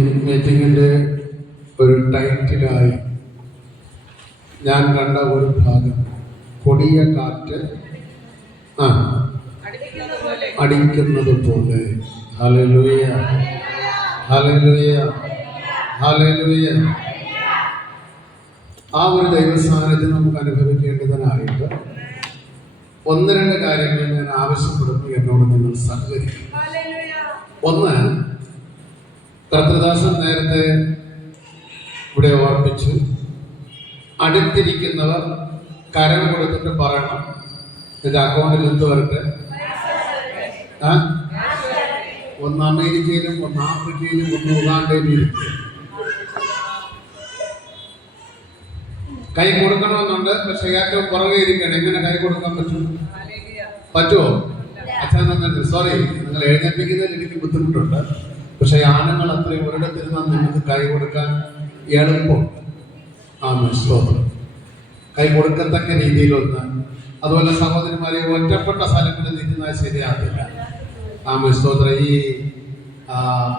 മീറ്റിങ്ങിൻ്റെ ഒരു ടൈറ്റിലായി ഞാൻ കണ്ട ഒരു ഭാഗം, കൊടിയ കാറ്റ് അടിക്കുന്നത് പോലെ. Hallelujah, hallelujah, hallelujah. ആ ഒരു ദൈവസാന്നിധ്യം നമുക്ക് അനുഭവിക്കേണ്ടതിനായിട്ട് ഒന്ന് രണ്ട് കാര്യങ്ങൾ ഞാൻ ആവശ്യപ്പെടുന്നു, എന്നോട് നിങ്ങൾ സഹകരിക്കും. ഒന്ന്, കർത്തൃദാസൻ നേരത്തെ ഇവിടെ ഓർപ്പിച്ചു, അടുത്തിരിക്കുന്നവർ കരം കൊടുത്തിട്ട് പറയണം, ഇത് അക്കൗണ്ടിൽ എന്ത് വരട്ടെ. ഒന്ന് അമേരിക്കയിലും ഒന്ന് ആഫ്രിക്കയിലും ഒന്ന് ഉഗാണ്ടയിലും ഇരിക്കും. കൈ കൊടുക്കണമെന്നുണ്ട്, പക്ഷെ ഏറ്റവും പുറകെ ഇരിക്കണം. എങ്ങനെ കൈ കൊടുക്കാൻ പറ്റുമോ? അച്ഛൻ സോറി, നിങ്ങൾ എഴുന്നേൽപ്പിക്കുന്നതിൽ എനിക്ക് ബുദ്ധിമുട്ടുണ്ട്. പക്ഷെ ആണുങ്ങൾ അത്രയും ഒരിടത്തിരുന്നാൽ നിങ്ങൾക്ക് കൈ കൊടുക്കാൻ എളുപ്പമുണ്ട്. സ്തോത്രം. കൈ കൊടുക്കത്തക്ക രീതിയിലൊന്ന്. അതുപോലെ സഹോദരിമാരെ, ഒറ്റപ്പെട്ട സ്ഥലങ്ങളിൽ നിൽക്കുന്നത് ശരിയാകില്ല. സ്തോത്രം. ഈ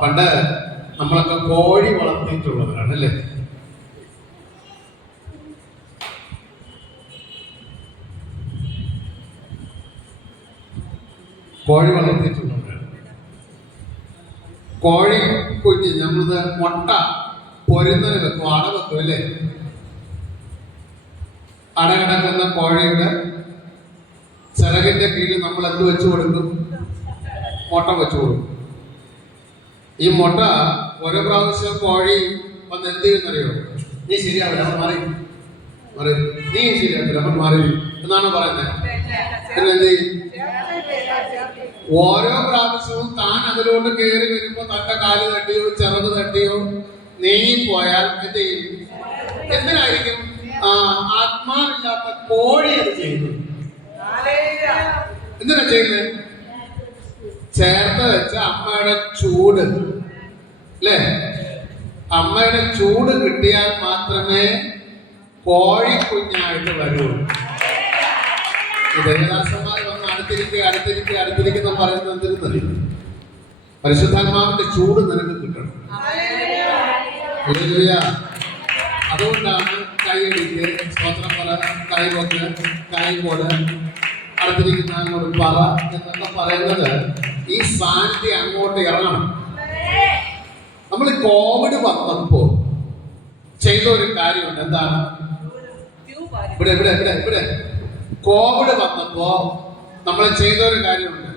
പണ്ട് നമ്മളൊക്കെ കോഴി വളർത്തിയിട്ടുള്ളവരാണ് അല്ലേ? കോഴി വളർത്തിയിട്ടുള്ളവരാണ്. കോഴി കുഞ്ഞ് നമ്മളിത് മുട്ട പൊരുന്നതിന് വെക്കും, അട വെക്കും അല്ലേ? അട കിടക്കുന്ന കോഴിയുടെ ചിറകിന്റെ കീഴിൽ നമ്മൾ എന്ത് വെച്ചു കൊടുക്കും? മുട്ട വെച്ചു കൊടുക്കും. ഈ മുട്ട ഓരോ പ്രാവശ്യം കോഴി വന്ന് എന്ത് ചെയ്യുന്നറിയോ? നീ ശരിയാവില്ല, അവൻ മാറി മാറി, നീ ശരിയാവില്ല, അവൻ മാറി എന്നാണ് പറയുന്നത്. പിന്നെ എന്ത് ചെയ്യും? ഓരോ പ്രാവശ്യവും താൻ അതിലോട്ട് കയറി വരുമ്പോ തന്റെ കാല് തട്ടിയോ ചിറക് തട്ടിയോ നീങ്ങിപ്പോയാൽ എന്ത് ചെയ്യും? എന്തിനായിരിക്കും? ആത്മാവില്ലാത്ത കോഴി അത് ചെയ്യുന്നത്. എന്തിനാ ചെയ്യുന്നത്? ചേർത്ത് വെച്ച അമ്മയുടെ ചൂട് അല്ലേ? അമ്മയുടെ ചൂട് കിട്ടിയാൽ മാത്രമേ കോഴിക്കുഞ്ഞായിട്ട് വരുള്ളൂ. ദേവദാസന്മാർ വന്ന് അടുത്തിരിക്കുന്ന പറയുന്നത് എന്തിരുന്നറിയും? പരിശുദ്ധാത്മാവിന്റെ ചൂട് നിനക്ക് കിട്ടണം. അതുകൊണ്ടാണ് കൈയടിക്ക്, സ്തോത്രം പറ, കൈവക്ക്, കൈകോട്, അടുത്തിരിക്കുന്ന പറ എന്നൊക്കെ പറയുന്നത് ഈ സാന്നിധ്യം അങ്ങോട്ട് ഇറങ്ങണം. നമ്മൾ കോവിഡ് വന്നപ്പോ ചെയ്ത ഒരു കാര്യമുണ്ട്. എന്താണ്? ഇവിടെ ഇവിടെ ഇവിടെ ഇവിടെ കോവിഡ് വന്നപ്പോ നമ്മൾ ചെയ്ത ഒരു കാര്യമുണ്ട്.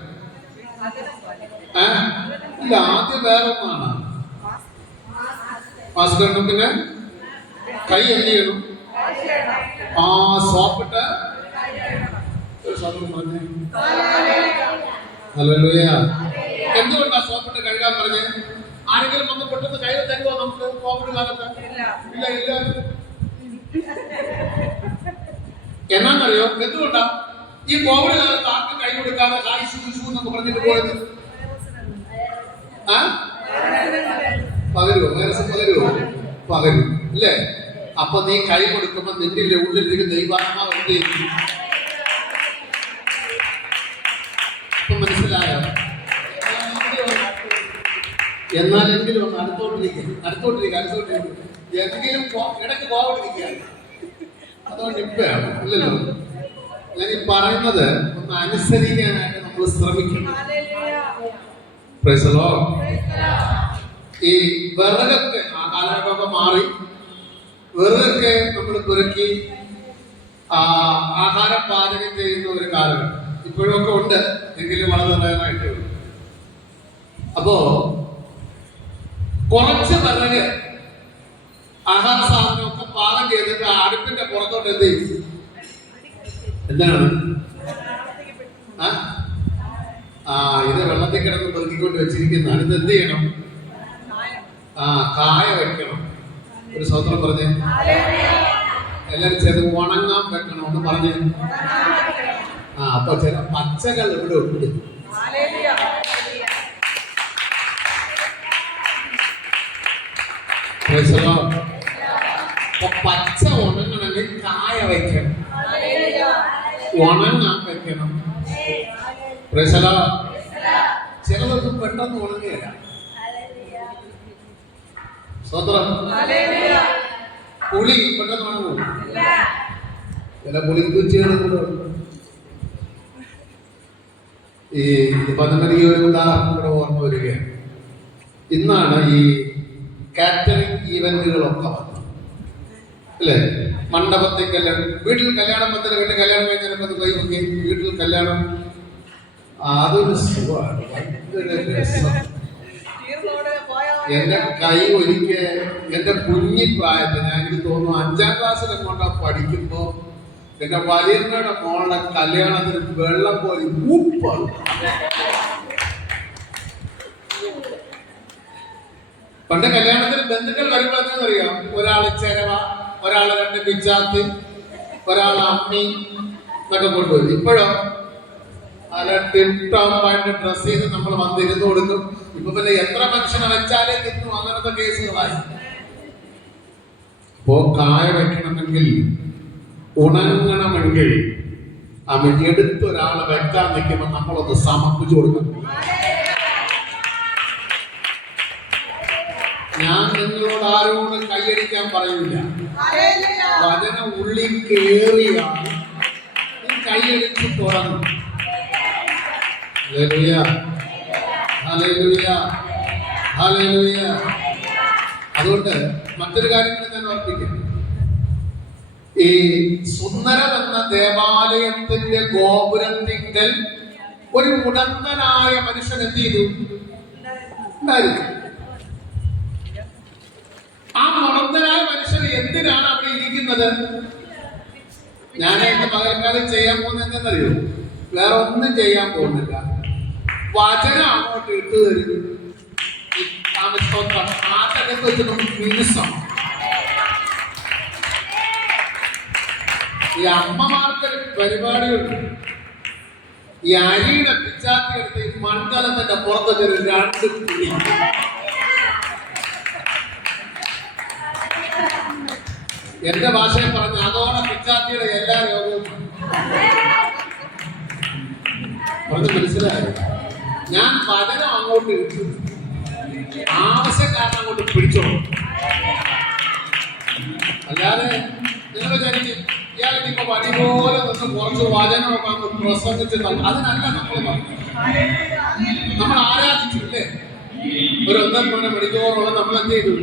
ഇല്ല, ആദ്യം വേറെ ഒന്നാണ്. മാസ്ക് ഇടണം, പിന്നെ കൈ എന്ത് ചെയ്യണം? സോപ്പിട്ട് ഹല്ലേലൂയ. എന്തുകൊണ്ടാ സോപ്പിട്ട് കഴുകാൻ പറഞ്ഞേ? ആരെങ്കിലും വന്ന് പെട്ടെന്ന് കൈ തരുമോ നമുക്ക് കോവിഡ് കാലത്ത്? ഇല്ല ഇല്ല. എന്നാന്നറിയോ? എന്തുകൊണ്ടാ ഈ കോവിഡ് കാലത്ത് ആർക്കും കൈ കൊടുക്കാതെ ഹായ് ശുചിച്ചു എന്നൊക്കെ പറഞ്ഞിട്ട് പോയത്? പകരുമോ? വൈറസ് പകരുമോ? പകരും അല്ലേ? അപ്പൊ നീ കൈ കൊടുക്കുമ്പോ നിന്റെ ഉള്ളിലിരിക്കുന്ന ദൈവാത്മാവ് എന്ത് ചെയ്യും? ഇപ്പൊ മനസ്സിലായോ? എന്നാലെങ്കിലും ഒന്ന് അടുത്തോട്ടിരിക്കും എങ്കിലും ഇടയ്ക്ക് കോവിഡ് നിൽക്കുകയാണ്. അതുകൊണ്ട് ഇപ്പയാണ് ഇല്ലല്ലോ. ഞാൻ ഈ പറയുന്നത് ഒന്ന് അനുസരിക്കാനായിട്ട് നമ്മൾ ശ്രമിക്കണം. Price the Lord. ഈ വിറകൊക്കെ ആ കാലഘട്ടമൊക്കെ മാറി, വിറകൊക്കെ നമ്മൾ കുറുക്കി ആഹാരം പാചകം ചെയ്യുന്ന ഒരു കാലഘട്ടം ഇപ്പോഴൊക്കെ ഉണ്ട്, എങ്കിലും വളരെ നല്ലതായിട്ട്. അപ്പോ കുറച്ച് വിറക് ആഹാര സാധനമൊക്കെ പാകം ചെയ്തിട്ട് അടുപ്പിന്റെ പുറത്തോട്ട് എന്ത് ചെയ്യും? എന്താണ്? ഇത് വെള്ളത്തിൽ കിടന്ന് പെറുക്കിക്കൊണ്ട് വെച്ചിരിക്കുന്നതാണ്. ഇത് എന്ത് ചെയ്യണം? കായ വെക്കണം. ഒരു സ്വത്രം പറഞ്ഞേ, എല്ലാരും ചേർന്ന് ഉണങ്ങാൻ വെക്കണം എന്ന് പറഞ്ഞേ. അപ്പൊ ചില പച്ചകൾ ഇവിടെ ഉണ്ട്. പച്ച ഉണങ്ങണമെങ്കിൽ കായ വയ്ക്കണം, ഉണങ്ങാൻ വെക്കണം. ചിലതൊന്നും പെട്ടെന്ന് ഉണങ്ങുകയില്ല. സ്വതന്ത്രം. പുളി പെട്ടെന്ന് വാങ്ങുമോ? ചില പുളിക്കുച്ചികളും കൂടെ ഉണ്ട്. ഇപ്പൊ നമുക്ക് ഈ ഒരു ഉദാഹരണം കൂടെ ഓർമ്മ വരികയാണ്. ഇന്നാണ് ഈ കാറ്ററിംഗ് ഈവന്റുകളൊക്കെ വന്നത്, അല്ലേ? മണ്ഡപത്തിൽ കല്യാണം, വീട്ടിൽ കല്യാണം പത്തിന് വീട്ടിൽ കല്യാണം കഴിഞ്ഞാൽ കൈ നോക്കി വീട്ടിൽ കല്യാണം. അതൊരു സുഖമാണ്, ഭയങ്കര രസം. എന്റെ കൈ ഒരിക്കൽ എന്റെ കുഞ്ഞിപ്രായത്തിൽ, ഞാൻ എനിക്ക് തോന്നുന്നു 5ാം ക്ലാസ്സിൽ കൊണ്ടാ പഠിക്കുമ്പോ എന്റെ വലിയമ്മയുടെ മോളുടെ കല്യാണത്തിന് വെള്ളം പോലെ ഉപ്പാണ്. പണ്ട് കല്യാണത്തിന് ബന്ധുക്കൾ വരുമ്പോഴറിയാം, ഒരാള് ചെരവ, ഒരാള് 2 പിച്ചാത്തി, ഒരാള് അമ്മി എന്നൊക്കെ കൊണ്ടുവരും. ഇപ്പോഴോ നല്ല ടിപ്ടോപ്പായിട്ട് ഡ്രസ് ചെയ്ത് നമ്മൾ വന്നിരുന്ന് കൊടുക്കും. ഇപ്പൊ പിന്നെ എത്ര മനുഷ്യനെ വെച്ചാലേ തിന്നു, അങ്ങനത്തെ കേസുകളായി. അപ്പോ കായ വെക്കണമെങ്കിൽ, ഉണങ്ങണമെങ്കിൽ അവൻ എടുത്തൊരാളെ വെക്കാൻ നിൽക്കുമ്പോൾ നമ്മളൊന്ന് സമർപ്പിച്ചു കൊടുക്കണം. ഞാൻ നിങ്ങളോട് ആരോടും കൈയടിക്കാൻ പറയില്ല. വചനം ഉള്ളിൽ കേറിയാണ് ഈ കൈയടിച്ച് തുറന്നു. Hallelujah, hallelujah, hallelujah. അതുകൊണ്ട് മറ്റൊരു കാര്യം ഞാൻ ഓർപ്പിക്കും. ഈ സുന്ദരം എന്ന ദേവാലയത്തിന്റെ ഗോപുരത്തിങ്കൽ ഒരു മുടന്തനായ മനുഷ്യൻ എന്ത് ചെയ്തു? ഉണ്ടായിരുന്നു. ആ മുടന്തനായ മനുഷ്യൻ എന്തിനാണ് അവിടെ ഇരിക്കുന്നത്? ഞാൻ എന്റെ പകൽക്കാലം ചെയ്യാൻ പോകുന്നത് എന്തെന്നറിയോ? വേറെ ഒന്നും ചെയ്യാൻ പോകുന്നില്ല. വചനം അങ്ങോട്ട് ഇട്ടു തരും. ആറ്റകത്ത് വെച്ച് നമുക്ക് മിനുസം. ഈ അമ്മമാർക്കൊരു പരിപാടിയുണ്ട്. ഈ അരിയുടെ പിച്ചാത്തി എടുത്ത് ഈ മൺകലത്തിന്റെ പുറത്തൊക്കെ 2 കുഴി. എന്റെ ഭാഷയിൽ പറഞ്ഞ അതോടെ പിച്ചാത്തിയുടെ എല്ലാ രോഗവും പറഞ്ഞ് മനസ്സിലായി. ഞാൻ വചനം അങ്ങോട്ട് ഇട്ടു, ആവശ്യക്കാരൻ അങ്ങോട്ട് പിടിച്ചോളൂ. അല്ലാതെ നിങ്ങൾ വിചാരിക്കും ഇയാൾക്ക് ഇപ്പൊ വടി പോലെ നിന്ന് കുറച്ച് വചനമൊക്കെ അങ്ങ് പ്രസംഗിച്ച് അതിനല്ല നമ്മൾ പറഞ്ഞു. നമ്മൾ ആരാധിച്ചു, അല്ലേ? ഒരു 1.5 മണിക്കൂറോളം നമ്മൾ എന്ത് ചെയ്തു?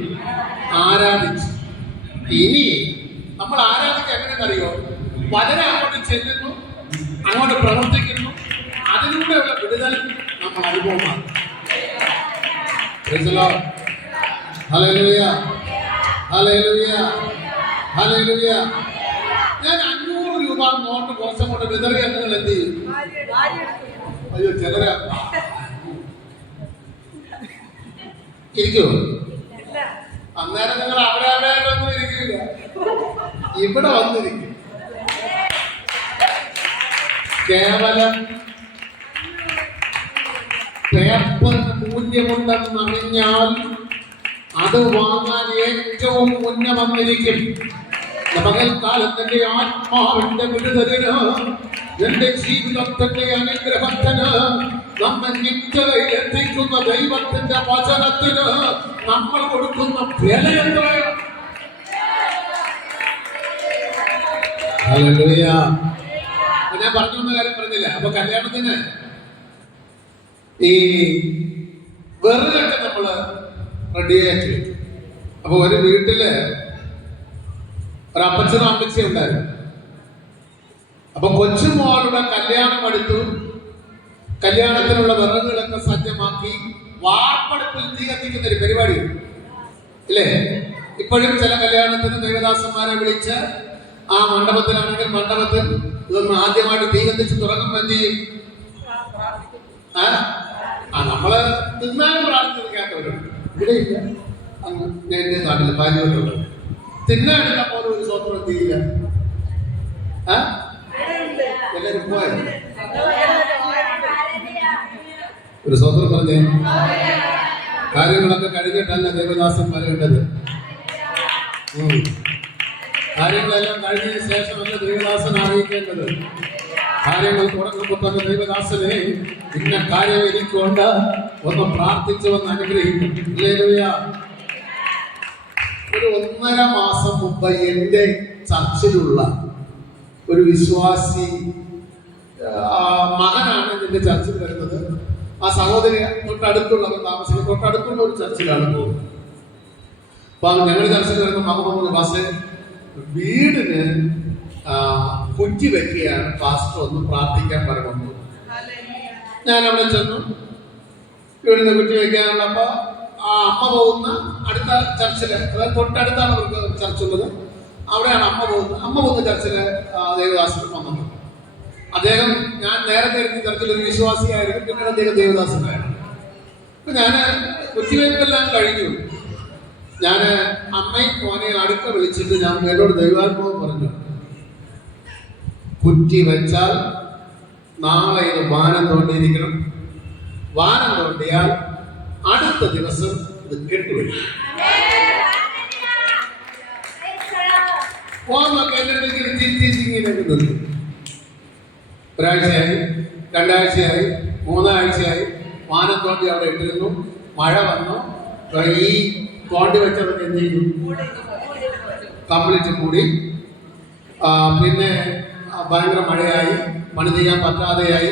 ആരാധിച്ചു. ഇനി നമ്മൾ ആരാധിക്കുക എങ്ങനെയെന്നറിയോ? വചനം അങ്ങോട്ട് ചെല്ലുന്നു, അങ്ങോട്ട് പ്രവർത്തിക്കുന്നു, അതിലൂടെയുള്ള വിടുതൽ നമ്മൾ അനുഭവമാണ്. Hallelujah, hallelujah, hallelujah. ഞാൻ 500 രൂപ നോട്ട് കുറച്ചങ്ങോട്ട് വിതറിയ നിങ്ങൾ എന്ത് ചെയ്യും? അയ്യോ, ചിലരാ ഇരിക്കുമോ? അന്നേരം നിങ്ങൾ അവിടെ ഒന്നും ഇരിക്കില്ല, ഇവിടെ വന്നിരിക്കും. കേവലം പേപ്പറിന് മൂല്യമുണ്ടെന്ന് അറിഞ്ഞാൽ അത് വാങ്ങാൻ ഏറ്റവും മുന്നേ വന്നിരിക്കും. പകൽക്കാലത്തിന്റെ ആത്മാവിന്റെ വിടുതലിന്, എന്റെ ജീവിതത്തിന്റെ അനുഗ്രഹത്തിന്, നമ്മെ നിത്യതയിൽ എത്തിക്കുന്ന ദൈവത്തിന്റെ വചനത്തിന് നമ്മൾ കൊടുക്കുന്ന വില എത്രയാണ്? ഹല്ലേലൂയ. ഞാൻ പറഞ്ഞു എന്ന കാര്യം പറഞ്ഞില്ല. അപ്പൊ കല്യാണത്തിന് ഈ വെറുതൊക്കെ നമ്മള് റെഡിയാക്കി വെക്കും. അപ്പൊ ഒരു വീട്ടില് ഒരപ്പച്ചനും അമ്മച്ചി ഉണ്ടായിരുന്നു. അപ്പൊ കൊച്ചുമോളുടെ കല്യാണം അടുത്തു. കല്യാണത്തിനുള്ള വിറകുകളൊക്കെ സജ്ജമാക്കി വാർപ്പടുപ്പിൽ തീ കത്തിക്കുന്ന ഒരു പരിപാടി, ഇല്ലേ? ഇപ്പോഴും ചില കല്യാണത്തിന് ദേവദാസന്മാരെ വിളിച്ച് ആ മണ്ഡപത്തിലാണെങ്കിൽ മണ്ഡപത്തിൽ ഇതൊന്ന് ആദ്യമായിട്ട് തീ കത്തിച്ച് തുറങ്ങുമ്പോൾ എന്ത് ചെയ്യും? നമ്മള് തിന്നാനും പ്രാർത്ഥിക്കാത്തവരുണ്ട്. ഇവിടെ ഇല്ല, അങ്ങ് എന്റെ നാട്ടില് പാലിവട്ടുണ്ട്. തിന്നാനില്ല പോലും ഒരു സ്വന്തം എത്തിയില്ല. എല്ലാരും പോയ ഒരു സ്വന്തം പറഞ്ഞേ. കാര്യങ്ങളൊക്കെ കഴിഞ്ഞിട്ടല്ല ദേവദാസന്മാരെ കണ്ടത്. കാര്യങ്ങളെല്ലാം കഴിഞ്ഞതിന് ശേഷമല്ല ദേവദാസൻ അറിയിക്കേണ്ടത്. കാര്യങ്ങൾ തുടങ്ങുമ്പോൾ തന്നെ ദൈവദാസനെ ഇന്ന കാര്യം എനിക്കുണ്ട്, ഒന്ന് പ്രാർത്ഥിച്ചു വന്ന് അനുഗ്രഹിക്കും. ഹല്ലേലൂയ. ഒരു 1.5 മാസം മുമ്പ് എൻ്റെ ചർച്ചിലുള്ള ഒരു വിശ്വാസി മകനാണ് എൻ്റെ ചർച്ചിൽ വരുന്നത്. ആ സഹോദരി തൊട്ടടുത്തുള്ളവർ താമസിക്കുന്ന തൊട്ടടുത്തുള്ള ഒരു ചർച്ചിലാണ് പോകുന്നത്. അപ്പൊ ഞങ്ങൾ ചർച്ചിൽ വരുന്ന മകൻ പാസ് വീടിന് കുറ്റി വെക്കുകയാണ്, പാസ്റ്റർ ഒന്ന് പ്രാർത്ഥിക്കാൻ പറയുന്നത്. ഞാൻ അവിടെ ചെന്നു, വീടിന് കുറ്റി വെക്കാനുള്ള. അപ്പൊ ആ അമ്മ പോകുന്ന അടുത്ത ചർച്ചില്, അതായത് തൊട്ടടുത്താണ് അവർക്ക് ചർച്ചുള്ളത്, അവിടെയാണ് അമ്മ പോകുന്ന ചർച്ചില് ദേവദാസൻ വന്നത്. അദ്ദേഹം, ഞാൻ നേരത്തെ ഇരുന്ന ചർച്ചിൽ ഒരു വിശ്വാസിയായിരുന്നു, പിന്നീട് അദ്ദേഹം ദേവദാസനായിരുന്നു. അപ്പൊ ഞാൻ കുറ്റിവെപ്പെല്ലാം കഴിഞ്ഞു. ഞാൻ അമ്മയും മോനെ അടുക്ക വിളിച്ചിട്ട് ഞാൻ എന്നോട് ദൈവാത്മാവ് പറഞ്ഞു, കുറ്റി വെച്ചാൽ നാളെ ഇത് വാനം തോണ്ടിയിരിക്കണം. വാനം തോണ്ടിയാൽ അടുത്ത ദിവസം ഇത് കെട്ടുവരും. ഒരാഴ്ചയായി, 2 ആഴ്ചയായി, 3 ആഴ്ചയായി വാനം തോണ്ടി അവിടെ ഇട്ടിരുന്നു. മഴ വന്നു. ഈ തോണ്ടി വെച്ചവർക്ക് എന്ത് ചെയ്തു? കംപ്ലീറ്റ് മൂടി. പിന്നെ ഭയങ്കര മഴയായി, പണി ചെയ്യാൻ പറ്റാതെയായി.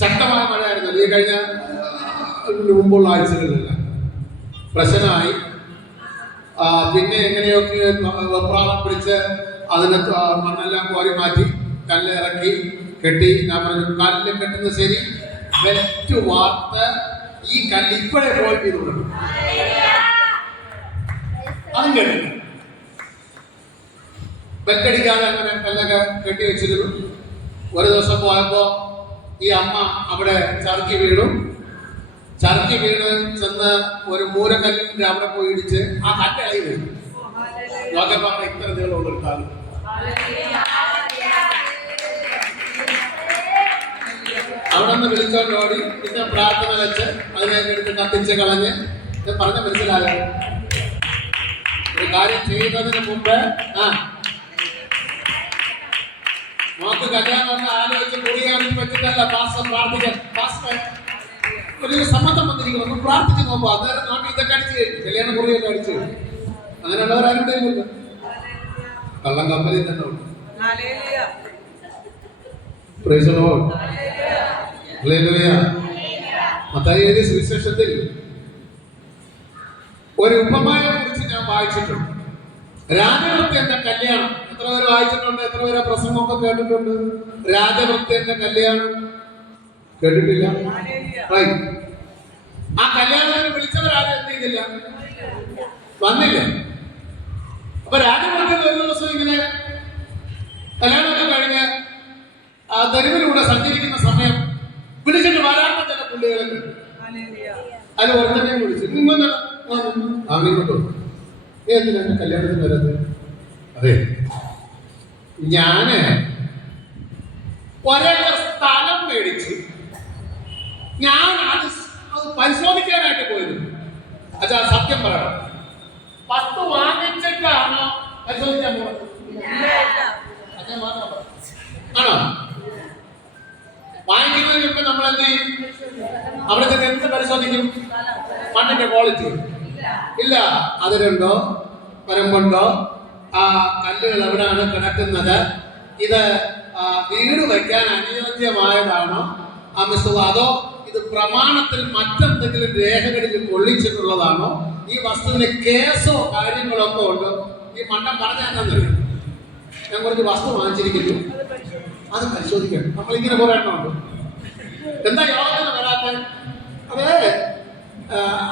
ശക്തമായ മഴയായിരുന്നു ഈ കഴിഞ്ഞ മുമ്പുള്ള ആഴ്ചകളിലല്ല. പ്രശ്നമായി. പിന്നെ എങ്ങനെയൊക്കെ വെപ്രാളം പിടിച്ച് അതിനെ മണ്ണെല്ലാം കോരി മാറ്റി കല്ല് ഇറക്കി കെട്ടി. ഞാൻ പറഞ്ഞു, കല്ല് കെട്ടുന്നത് ശരി, വെറ്റ് വാർത്ത് ഈ കല്ല് ഇപ്പോഴേ പോയി ചെയ്തു. അതും കേട്ടില്ല. ബെല്ലടിക്കാതെ അങ്ങനെ കല്ലൊക്കെ കെട്ടി വെച്ചിരുന്നു. ഒരു ദിവസം പോയപ്പോ ഈ അമ്മ അവിടെ ചറുക്കി വീണു. ചറുക്കി വീണ് ചെന്ന് ഒരു മൂലക്കല്ലിന്റെ അവിടെ പോയി ഇടിച്ച് ആ കല്ലായി വീണു. ലോകപ്പാടെ ഇത്ര നീളമുള്ള ഒരു കാലം. അവിടെ നിന്ന് വിളിച്ചോണ്ട് ഓടി. പിന്നെ പ്രാർത്ഥന വെച്ച് അതിനെ എടുത്ത് കത്തിച്ച് കളഞ്ഞ് പറഞ്ഞ മനസ്സിലായോ? ഒരു കാര്യം ചെയ്യുന്നതിന് മുമ്പ് നമുക്ക് കല്യാണം ആലോചിച്ച് കുറിയാണെങ്കിൽ വെച്ചിട്ടല്ല പാസ്റ്റർ പ്രാർത്ഥിക്കാൻ. പാസ്റ്റർ ഒരു സമ്മതം വന്നിരിക്കുന്നു, ഒന്ന് പ്രാർത്ഥിച്ച് നോക്കുക. അന്നേരം നാട്ടിൽ ഇതൊക്കെ അടിച്ചു കഴിഞ്ഞു, കല്യാണ കുറിയൊക്കെ അടിച്ചു കഴിഞ്ഞു. അങ്ങനെയുള്ളവരാരും ഇല്ല. കള്ളം കപ്പലിൽ തന്നെ ഉണ്ട്. മത്തായി എഴുതിയ സുവിശേഷത്തിൽ ഒരു ഉപമയെ കുറിച്ച് ഞാൻ വായിച്ചിട്ടുണ്ട്. രാജവൃത്യന്റെ കല്യാണം. എത്ര പേര് വായിച്ചിട്ടുണ്ട്? എത്ര പേര് പ്രസംഗമൊക്കെ കേട്ടിട്ടുണ്ട്? രാജവൃത്യന്റെ കല്യാണം കേട്ടിട്ടില്ല? ആ കല്യാണത്തിന് വിളിച്ചവരാരും എന്ത് ചെയ്തില്ല? വന്നില്ല. അപ്പൊ രാജവൃത്യൻ ഒരു ദിവസം ഇങ്ങനെ കല്യാണമൊക്കെ കഴിഞ്ഞ് ആ തെരുവിലൂടെ സഞ്ചരിക്കുന്ന സമയം വിളിച്ചിട്ട് വരാത്ത ചില പുള്ളികളെ കണ്ടു. അതിൽ ഒരുത്തനെയും വിളിച്ചു, അങ്ങോട്ടോ എന്തിനാണ് കല്യാണത്തിന് വരുന്നത്? അതെ, ഞാന് ഒരേക്കർ സ്ഥലം മേടിച്ചു, ഞാൻ അത് പരിശോധിക്കാനായിട്ട് പോയിരുന്നു. അച്ഛാ സത്യം പറയണം, വസ്തു വാങ്ങിച്ചിട്ടാണോ പരിശോധിക്കാൻ പോകുന്നത്? ആണോ? വാങ്ങിക്കുന്നതിന് മുമ്പ് നമ്മൾ എന്ത് ചെയ്യും? അവിടെ ചെന്ന് എന്ത് പരിശോധിക്കും? മണ്ണിന്റെ ക്വാളിറ്റി ഇല്ല, അതിരുണ്ടോ, പരമ്പുണ്ടോ, ആ കല്ലുകൾ എവിടെയാണ് കിടക്കുന്നത്, ഇത് വീട് വയ്ക്കാൻ അനുയോജ്യമായതാണോ, അതോ ഇത് പ്രമാണത്തിൽ മറ്റെന്തെങ്കിലും രേഖകളിൽ കൊള്ളിച്ചിട്ടുള്ളതാണോ, ഈ വസ്തുവിന് കേസോ കാര്യങ്ങളൊക്കെ ഉണ്ടോ? ഈ മണ്ടം പറഞ്ഞറിയാം, ഞാൻ കുറച്ച് വസ്തു വാങ്ങിച്ചിരിക്കുന്നു, അത് പരിശോധിക്കണം. നമ്മളിങ്ങനെ കുറെ എണ്ണമുണ്ട്. എന്താ യോജന വരാത്ത? അതെ,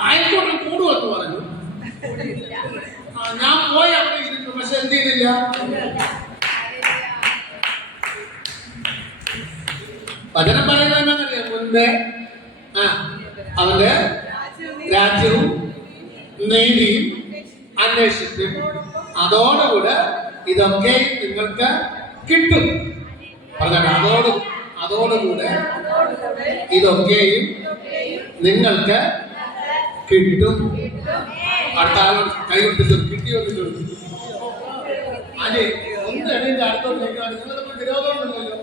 അയൽക്കൂട്ടം കൂടുമെന്ന് പറഞ്ഞു. ഞാൻ പോയി അവിടെ ഇരുന്നു, പക്ഷെ എന്ത് ചെയ്തില്ല? വചനം പറയുന്നത് എന്നറിയാം, മുൻപേ അവന്റെ രാജ്യവും നീതിയും അന്വേഷിക്കും, അതോടുകൂടെ ഇതൊക്കെ നിങ്ങൾക്ക് കിട്ടും. പറഞ്ഞാൽ അതോടുകൂടെ ഇതൊക്കെയും നിങ്ങൾക്ക് കിട്ടും. അടുത്ത ആളോട് കൈകൊട്ടിച്ചു, കിട്ടിയോന്ന് ചോദിച്ചു. അല്ലെ, ഒന്ന് എണീറ്റ് അടുത്തോട്ട് നീങ്ങാണ്. നിങ്ങൾ തമ്മിൽ വിരോധമൊന്നുമില്ലല്ലോ,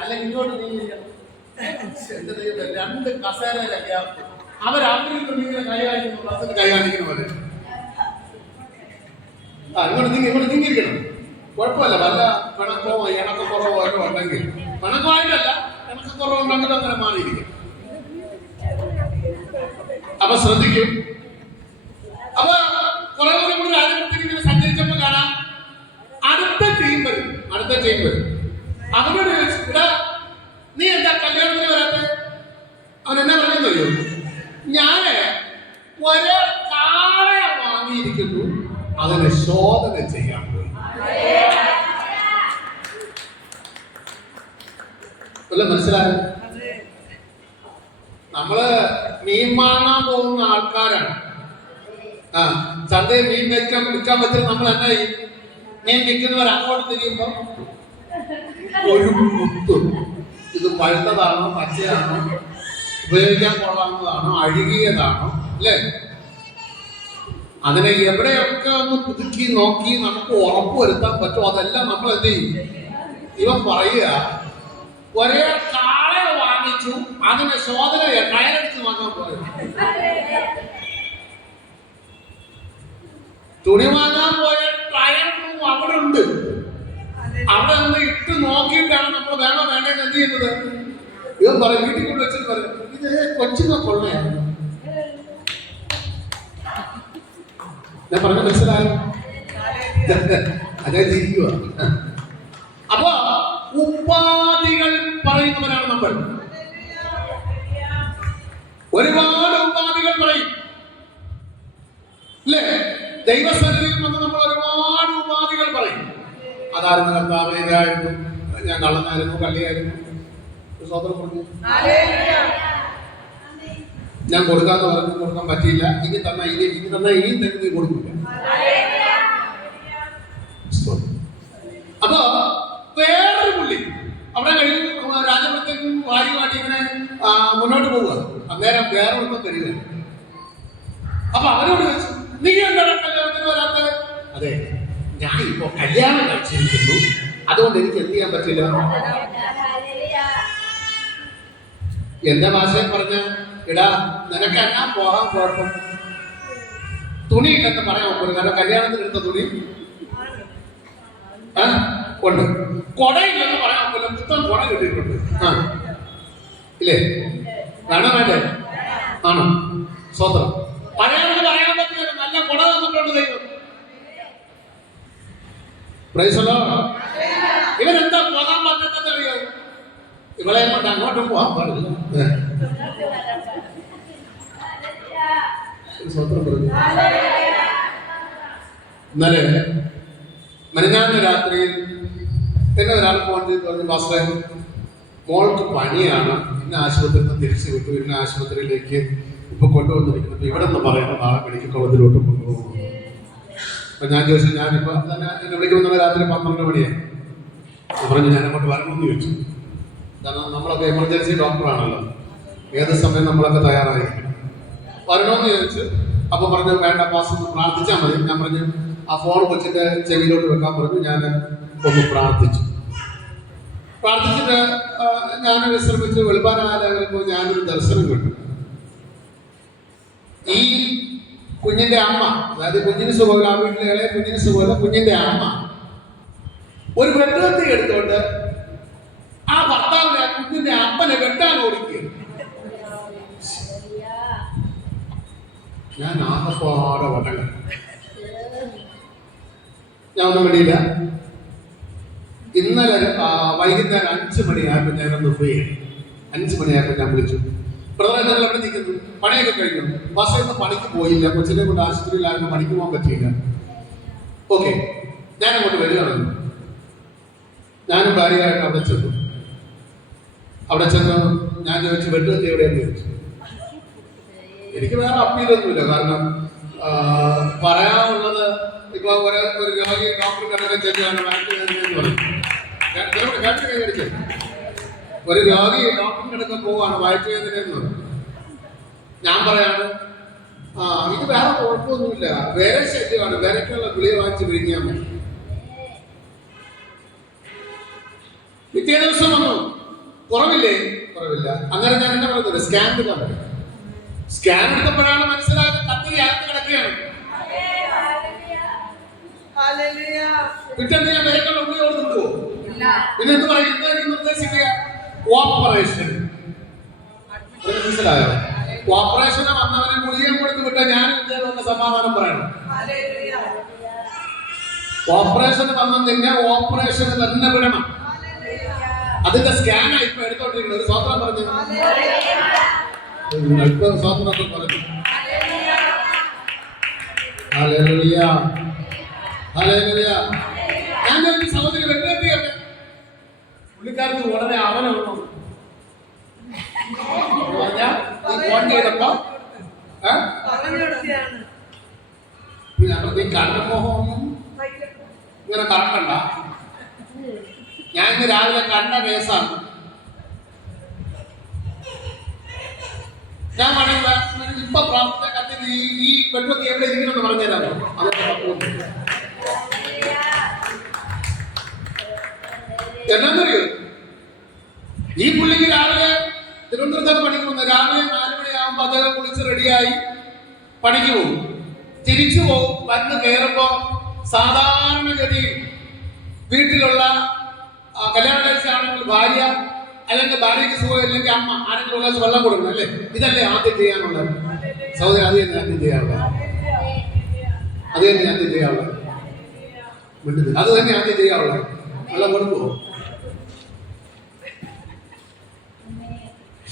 അല്ലെങ്കിൽ ഇങ്ങോട്ട് നീങ്ങില്ല. എന്റെ ദൈവം, 2 കസേരയിലൊക്കെ അവരവരിൽ നിന്ന് ഇങ്ങനെ കൈ കാണിക്കുന്നു, ബസ്സിന് കൈ കാണിക്കുന്ന പോലെ. ഇങ്ങോട്ട് നീങ്ങിയിരിക്കണം. കുഴപ്പമില്ല, വല്ല പിണക്കമോ ഇണക്കക്കുറവോ ഒക്കെ ഉണ്ടെങ്കിൽ, പിണക്കമായിട്ടല്ല, ഇണക്കക്കുറവ് ഉണ്ടെങ്കിൽ അങ്ങനെ മാറിയിരിക്കും. അപ്പൊ ശ്രദ്ധിക്കും. അപ്പൊ കുറെ കൂടി രാജ്യത്തേക്ക് ഇങ്ങനെ സഞ്ചരിച്ചപ്പോ കാണാം അടുത്ത ടീം വരും. അവനോട് ചോദിച്ചു, നീ എന്താ കല്യാണത്തിന് വരാത്തെ? അവൻ എന്നാ പറഞ്ഞെന്നറിയോ? ഞാന് ഒരേ കാളെ വാങ്ങിയിരിക്കുന്നു, അതിനെ ശോധന ചെയ്യാൻ പോയി. മനസ്സിലായോ? നമ്മള് മീൻ വാങ്ങാൻ പോകുന്ന ആൾക്കാരാണ്. ചന്തയിൽ മീൻ വിൽക്കാൻ പറ്റും. നമ്മൾ എന്നാ ചെയ്യും? മീൻ വിൽക്കുന്നവർ അങ്ങോട്ട് തിരിയുമ്പോ ഒരു കുത്തും. ഇത് പഴുത്തതാണോ പച്ചയാണോ, ഉപയോഗിക്കാൻ കൊള്ളാവുന്നതാണോ, അഴുകിയതാണോ, അല്ലേ? അതിനെ എവിടെയൊക്കെ ഒന്ന് പുതുക്കി നോക്കി നമുക്ക് ഉറപ്പ് വരുത്താൻ പറ്റുമോ അതെല്ലാം നമ്മൾ എന്ത് ചെയ്യും? ഇവൻ പറയുക, ഒരേ കാളെ വാങ്ങിച്ചു, അതിനെ ശോധന ടയറടിച്ച് വാങ്ങാൻ പോയത്. തുണി വാങ്ങാൻ പോയ ടയറും അവിടെ ഉണ്ട്. അവിടെ നിന്ന് ഇട്ട് നോക്കിയിട്ടാണ് നമ്മൾ വേണോ വേണ്ടെന്ന് എന്ത് ചെയ്യുന്നത്? ഇവൻ പറയും, വീട്ടിൽ കൊണ്ട് വെച്ചിട്ട് പറയും, ഇത് കൊച്ചിനെ കൊള്ളയാണ്. ഞാൻ പറഞ്ഞ മനസ്സിലായോ? അതേ ചിരിക്കുക. അപ്പൊ ഉപാധികൾ പറയുന്നവരാണ് നമ്മൾ. ഒരുപാട് ഉപാധികൾ പറയും, അല്ലേ? ദൈവസന്നിധിയിൽ വന്ന് നമ്മൾ ഒരുപാട് ഉപാധികൾ പറയും. അതായിരുന്നു കർത്താവ്, ഇതായിരുന്നു, ഞാൻ കള്ളനായിരുന്നു, കള്ളിയായിരുന്നു, സ്വതന്ത്രം പറഞ്ഞു, ഞാൻ കൊടുക്കാന്ന് പറഞ്ഞു, കൊടുക്കാൻ പറ്റിയില്ല, ഇനി തന്ന ഇനിയും തന്നെ കൊടുക്കില്ല. അപ്പൊ വേറൊരു പുള്ളി അവിടെ കഴിഞ്ഞു രാജപുരത്തേക്കും വാരി വാട്ടി ഇങ്ങനെ മുന്നോട്ട് പോവുക. അന്നേരം വേറെ ഒന്നും തരിക. അപ്പൊ അവരോട് ചോദിച്ചു, നീ എന്താണ് കല്യാണത്തിന് വരാത്ത? അതെ, ഞാൻ ഇപ്പോ കല്യാണം കഴിച്ചിരിക്കുന്നു, അതുകൊണ്ട് എനിക്ക് എന്ത് ചെയ്യാൻ പറ്റില്ല. എന്റെ ഭാഷയിൽ പറഞ്ഞ, ഇടാ നിനക്ക് എന്നാ പോകാൻ കുഴപ്പം? തുണി ഇല്ലെന്ന് പറയാൻ ഒക്കും, കാരണം കല്യാണത്തിന് എടുത്ത തുണി ഉണ്ട്. കൊടയില്ലെന്ന് പറയാൻ ഒക്കില്ല, പുത്തൻ കൊട കിട്ടിയിട്ടുണ്ട്. ഇല്ലേ? വേണം വേണ്ടേ? ആണോ? സ്വന്തം പഴയതെന്ന് പറയാൻ പറ്റില്ല, നല്ല കൊട തന്നിട്ടുണ്ട് ദൈവം. ഇവരെന്താ പോകാൻ പറ്റുന്നത് അറിയാം? ഇവളെ കൊണ്ട് അങ്ങോട്ടും പോകാൻ പാടില്ല. ഇന്നലെ മെനഞ്ഞാന്ന് രാത്രിയിൽ എന്നെ ഒരാൾ ഫോൺ ചെയ്ത് പറഞ്ഞു, മാസ്റ്ററെ മോൾക്ക് പനിയാണ്, ഇന്ന ആശുപത്രിയിൽ നിന്ന് തിരിച്ചു വിട്ടു, ഇന്ന ആശുപത്രിയിലേക്ക് ഇപ്പൊ കൊണ്ടുവന്നിരിക്കുന്നത്, ഇവിടെ നിന്ന് പറയണം നാളെ മെഡിക്കൽ കോളേജിലോട്ട് കൊണ്ടുപോകും. അപ്പൊ ഞാൻ ചോദിച്ചു, ഞാനിപ്പോ തന്നെ എന്നെ വിളിക്കുന്ന രാത്രി 12 മണിയായി. പറഞ്ഞു ഞാൻ അങ്ങോട്ട് വരണമെന്ന് ചോദിച്ചു. കാരണം നമ്മളൊക്കെ എമർജൻസി ഡോക്ടറാണല്ലോ, ഏത് സമയം നമ്മളൊക്കെ തയ്യാറായിരിക്കും. വരണമെന്ന് ചോദിച്ചു. അപ്പൊ പറഞ്ഞു വേണ്ട മാസം പ്രാർത്ഥിച്ചാൽ മതി. ഞാൻ പറഞ്ഞു ആ ഫോൺ കൊച്ചിന്റെ ചെവിയിലോട്ട് വെക്കാൻ പറഞ്ഞു. ഞാൻ ഒന്ന് പ്രാർത്ഥിച്ചിട്ട് ഞാൻ വിശ്രമിച്ച് വെളുപ്പാനാലയങ്ങളിൽ ഞാനൊരു ദർശനം കണ്ടു. ഈ കുഞ്ഞിന്റെ അമ്മ, അതായത് കുഞ്ഞിന് സുഖമില്ല, ആ വീട്ടിലെ ഇളയ കുഞ്ഞിന് സുഖമില്ല, കുഞ്ഞിന്റെ അമ്മ ഒരു വെട്ടുകത്തി എടുത്തോണ്ട് ആ ഭർത്താവിനെ, ആ കുഞ്ഞിന്റെ അപ്പനെ വെട്ടാൻ ഓടിക്കുക. ഞാൻ ആകപ്പാടെ വടങ്ങ, ഞാൻ ഒന്നും വേണ്ടിയില്ല. ഇന്നലെ വൈകുന്നേരം 5 മണിയായപ്പോൾ ഞാനൊന്ന് ഫ്രീ ആയി. 5 മണിയായപ്പോൾ ഞാൻ വിളിച്ചു, ബ്രദർ എന്നാൽ എവിടെ നിൽക്കുന്നു? പണിയൊക്കെ കഴിഞ്ഞു. ബസ്സിൽ പണിക്ക് പോയില്ല, കൊച്ചിനെ കൊണ്ട് ആശുപത്രിയിലായിരുന്നു, പണിക്ക് പോകാൻ പറ്റിയില്ല. ഓക്കെ, ഞാൻ അങ്ങോട്ട് വരികയാണ്. ഞാനും ഭാര്യയായിട്ട് അവിടെ ചെന്ന് ഞാൻ ചോദിച്ചു, വെട്ടുകത്തി എവിടെയെന്ന് ചോദിച്ചു. എനിക്ക് വേറെ അപ്പീലൊന്നുമില്ല, കാരണം പറയാനുള്ളത് ഇപ്പൊ ഒരു രോഗി ഡോക്ടർ കണ്ടൊക്കെ ചെല്ലുകയാണ് വാക്സിനെന്ന് പറയും. ഒരു രോഗി ഡോക്ടറിനടുത്ത് പോവാണ് വയറ്റുവേദനയെന്ന് പറയും. ഞാൻ പറയാണ്, ഇത് വേറെ കുഴപ്പമൊന്നുമില്ല, വേറെ ശല്യമാണ്, വേറെക്കുള്ള ഗുളിക വാങ്ങിച്ച് വിഴുങ്ങിയാൽ മതി. പിറ്റേ ദിവസം വന്നു, കുറവില്ല. അങ്ങനെ ഞാൻ എന്താ പറയുന്നത്, സ്കാൻ എടുക്കാൻ പറ്റും. സ്കാൻ എടുത്തപ്പോഴാണ് മനസ്സിലായത് കത്തി അകത്ത് കിടക്കുകയാണ്. പിറ്റേന്ന് ഞാൻ വേഗം ഉള്ളിയോട് കൊണ്ടുപോകും. പിന്നെ എന്ത് പറയും? എന്തായിരിക്കും നിർദ്ദേശിക്കുക? ഓപ്പറേഷൻ. മനസ്സിലായോ? ഓപ്പറേഷന് വന്നവനെ ഗുളിക കൊടുത്ത് വിട്ട ഞാൻ ഇതേപോലെ സമാധാനം പറയണം. ഓപ്പറേഷന് വന്ന നിന്നെ ഓപ്പറേഷന് തന്നെ വിടണം. അതിന്റെ സ്കാനാ ഇപ്പൊ എടുത്തോണ്ടിരിക്കുന്നത്. ഒരു സ്വന്തം പറഞ്ഞു, ഇപ്പൊ സ്വന്തമൊക്കെ പറഞ്ഞു. Hallelujah, hallelujah. ഞാൻ ഒരു സഹോദരി വെട്ടിയെത്തിയൊക്കെ പുള്ളിക്കാർക്ക് ഉടനെ അവനൊന്നു പറഞ്ഞാൽ ഫോൺ ചെയ്തപ്പോ നീ കണ്ണമോഹമൊന്നും ഇങ്ങനെ കറക്കണ്ട. ഞാൻ ഇന്ന് രാവിലെ കണ്ട കേസാണ്. ഞാൻ വേണമെങ്കിൽ ഇപ്പൊ പ്രാർത്ഥന കത്തിന് ഈ പെൺകുട്ടി എവിടെ ഇരിക്കണമെന്ന് പറഞ്ഞുതരാമോ? എന്നാന്നറിയോ, ഈ പുള്ളിക്ക് രാവിലെ തിരുവനന്തപുരത്താണ് പണിക്ക് പോകുന്നത്. രാവിലെ 4 മണിയാകുമ്പോൾ അദ്ദേഹം കുളിച്ച് റെഡിയായി പണിക്ക് പോകും. തിരിച്ചു പോകും. വന്ന് കയറുമ്പോ സാധാരണഗതിയിൽ വീട്ടിലുള്ള കല്യാണം കഴിച്ചാണെങ്കിൽ ഭാര്യ, അല്ലെങ്കിൽ ഭാര്യയ്ക്ക് സുഖം, അല്ലെങ്കിൽ അമ്മ ആരെങ്കിലും ഉള്ള വെള്ളം കൊടുക്കണം അല്ലേ? ഇതല്ലേ ആദ്യം ചെയ്യാനുള്ളത്? സഹോദരി, അത് തന്നെ ആദ്യം ചെയ്യാനുള്ളത്. അത് തന്നെ ആദ്യം ചെയ്യാനുള്ളത്. അത് തന്നെ ആദ്യം ചെയ്യാനുള്ളത്. വെള്ളം കൊടുക്കുമോ?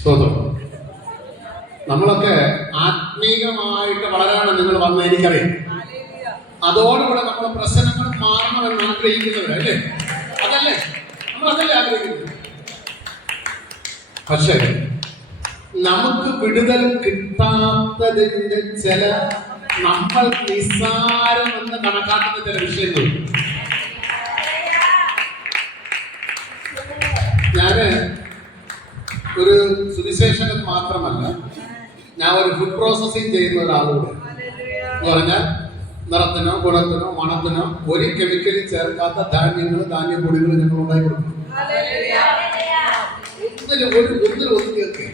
സ്വതം നമ്മളൊക്കെ ആത്മീകമായിട്ട് വളരാണ് നിങ്ങൾ വന്ന എനിക്കറിയാം. അതോടുകൂടെ നമ്മുടെ പ്രശ്നങ്ങൾ മാറണമെന്ന് ആഗ്രഹിക്കുന്നവരല്ലേ? അതല്ലേ നമ്മളതല്ലേ ആഗ്രഹിക്കുന്നത്? പക്ഷേ നമുക്ക് വിടുതൽ കിട്ടാത്തതിന്റെ ചില നമ്മൾ നിസ്സാരമെന്ന് കണക്കാക്കുന്ന ചില വിഷയങ്ങൾ. ഞാന് ഒരു സുവിശേഷകൻ മാത്രമല്ല, ഞാൻ ഒരു ഫുഡ് പ്രോസസ്സിംഗ് ചെയ്യുന്ന ഒരാളൂടെ. എന്ന് പറഞ്ഞാൽ നിറത്തിനോ ഗുണത്തിനോ മണത്തിനോ ഒരു കെമിക്കലും ചേർക്കാത്ത ധാന്യങ്ങൾ, ധാന്യപ്പൊടികൾ ഞങ്ങൾ ഉണ്ടായി കൊടുക്കും. ഒന്നിനൊതുക്കി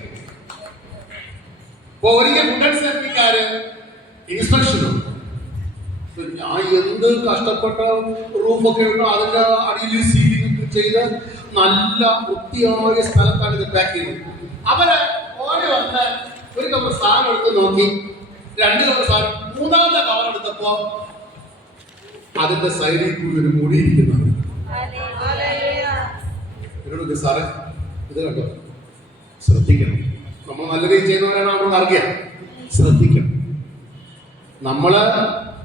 ഒരിക്കൽ ഫുഡ് ആൻഡ് സേഫ്റ്റിക്കാര് ഇൻസ്പെക്ഷനും ഞാൻ എന്ത് കഷ്ടപ്പെട്ട റൂമൊക്കെ ഉണ്ടോ അതിന്റെ അടിയിൽ സീലിംഗ് ചെയ്ത് നല്ല വൃത്തിയായ സ്ഥലത്താണ് ഇത് പാക്ക് ചെയ്യുന്നത്. അവര് ഓരോ വന്ന് ഒരു കവർ സാധനം എടുത്ത് നോക്കി, 2 കവർ സാധനം, 3ാമത്തെ കവർ എടുത്തപ്പോ അതിന്റെ സൈഡിൽ കൂടി ഒരു മുടി ഇരിക്കുന്നത്. എന്നോട് സാറേ ഇത് കണ്ടോ, ശ്രദ്ധിക്കണം. നമ്മൾ നല്ല രീതിയിൽ ചെയ്യുന്നവരാണ് നമ്മൾ അറിയാം. ശ്രദ്ധിക്കണം. നമ്മള്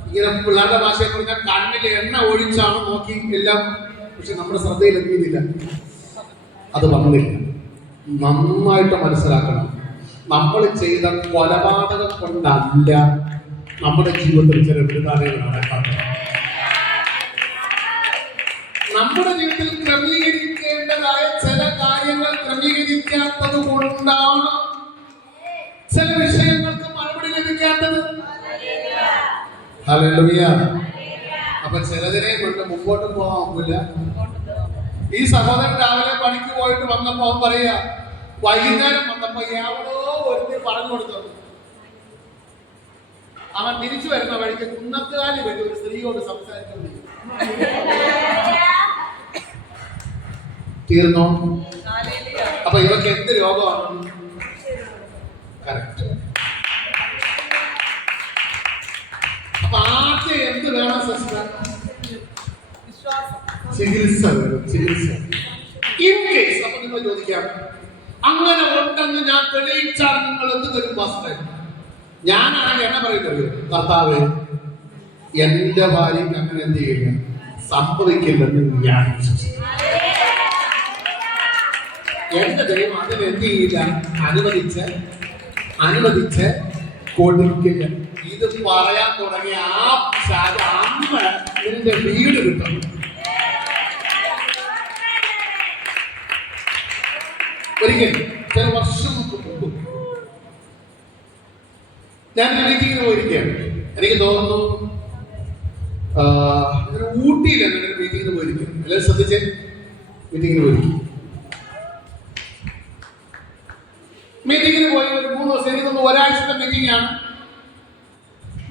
ഇങ്ങനെ പിള്ളേരുടെ ഭാഷയെ പറഞ്ഞാൽ കണ്ണിൽ എണ്ണ ഒഴിച്ചാണ് നോക്കി എല്ലാം. പക്ഷെ നമ്മുടെ ശ്രദ്ധയിൽ എത്തിയില്ല. അത് വന്നില്ല. നന്നായിട്ട് മനസ്സിലാക്കണം. നമ്മൾ ചെയ്ത കൊലപാതകം കൊണ്ടല്ല നമ്മുടെ ജീവിതത്തിൽ ചില വിടുതലുകൾ നടക്കാത്തത്. നമ്മുടെ ജീവിതത്തിൽ ക്രമീകരിക്കേണ്ടതായ ചില കാര്യങ്ങൾ ക്രമീകരിക്കാത്തത് കൊണ്ടാണ് ചില വിഷയങ്ങൾക്ക് മറുപടി ലഭിക്കാത്തത്. ഹല്ലേലൂയ. അപ്പൊ ചിലതിനെ കൊണ്ട് മുമ്പോട്ട് പോകാൻ ഒക്കില്ല. ഈ സഹോദരൻ രാവിലെ പണിക്ക് പോയിട്ട് വന്നപ്പോ പറയാ, വൈകുന്നേരം വന്നപ്പോ എവടോ ഒരുത്തി പറഞ്ഞു കൊടുത്തത്. അവൻ തിരിച്ചു വരുന്ന വഴിക്ക് കുന്നത്തുകാലി പറ്റി ഒരു സ്ത്രീയോട് സംസാരിച്ചുകൊണ്ടിരിക്കും. തീർന്നോ? അപ്പൊ ഇവർക്ക് എന്ത് രോഗമാണ്? കറക്റ്റ്. അപ്പൊ ആദ്യം എന്ത് വേണം സിസ്റ്റർ? ചികിത്സ വേണം. ചികിത്സ. ഇൻ കേസ് അപ്പൊ നിങ്ങൾ ചോദിക്കാം, അങ്ങനെ ഉണ്ടെന്ന് ഞാൻ തെളിയിച്ചാൽ നിങ്ങൾ എന്ത് തരും പാസ്റ്റർ? ഞാനാണെങ്കിൽ എന്നെ പറയുന്നത്, കർത്താവേ എന്റെ ഭാര്യയ്ക്ക് അങ്ങനെ എന്ത് ചെയ്യില്ല, സംഭവിക്കില്ലെന്ന് ഞാൻ വിശ്വസിക്കുന്നു. എന്റെ ദൈവം അതിന് എന്ത് ചെയ്യില്ല, അനുവദിച്ച് കൊടുക്കില്ല. ഇത് പറയാൻ തുടങ്ങിയ ആ അമ്മ നിന്റെ വീട് കിട്ടും. ഒരിക്കലും ചില വർഷങ്ങൾക്ക് മുമ്പ് ഞാൻ മീറ്റിങ്ങിന് പോയിരിക്കുകയാണ്. എനിക്ക് തോന്നുന്നു ഊട്ടിയിൽ എന്തെങ്കിലും മീറ്റിങ്ങിന് പോയിരിക്കും. എല്ലാവരും ശ്രദ്ധിച്ചേ, മീറ്റിങ്ങിന് പോയിരിക്കും. മീറ്റിങ്ങിന് പോയി ഒരു 3 ദിവസം, എനിക്കൊന്ന് ഒരാഴ്ചത്തെ മീറ്റിംഗ് ആണ്.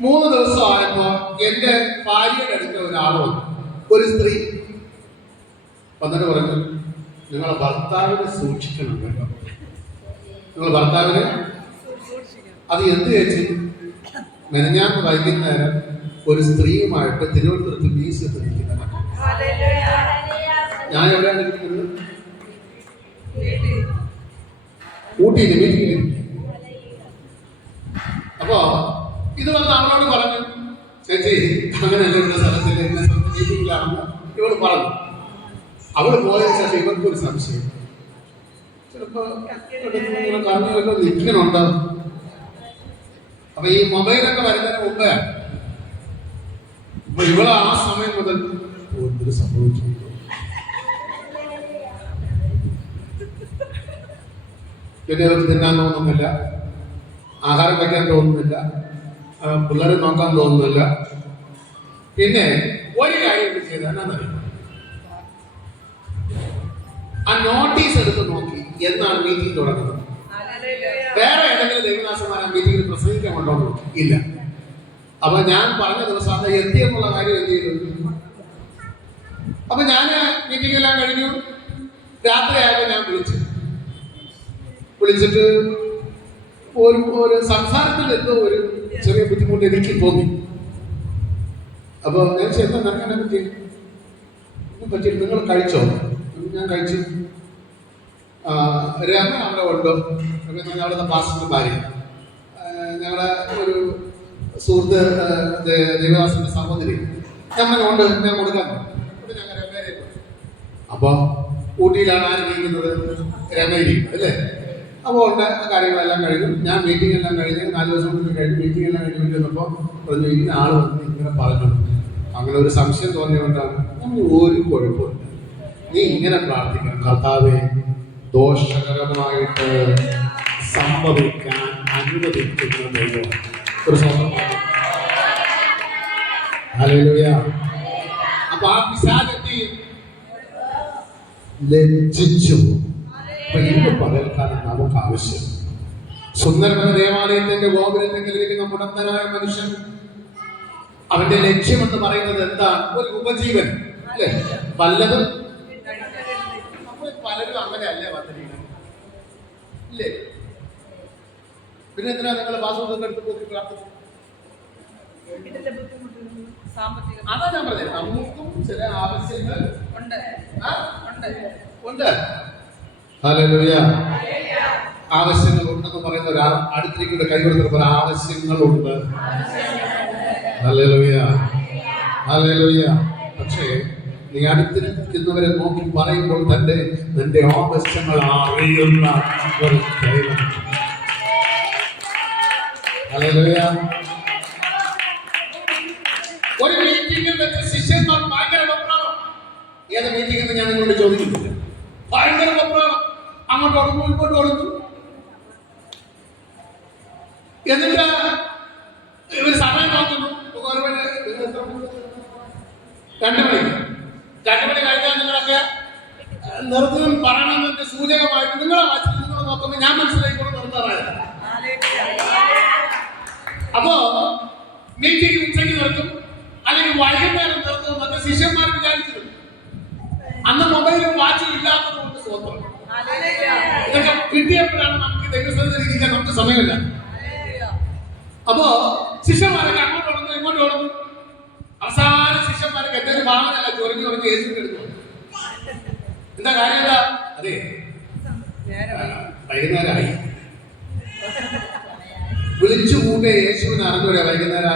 3 ദിവസം ആയപ്പോ എന്റെ ഭാര്യയുടെ അടുത്ത് ഒരാൾ വന്നു. ഒരു സ്ത്രീ വന്നിട്ട് പറഞ്ഞു, നിങ്ങളെ ഭർത്താവിനെ സൂക്ഷിക്കണം കേട്ടോ, നിങ്ങൾ ഭർത്താവിനെ. അത് എന്ത് ചേച്ചി? മെനഞ്ഞാന്ന് വൈകുന്നേരം ഒരു സ്ത്രീയുമായിട്ട് തിരുവനന്തപുരത്ത് മ്യൂസിയത്തിൽ ഇരിക്കുന്നത്. ഞാൻ എവിടെയാണ് ഇരിക്കുന്നത്? ഊട്ടിയിൽ മീറ്റിംഗിൽ. അപ്പോ ഇത് വന്ന് അവളോട് പറഞ്ഞു, ചേച്ചി അങ്ങനെയല്ല ഇവിടെ സ്ഥലത്തിൽ മീറ്റിംഗിലാണെന്ന് ഇവള് പറഞ്ഞു. അവള് പോയതിനു ശേഷം ഇവർക്കൊരു സംശയം, ചിലപ്പോ കറങ്ങുമല്ലോ നിൽക്കണുണ്ടോ. അപ്പൊ ഈ മൊബൈലൊക്കെ വരുന്നതിന് മുമ്പേ അപ്പൊ ഇവള് ആ സമയം മുതൽ എന്തൊരു സംഭവിച്ചു, പിന്നെ ഇവർക്ക് തിന്നാൻ തോന്നുന്നില്ല, ആഹാരം വയ്ക്കാൻ തോന്നുന്നില്ല, പിള്ളേരെ നോക്കാൻ തോന്നുന്നില്ല. പിന്നെ ഒരു കാര്യം ചെയ്ത് എന്നാന്നറിയാം, ആ നോട്ടീസ് എടുത്ത് നോക്കി എന്നാണ് മീറ്റിംഗ് തുടങ്ങുന്നത്. വേറെ ഏതെങ്കിലും ദൈവദാസന്മാർ ആ മീറ്റിംഗിൽ പ്രസംഗിക്കാൻ കൊണ്ടോന്നു ഇല്ല. അപ്പൊ ഞാൻ പറഞ്ഞ ദിവസം അത് എത്തിയെന്നുള്ള കാര്യം എന്ത് ചെയ്തു? അപ്പൊ ഞാൻ മീറ്റിംഗ് എല്ലാം കഴിഞ്ഞു, രാത്രിയായപ്പോൾ ഞാൻ വിളിച്ചിട്ട് ഒരു സംസാരത്തിൽ എന്തോ ഒരു ചെറിയ ബുദ്ധിമുട്ട് എനിക്ക് തോന്നി. അപ്പൊ ഞാൻ എന്താ നടക്കാനെ പറ്റിയിട്ട് നിങ്ങൾ കഴിച്ചോ? ഞാൻ കഴിച്ചു. രമ അവിടെ ഉണ്ടോ? ഞങ്ങളുടെ പാസ്റ്റർ ഭാര്യ, ഞങ്ങളുടെ ഒരു സുഹൃത്ത് ദേവദാസന്റെ സഹോദരി ഞമ്മനുണ്ട്, ഞാൻ കൊടുക്കാൻ. ഞങ്ങൾ രമേരെ. അപ്പൊ ഊട്ടിയിലാണ് ആര് ഇരിക്കുന്നത്? രമേരി അല്ലേ? അപ്പോൾ ഉണ്ട്, കാര്യങ്ങളെല്ലാം കഴിഞ്ഞു. ഞാൻ മീറ്റിംഗ് എല്ലാം കഴിഞ്ഞ് 4 ദിവസം കഴിഞ്ഞ് മീറ്റിംഗ് എല്ലാം കഴിഞ്ഞ് വന്നപ്പോൾ പറഞ്ഞു, ഇന്ന ആൾ വന്ന് ഇങ്ങനെ പറഞ്ഞു. അങ്ങനെ ഒരു സംശയം തോന്നിയോണ്ടാണ്. നമ്മൾ ഒരു കുഴപ്പമില്ല, നീ ഇങ്ങനെ പ്രാർത്ഥിക്കണം, കർത്താവേ ദോഷകരമായിട്ട് സംഭവിക്കാൻ അനുവദിക്കുന്ന ദൈവം. ഒരു സ്വന്തം ഹല്ലേലൂയ. അപ്പൊ ആ പിശാചെത്തി ലജ്ജിച്ചു. അപ്പൊ ഇന്ന് പകൽക്കാലം നമുക്ക് ആവശ്യം സുന്ദരമായ ദേവാലയത്തിന്റെ ഗോപുരത്തെങ്കിലേക്ക് നമ്മുടെ അന്ധനായ മനുഷ്യൻ, അവന്റെ ലക്ഷ്യമെന്ന് പറയുന്നത് എന്താണ്? ഒരു ഉപജീവൻ അല്ലേ? പലതും പലരും അങ്ങനെയല്ലേ വന്നിരിക്കുന്നത് ഇല്ലേ? പിന്നെ എന്തിനാ നിങ്ങൾ പാസ്പോർട്ട് എടുത്ത് പോയി പ്രാർത്ഥിച്ചു? അതാ ഞാൻ പറഞ്ഞത്, നമുക്കും ചില ആവശ്യങ്ങൾ ഉണ്ട്. ഹല്ലേലൂയ. ആവശ്യങ്ങൾ ഉണ്ടെന്ന് പറയുന്ന ഒരാൾ അടുത്തിരിക്കുന്ന കൈകൊടുക്കുന്ന ആവശ്യങ്ങളുണ്ട്. Hallelujah, hallelujah. പക്ഷേ നീ അടുത്തിരിക്കുന്നവരെ നോക്കി പറയുമ്പോൾ തന്നെ നിന്റെ ആവശ്യങ്ങൾ അറിയുന്ന ഒരു ദൈവം. ഹല്ലേലൂയ. ഒരു മീറ്റിംഗിൽ വെച്ച് ശിഷ്യന്മാർ ഭയങ്കര വെപ്രാളം. ഏത് മീറ്റിംഗ് എന്ന് ഞാൻ നിങ്ങളോട് ചോദിക്കുന്നില്ല. ഭയങ്കര വെപ്രാളം. അങ്ങോട്ട് ഓടുന്നു, ഇങ്ങോട്ട് ഓടുന്നു. എന്നിട്ട് ഇവർ സമയം നോക്കുന്നു. 2 മണി കഴിഞ്ഞാൽ നിങ്ങളൊക്കെ നിർത്തും പറയണമെന്ന് സൂചകമായിട്ട് നിങ്ങളെ വാച്ചിൽ നിങ്ങൾ നോക്കുമ്പോൾ ഞാൻ മനസ്സിലാക്കിക്കൊണ്ട് നിർത്താറായത്. അപ്പോ മീറ്റിംഗ് ഉച്ചയ്ക്ക് നിർത്തും, അല്ലെങ്കിൽ വൈകുന്നേരം നിർത്തും എന്നൊക്കെ ശിഷ്യന്മാർ വിചാരിച്ചത്. അന്ന് മൊബൈലും വാച്ചും ഇല്ലാത്തത് കൊണ്ട് സ്വന്തം ഇതൊക്കെ കിട്ടിയപ്പോഴാണ് നമുക്ക് ദൈവസ്ഥലത്തിൽ ഇരിക്കാൻ നമുക്ക് സമയമില്ല. അപ്പോ ശിഷ്യന്മാരൊക്കെ അങ്ങോട്ട് ഓടുന്നു, ഇങ്ങോട്ട് ഓടുന്നു. അവസാന ശിഷ്യന്മാരൊക്കെ എന്റെ ഒരു ഭാവനല്ല ചൊറിഞ്ഞു യേശുവിന്റെ എടുത്തു. എന്താ കാര്യം? എന്താ? അതെ, വൈകുന്നേരമായി. വിളിച്ചു കൂട്ടിയ യേശുവിന് അറിഞ്ഞൂടെ വൈകുന്നേരം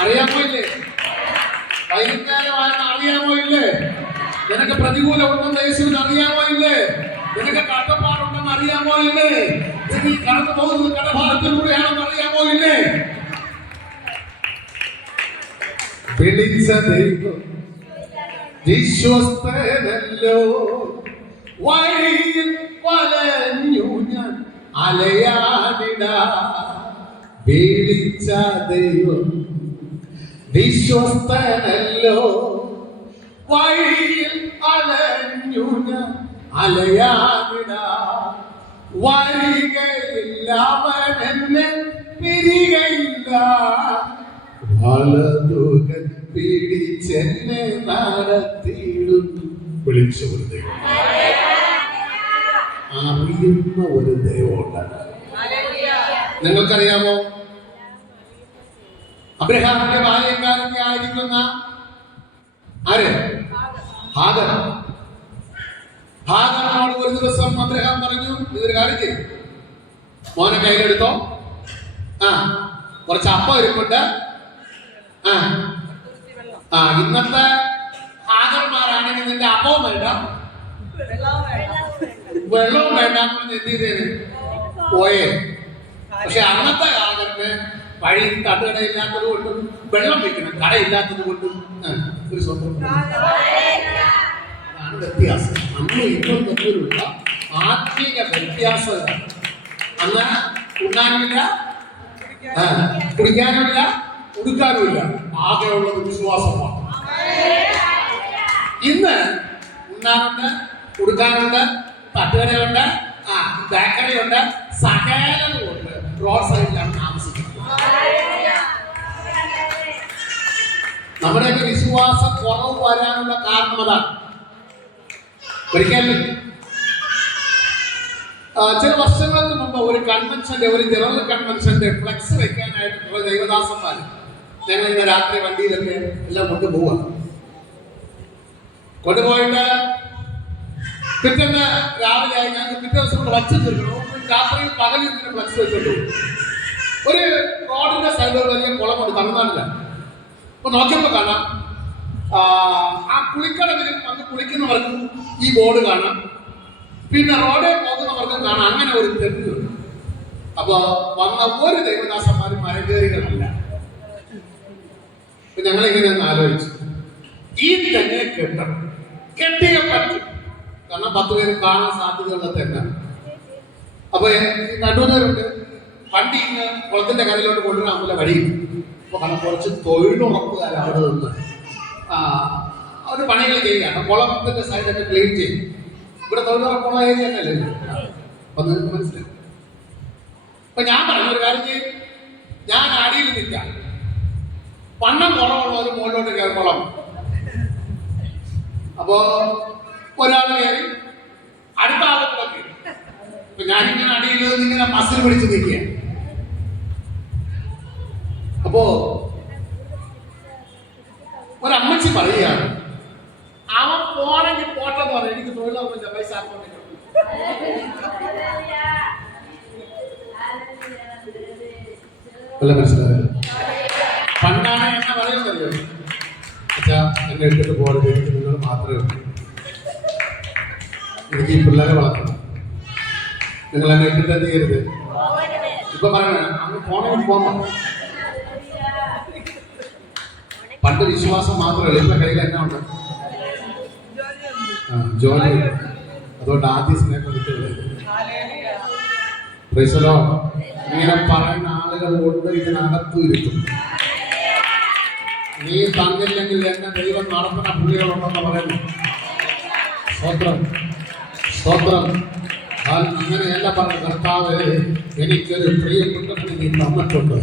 അറിയാമോ ഇല്ലേ? വൈകുന്നേരമാണെന്ന് അറിയാമോ ഇല്ലേ? നിനക്ക് പ്രതികൂലം ഉണ്ടെന്ന് യേശുവിന് അറിയാമോ ഇല്ലേ? നിനക്ക് കഷ്ടപ്പാടുണ്ടെന്ന് അറിയാമോ ഇല്ലേ? നീ കടന്നു പോകുന്നത് കടഭാരത്തിലൂടെയാണെന്ന് അറിയാമോ ഇല്ലേ? വിളിച്ച ദൈവം വിശ്വസ്തനല്ലോ, വഴിയിൽ വലഞ്ഞു ഞാൻ അലയാടിട. വിളിച്ച ദൈവം വിശ്വസ്തനല്ലോ, വഴിയിൽ അലഞ്ഞു ഞാൻ അലയാടിട. വരികയില്ല, അവൻ എന്നെ പിരികയില്ല. വലതുകൻ പിടിച്ചെന്നെ നടത്തിയിടും. വിളിച്ച ഒരു ദൈവം, അറിയുന്ന ഒരു ദൈവമുണ്ട്. നിങ്ങൾക്കറിയാമോ, അബ്രഹാമിന്റെ ബാല്യക്കാരൊക്കെ ആയിരിക്കുന്ന ആര്? ഹാഗർ. ഹാഗറിനോട് ഒരു ദിവസം അബ്രഹാം പറഞ്ഞു, ഇതൊരു കാര്യം ചെയ്യും, മോനെ കയ്യിലെടുത്തോ, കുറച്ച് അപ്പം ഇരിപ്പുണ്ട്, ഇന്നത്തെ ഹാഗർമാരാണെങ്കിൽ നിന്റെ അപ്പവും വേണ്ട വെള്ളവും വേണ്ട എന്ത് ചെയ്തേന് പോയേ. പക്ഷെ അന്നത്തെ ഹാഗറിന് വഴിയിൽ തട്ടുകടയില്ലാത്തത് കൊണ്ടും വെള്ളം വെക്കണം കടയില്ലാത്തത് കൊണ്ടും ഒരു സ്വന്തം. അതാണ് വ്യത്യാസം. നമ്മൾ ഇപ്പോൾ തമ്മിലുള്ള ആത്മീക വ്യത്യാസം. അന്ന് ഉണ്ണാനുമില്ല, കുടിക്കാനുമില്ല, ഉടുക്കാനുമില്ല, ആകെയുള്ളത് വിശ്വാസമാണ്. ഇന്ന് ഉണ്ണാനുണ്ട്, ഉടുക്കാനുണ്ട്, തട്ടുകടയുണ്ട്, ബേക്കറിയുണ്ട്, സകലതുമുണ്ട്. റോഡ് സൈഡിലാണ് താമസിക്കുന്നത്. നമ്മുടെയൊക്കെ വിശ്വാസം കുറവ് വരാനുള്ള കാരണം അതാണ്. ഒരിക്കലും ചില വർഷങ്ങൾക്ക് മുമ്പ് ഒരു കൺവെൻഷന്റെ, ഒരു ജനറൽ കൺവെൻഷന്റെ ഫ്ലെക്സ് വെക്കാനായിട്ട് ദൈവദാസന്മാർ ഞങ്ങൾ ഇന്ന് രാത്രി വണ്ടിയിലൊക്കെ എല്ലാം കൊണ്ടുപോവാണ്. കൊണ്ടുപോയിട്ട് പിറ്റേന്ന് രാവിലെ ആയി ഞങ്ങൾക്ക് പിറ്റേ ദിവസം കൊണ്ട് വച്ചു തീർക്കണം. രാത്രിയിൽ പകലിൽ ഇങ്ങനെ ഫ്ലെക്സ് വെച്ചിട്ടു. ഒരു റോഡിന്റെ സൈഡിൽ വലിയ കുളമുണ്ട്, തമിഴ്നാട്ടില്ല. അപ്പൊ നോക്കിയപ്പോ കാണാം, ആ കുളിക്കടവിൽ വന്ന് കുളിക്കുന്നവർക്കും ഈ ബോർഡ് കാണാം, പിന്നെ റോഡിൽ പോകുന്നവർക്കും കാണാം, അങ്ങനെ ഒരു തെറ്റുണ്ട്. അപ്പൊ വന്ന ഒരു ദൈവദാസന്മാരും മരകേറികളല്ല. അപ്പൊ ഞങ്ങളിങ്ങനെ ഒന്ന് ആലോചിച്ചു, ഈ തെന്നെ കെട്ടണം, കെട്ടിയേ പറ്റും. കാരണം 10 പേര് കാണാൻ സാധ്യതയുള്ള തെന്നാണ്. അപ്പൊ നടുവരുണ്ട്, വണ്ടി ഇന്ന് കുളത്തിന്റെ കരയിലോട്ട് കൊണ്ടുവരാൻ പോലെ വഴിയും. അപ്പൊ കാരണം കുറച്ച് തൊഴിലുറപ്പുകാർ അവിടെ നിന്ന് അവർ പണികൾ ചെയ്യുകയാണ്. കുളത്തിന്റെ സൈഡൊക്കെ ക്ലീൻ ചെയ്യും. ഇവിടെ തൊഴിലുറപ്പുള്ള ഏരിയ അല്ലേ, അപ്പൊ നിങ്ങൾക്ക് മനസ്സിലായി. അപ്പൊ ഞാൻ പറഞ്ഞു, ഒരു കാര്യം ചെയ്യും, ഞാൻ അടിയിൽ നിൽക്കാം, വണ്ണം കുറവുള്ള ഒരു മുകളിലോട്ട് കയറിക്കോളാം. അപ്പോ ഒരാൾ കയറി, അടുത്ത ആളെ കൂടെ കയറി. അപ്പൊ ഞാനിങ്ങനെ അടിയിൽ ഇങ്ങനെ മസിൽ പിടിച്ച് നിൽക്കുക. അപ്പോ ഒരമ്മച്ചി പറയുകയാണ്, അവൻ പോണെങ്കിൽ പോട്ടെന്ന് പറയാം, എനിക്ക് തൊഴിലുറപ്പില്ല, പൈസ ആക്കോണ്ടില്ല. മനസ്സിലായോ? പണ്ടാണ് എന്നെ പറയുന്നറിയോ, അച്ഛാ എന്നെ ഇട്ടിട്ട് പോകരുത്, എനിക്ക് നിങ്ങൾ മാത്രമേ ഉള്ളൂ, എനിക്ക് ഈ പിള്ളേരെ വളർത്തണം, നിങ്ങൾ എന്നെ ഇട്ടിട്ട് എന്ത് ചെയ്യരുത്. ഇപ്പൊ പറയണേ അങ്ങ് പോണെങ്കിൽ പോകാം. പണ്ട് വിശ്വാസം മാത്രമല്ല, ഇപ്പൊ കയ്യിൽ എന്നാ ഉണ്ട്, ജോലി. അതുകൊണ്ട് ആദ്യ സ്നേഹം വിട്ടുള്ളത്. ഇങ്ങനെ പറയുന്ന ആളുകൾ കൊണ്ട് ഇതിനകത്തും ഇരുത്തും. നീ തന്നില്ലെങ്കിൽ എന്നെ ദൈവം നടത്തുന്ന പുള്ളികളുണ്ടെന്ന് പറയുന്നു. സ്തോത്രം, സ്തോത്രം. അങ്ങനെയല്ല പറഞ്ഞു, കർത്താവ് എനിക്കൊരു പ്രിയപ്പെട്ടവന് നീ തന്നിട്ടുണ്ട്.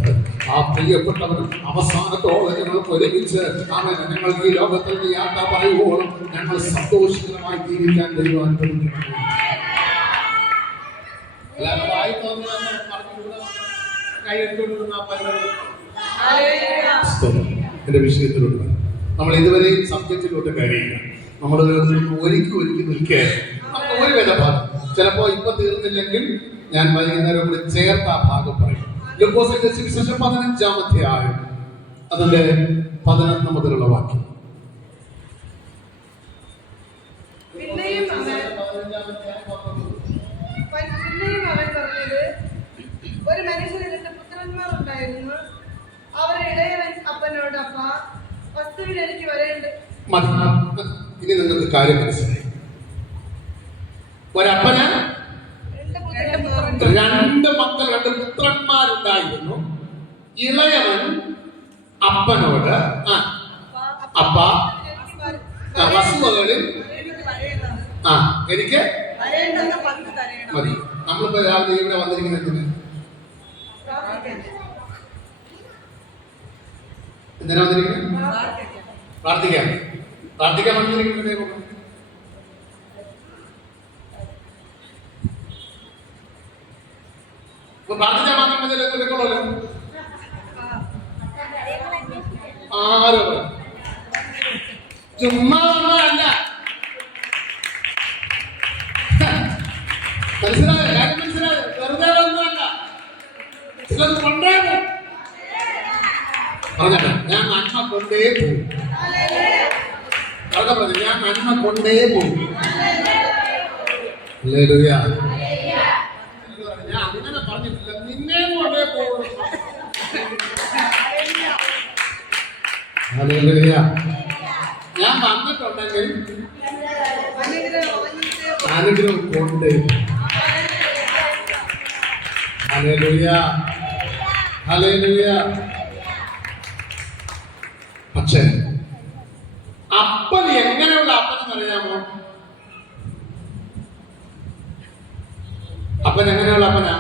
ആ പ്രിയപ്പെട്ടവൻ അവസാനത്തോളം ഞങ്ങൾക്ക് ഒരുമിച്ച് ഞങ്ങൾ ഈ ലോകത്തിൽ നീ യാത്ര പറയുമ്പോഴും ഞങ്ങൾ സന്തോഷകരമായി ജീവിക്കാൻ ദൈവം അനുഭവിക്കണം. എന്റെ വിഷയത്തിലോട്ട് നമ്മൾ ഇതുവരെയും സബ്ജക്റ്റിലോട്ട് കഴിയില്ല. നമ്മൾ ഒരുക്കി നിൽക്കുക. നമുക്ക് ഒരു വിധ ഭാഗം ചിലപ്പോ ഇപ്പൊ തീർന്നില്ലെങ്കിൽ ഞാൻ വൈകുന്നേരം കൂടി ചേർത്ത ആ ഭാഗം പറയും. ലൂക്കോസിന്റെ സുവിശേഷം 15-ാം അധ്യായം അതിന്റെ 11 മുതലുള്ള വാക്യം. പിന്നെയും അവൻ പറഞ്ഞത്, ഒരു മനുഷ്യന് 2 പുത്രന്മാർ ഉണ്ടായിരുന്നു. അവരുടെ ഇളയവൻ അപ്പനോട്, അപ്പ വസ്തുവിൽ എനിക്ക് വരേണ്ടത്. ഇനി നിങ്ങൾക്ക് കാര്യം മനസ്സിലായി. ഒരപ്പന് 2 മക്കൾ, 2 പുത്രന്മാരുണ്ടായിരുന്നു. ഇളയവൻ അപ്പനോട്, അപ്പ വസ്തുവകളിൽ എനിക്ക് മതി. നമ്മളിപ്പോ രാവിലെ ഇവിടെ വന്നിരിക്കുന്നത് എന്തിനാ വന്നിരിക്കുന്നത്? പ്രാർത്ഥിക്കാൻ. പ്രാർത്ഥിക്കാൻ വന്നിരിക്കുന്നത്. പ്രാർത്ഥിച്ചാൽ മാത്രം മതി എടുക്കണല്ലോ. ആരോ ചുമ്മാ വന്നതല്ല. മനസ്സിലായോ? കാര്യം മനസ്സിലായോ? വെറുതെ വന്നതല്ല. ചിലത് കൊണ്ടേ പോകും. പറഞ്ഞോ, ഞാൻ നന്മ കൊണ്ടേ പോകും. പറഞ്ഞു, ഞാൻ നന്മ കൊണ്ടേ പോകും. ഹല്ലേലൂയ. ഞാൻ അങ്ങനെ പറഞ്ഞിട്ടില്ല, നിന്നെ കൊണ്ടേ പോകും. ഹല്ലേലൂയ. ഞാൻ വന്നിട്ടുണ്ടെങ്കിൽ അനുഗ്രഹം കൊണ്ട്. ഹല്ലേലൂയ. ഹല്ലേലൂയ. പക്ഷേ അപ്പൻ എങ്ങനെയുള്ള അപ്പനെന്ന് അറിയാമോ? അപ്പൻ എങ്ങനെയുള്ള അപ്പനാ?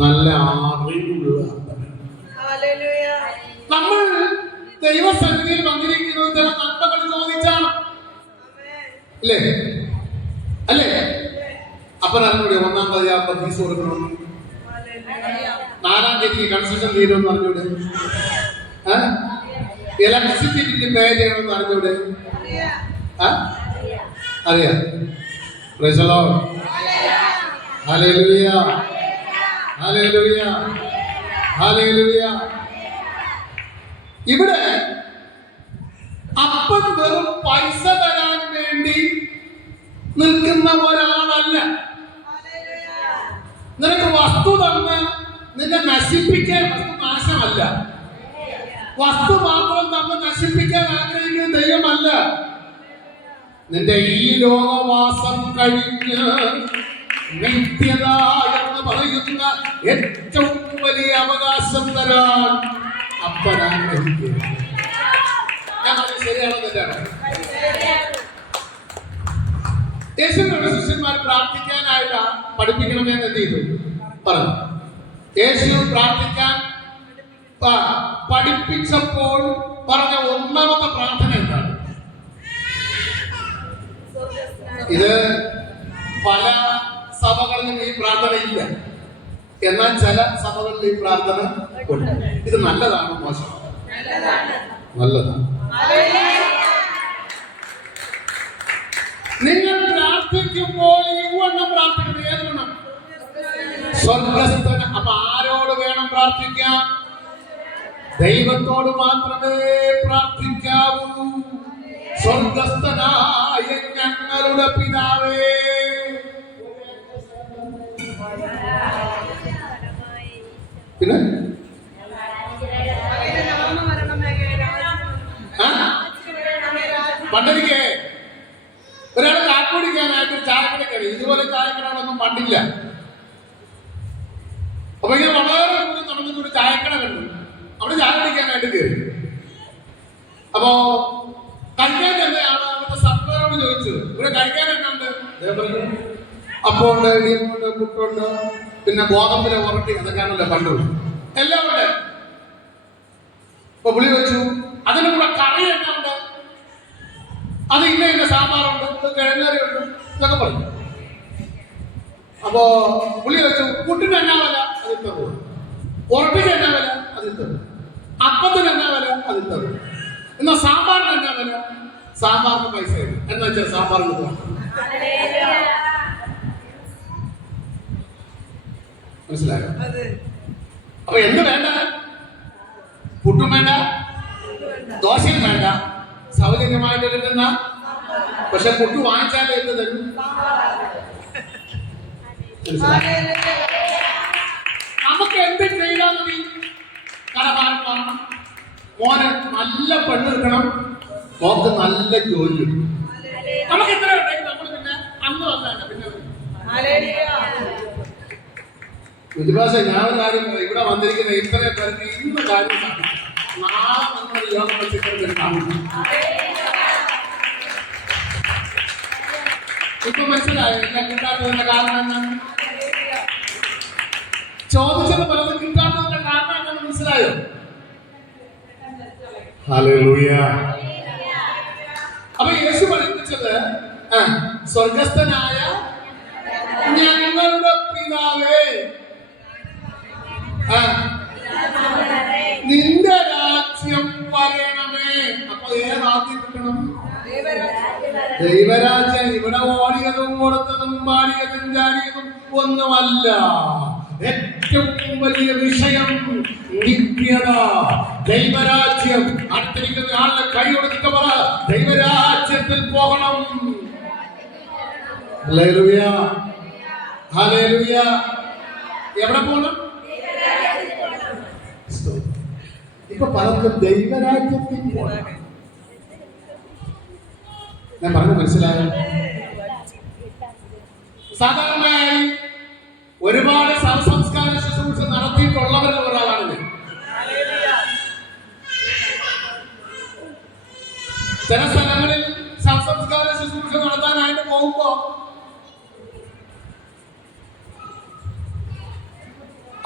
നല്ല അറിവുള്ള അപ്പനാണ്. നമ്മൾ ദൈവസന്നിധിയിൽ വന്നിരിക്കുന്നത് ചില നന്മകൾ ചോദിച്ചാണ്, അല്ലേ? അല്ലേ? അപ്പൻ അറിഞ്ഞൂടെ? 1-ാം തീയതി ഫീസ് കൊടുക്കണം, 4-ാം തീയതി കൺസ്ട്രക്ഷൻ തീരുമെന്ന് അറിഞ്ഞൂടെ? ഇലക്ട്രിസിറ്റി ബില്ല് പേ ചെയ്യണമെന്ന് അറിഞ്ഞൂടെ? അറിയാം. Price the Lord. Hallelujah. Hallelujah. Hallelujah. ഇവിടെ അപ്പൻ വെറും പൈസ തരാൻ വേണ്ടി നിൽക്കുന്ന ഒരാളല്ല. നിനക്ക് വസ്തു തന്ന് നിന്നെ നശിപ്പിക്കാൻ, വസ്തു നാശമല്ല, വസ്തു മാത്രം തന്ന് നശിപ്പിക്കാൻ ആഗ്രഹിക്കുന്ന ദൈവമല്ല. നിന്റെ ഈ ലോകവാസം കഴിഞ്ഞ് നിത്യത എന്ന് പറയുന്ന ഏറ്റവും വലിയ അവകാശം തരാൻ അപ്പൻ ആഗ്രഹിക്കുന്നു. ഞാൻ പറഞ്ഞത് ശരിയാണോ തെറ്റാണോ? യേശുവിനോട് ശിഷ്യന്മാർ പ്രാർത്ഥിക്കാനായിട്ട് പഠിപ്പിക്കണമെന്ന് എന്ത് ചെയ്തു? പറഞ്ഞു. യേശു പ്രാർത്ഥിക്കാൻ പഠിപ്പിച്ചപ്പോൾ പറഞ്ഞ ഒന്നാമത്തെ പ്രാർത്ഥന എന്താണ്? ഇത് പല സഭകളിലും ഈ പ്രാർത്ഥന ഇല്ല, എന്നാൽ ചില സഭകളിൽ ഈ പ്രാർത്ഥന ഉണ്ട്. ഇത് നല്ലതാണ്, മോശം? നല്ലതാണ്. നിങ്ങൾ പ്രാർത്ഥിക്കുമ്പോൾ ഇവണ്ണം പ്രാർത്ഥിക്കുന്നത്. ഏതെണ്ണം? സ്വർഗസ്ഥന. അപ്പൊ ആരോട് വേണം പ്രാർത്ഥിക്കാം? ദൈവത്തോട് മാത്രമേ പ്രാർത്ഥിക്കാവൂ. സ്വർഗസ്ഥനായ ഞങ്ങളുടെ പിതാവേ. പിന്നെ പണ്ടിരിക്കേ ഒരാൾ കാക്കുടിക്കാനായിട്ട് ചായക്കടക്കറി, ഇതുപോലെ ചായക്കടകളൊന്നും പണ്ടില്ല. അപ്പൊ ഇങ്ങനെ വളരെ കൂടി നടന്നൊരു ചായക്കട കണ്ടു. അവിടെ ചായ കുടിക്കാനായിട്ട് കയറി. അപ്പോ കഴിക്കാൻ തന്നെയാണ് അവിടുത്തെ സപ്ലൈയോട് ചോദിച്ചത്, ഇവിടെ കഴിക്കാൻ എന്നുണ്ട്? അപ്പം ഉണ്ട്, ഇടിയപ്പുണ്ട്, പുട്ടുണ്ട്, പിന്നെ ഗോതമ്പിലെ ഉറട്ടി, അതൊക്കെയാണല്ലോ പണ്ട് എല്ലാം ഉണ്ട്. അപ്പൊ പുളി വെച്ചു. അതിന് കൂടെ കറി തന്നെ ഉണ്ട്, അത് ഇന്ന സാമ്പാറുണ്ട്, കിഴങ്ങറിയുണ്ട്, ഇതൊക്കെ പറഞ്ഞു. അപ്പോ പുളി വെച്ചു. പുട്ടിന് എന്നാ വില? അതിൽ തരും. ഉറപ്പിന് എന്നാ വില? അതിൽ തരും. അപ്പത്തിന് എന്നാ വില? അതിൽ തരും. എന്നാ സാമ്പാറിന് എന്നാ വില? സാമ്പാറിന് പൈസ എന്ന് വെച്ചാൽ സാമ്പാറിന് പോകാം. മനസ്സിലായോ? അപ്പൊ എന്ത് വേണ്ട? പുട്ടും വേണ്ട, ദോശയും വേണ്ട, സൗജന്യമായിട്ട് കിട്ടുന്ന. പക്ഷെ പുട്ട് വാങ്ങിച്ചാലേ എന്ത് തരും? നമുക്ക് എന്ത് ചെയ്താൽ മതി? കടഭാരം വാങ്ങണം, മോന് നല്ല പെണ്ണ് കിട്ടണം, മോക്ക് നല്ല ജോലി. നമുക്ക് എത്ര ഉണ്ടെങ്കിൽ നമ്മൾ പിന്നെ അന്ന് വന്നതാണ്. പിന്നെ വിദ്യാഭ്യാസം ഞാൻ ഒരു കാര്യം പറയാം. ഇവിടെ വന്നിരിക്കുന്ന ഇത്രയും പേർക്ക് ഇന്ന് കാര്യം സാധിക്കും. നാളെ നമ്മൾ യോഗം വെച്ചിട്ട് കാണും. ഇപ്പൊ മനസ്സിലായോ എല്ലാം കിട്ടാത്തതിന്റെ കാരണം എന്നാണ്? ചോദിച്ചത് പലതും കിട്ടാത്തതിന്റെ കാരണം എന്താണെന്ന് മനസ്സിലായോ? ഹല്ലേലൂയ. അപ്പൊ യേശു പഠിപ്പിച്ചത് സ്വർഗസ്ഥനായ ഞങ്ങളുടെ പിതാവേ, നിന്റെ രാജ്യം വരണമേ. അപ്പൊ ഏതാദ്യം കിട്ടണം? ദൈവരാജ്യം. ഇവിടെ ഓടിയതും കൊടുത്തതും പാടിയതും ചാടിയതും ഒന്നുമല്ല. ഏറ്റവും വലിയ വിഷയം നിത്യത, ദൈവരാജ്യം. അടുത്തിരിക്കുന്ന ആളുടെ കൈ കൊടുത്തിട്ട് പറ, ദൈവരാജ്യത്തിൽ പോകണം. Hallelujah, hallelujah. എവിടെ പോകണം? ഇപ്പൊ പലർക്കും ദൈവരാജ്യത്തിൽ പോകണം. ഞാൻ പറഞ്ഞു മനസ്സിലായോ? സാധാരണയായി ഒരുപാട് സംസ്കാര ശുശ്രൂഷ നടത്തിയിട്ടുള്ളവരിൽ ഒരാളാണ് ഞാൻ. ചില സ്ഥലങ്ങളിൽ സംസ്കാര ശുശ്രൂഷ നടത്താനായിട്ട് പോകുമ്പോ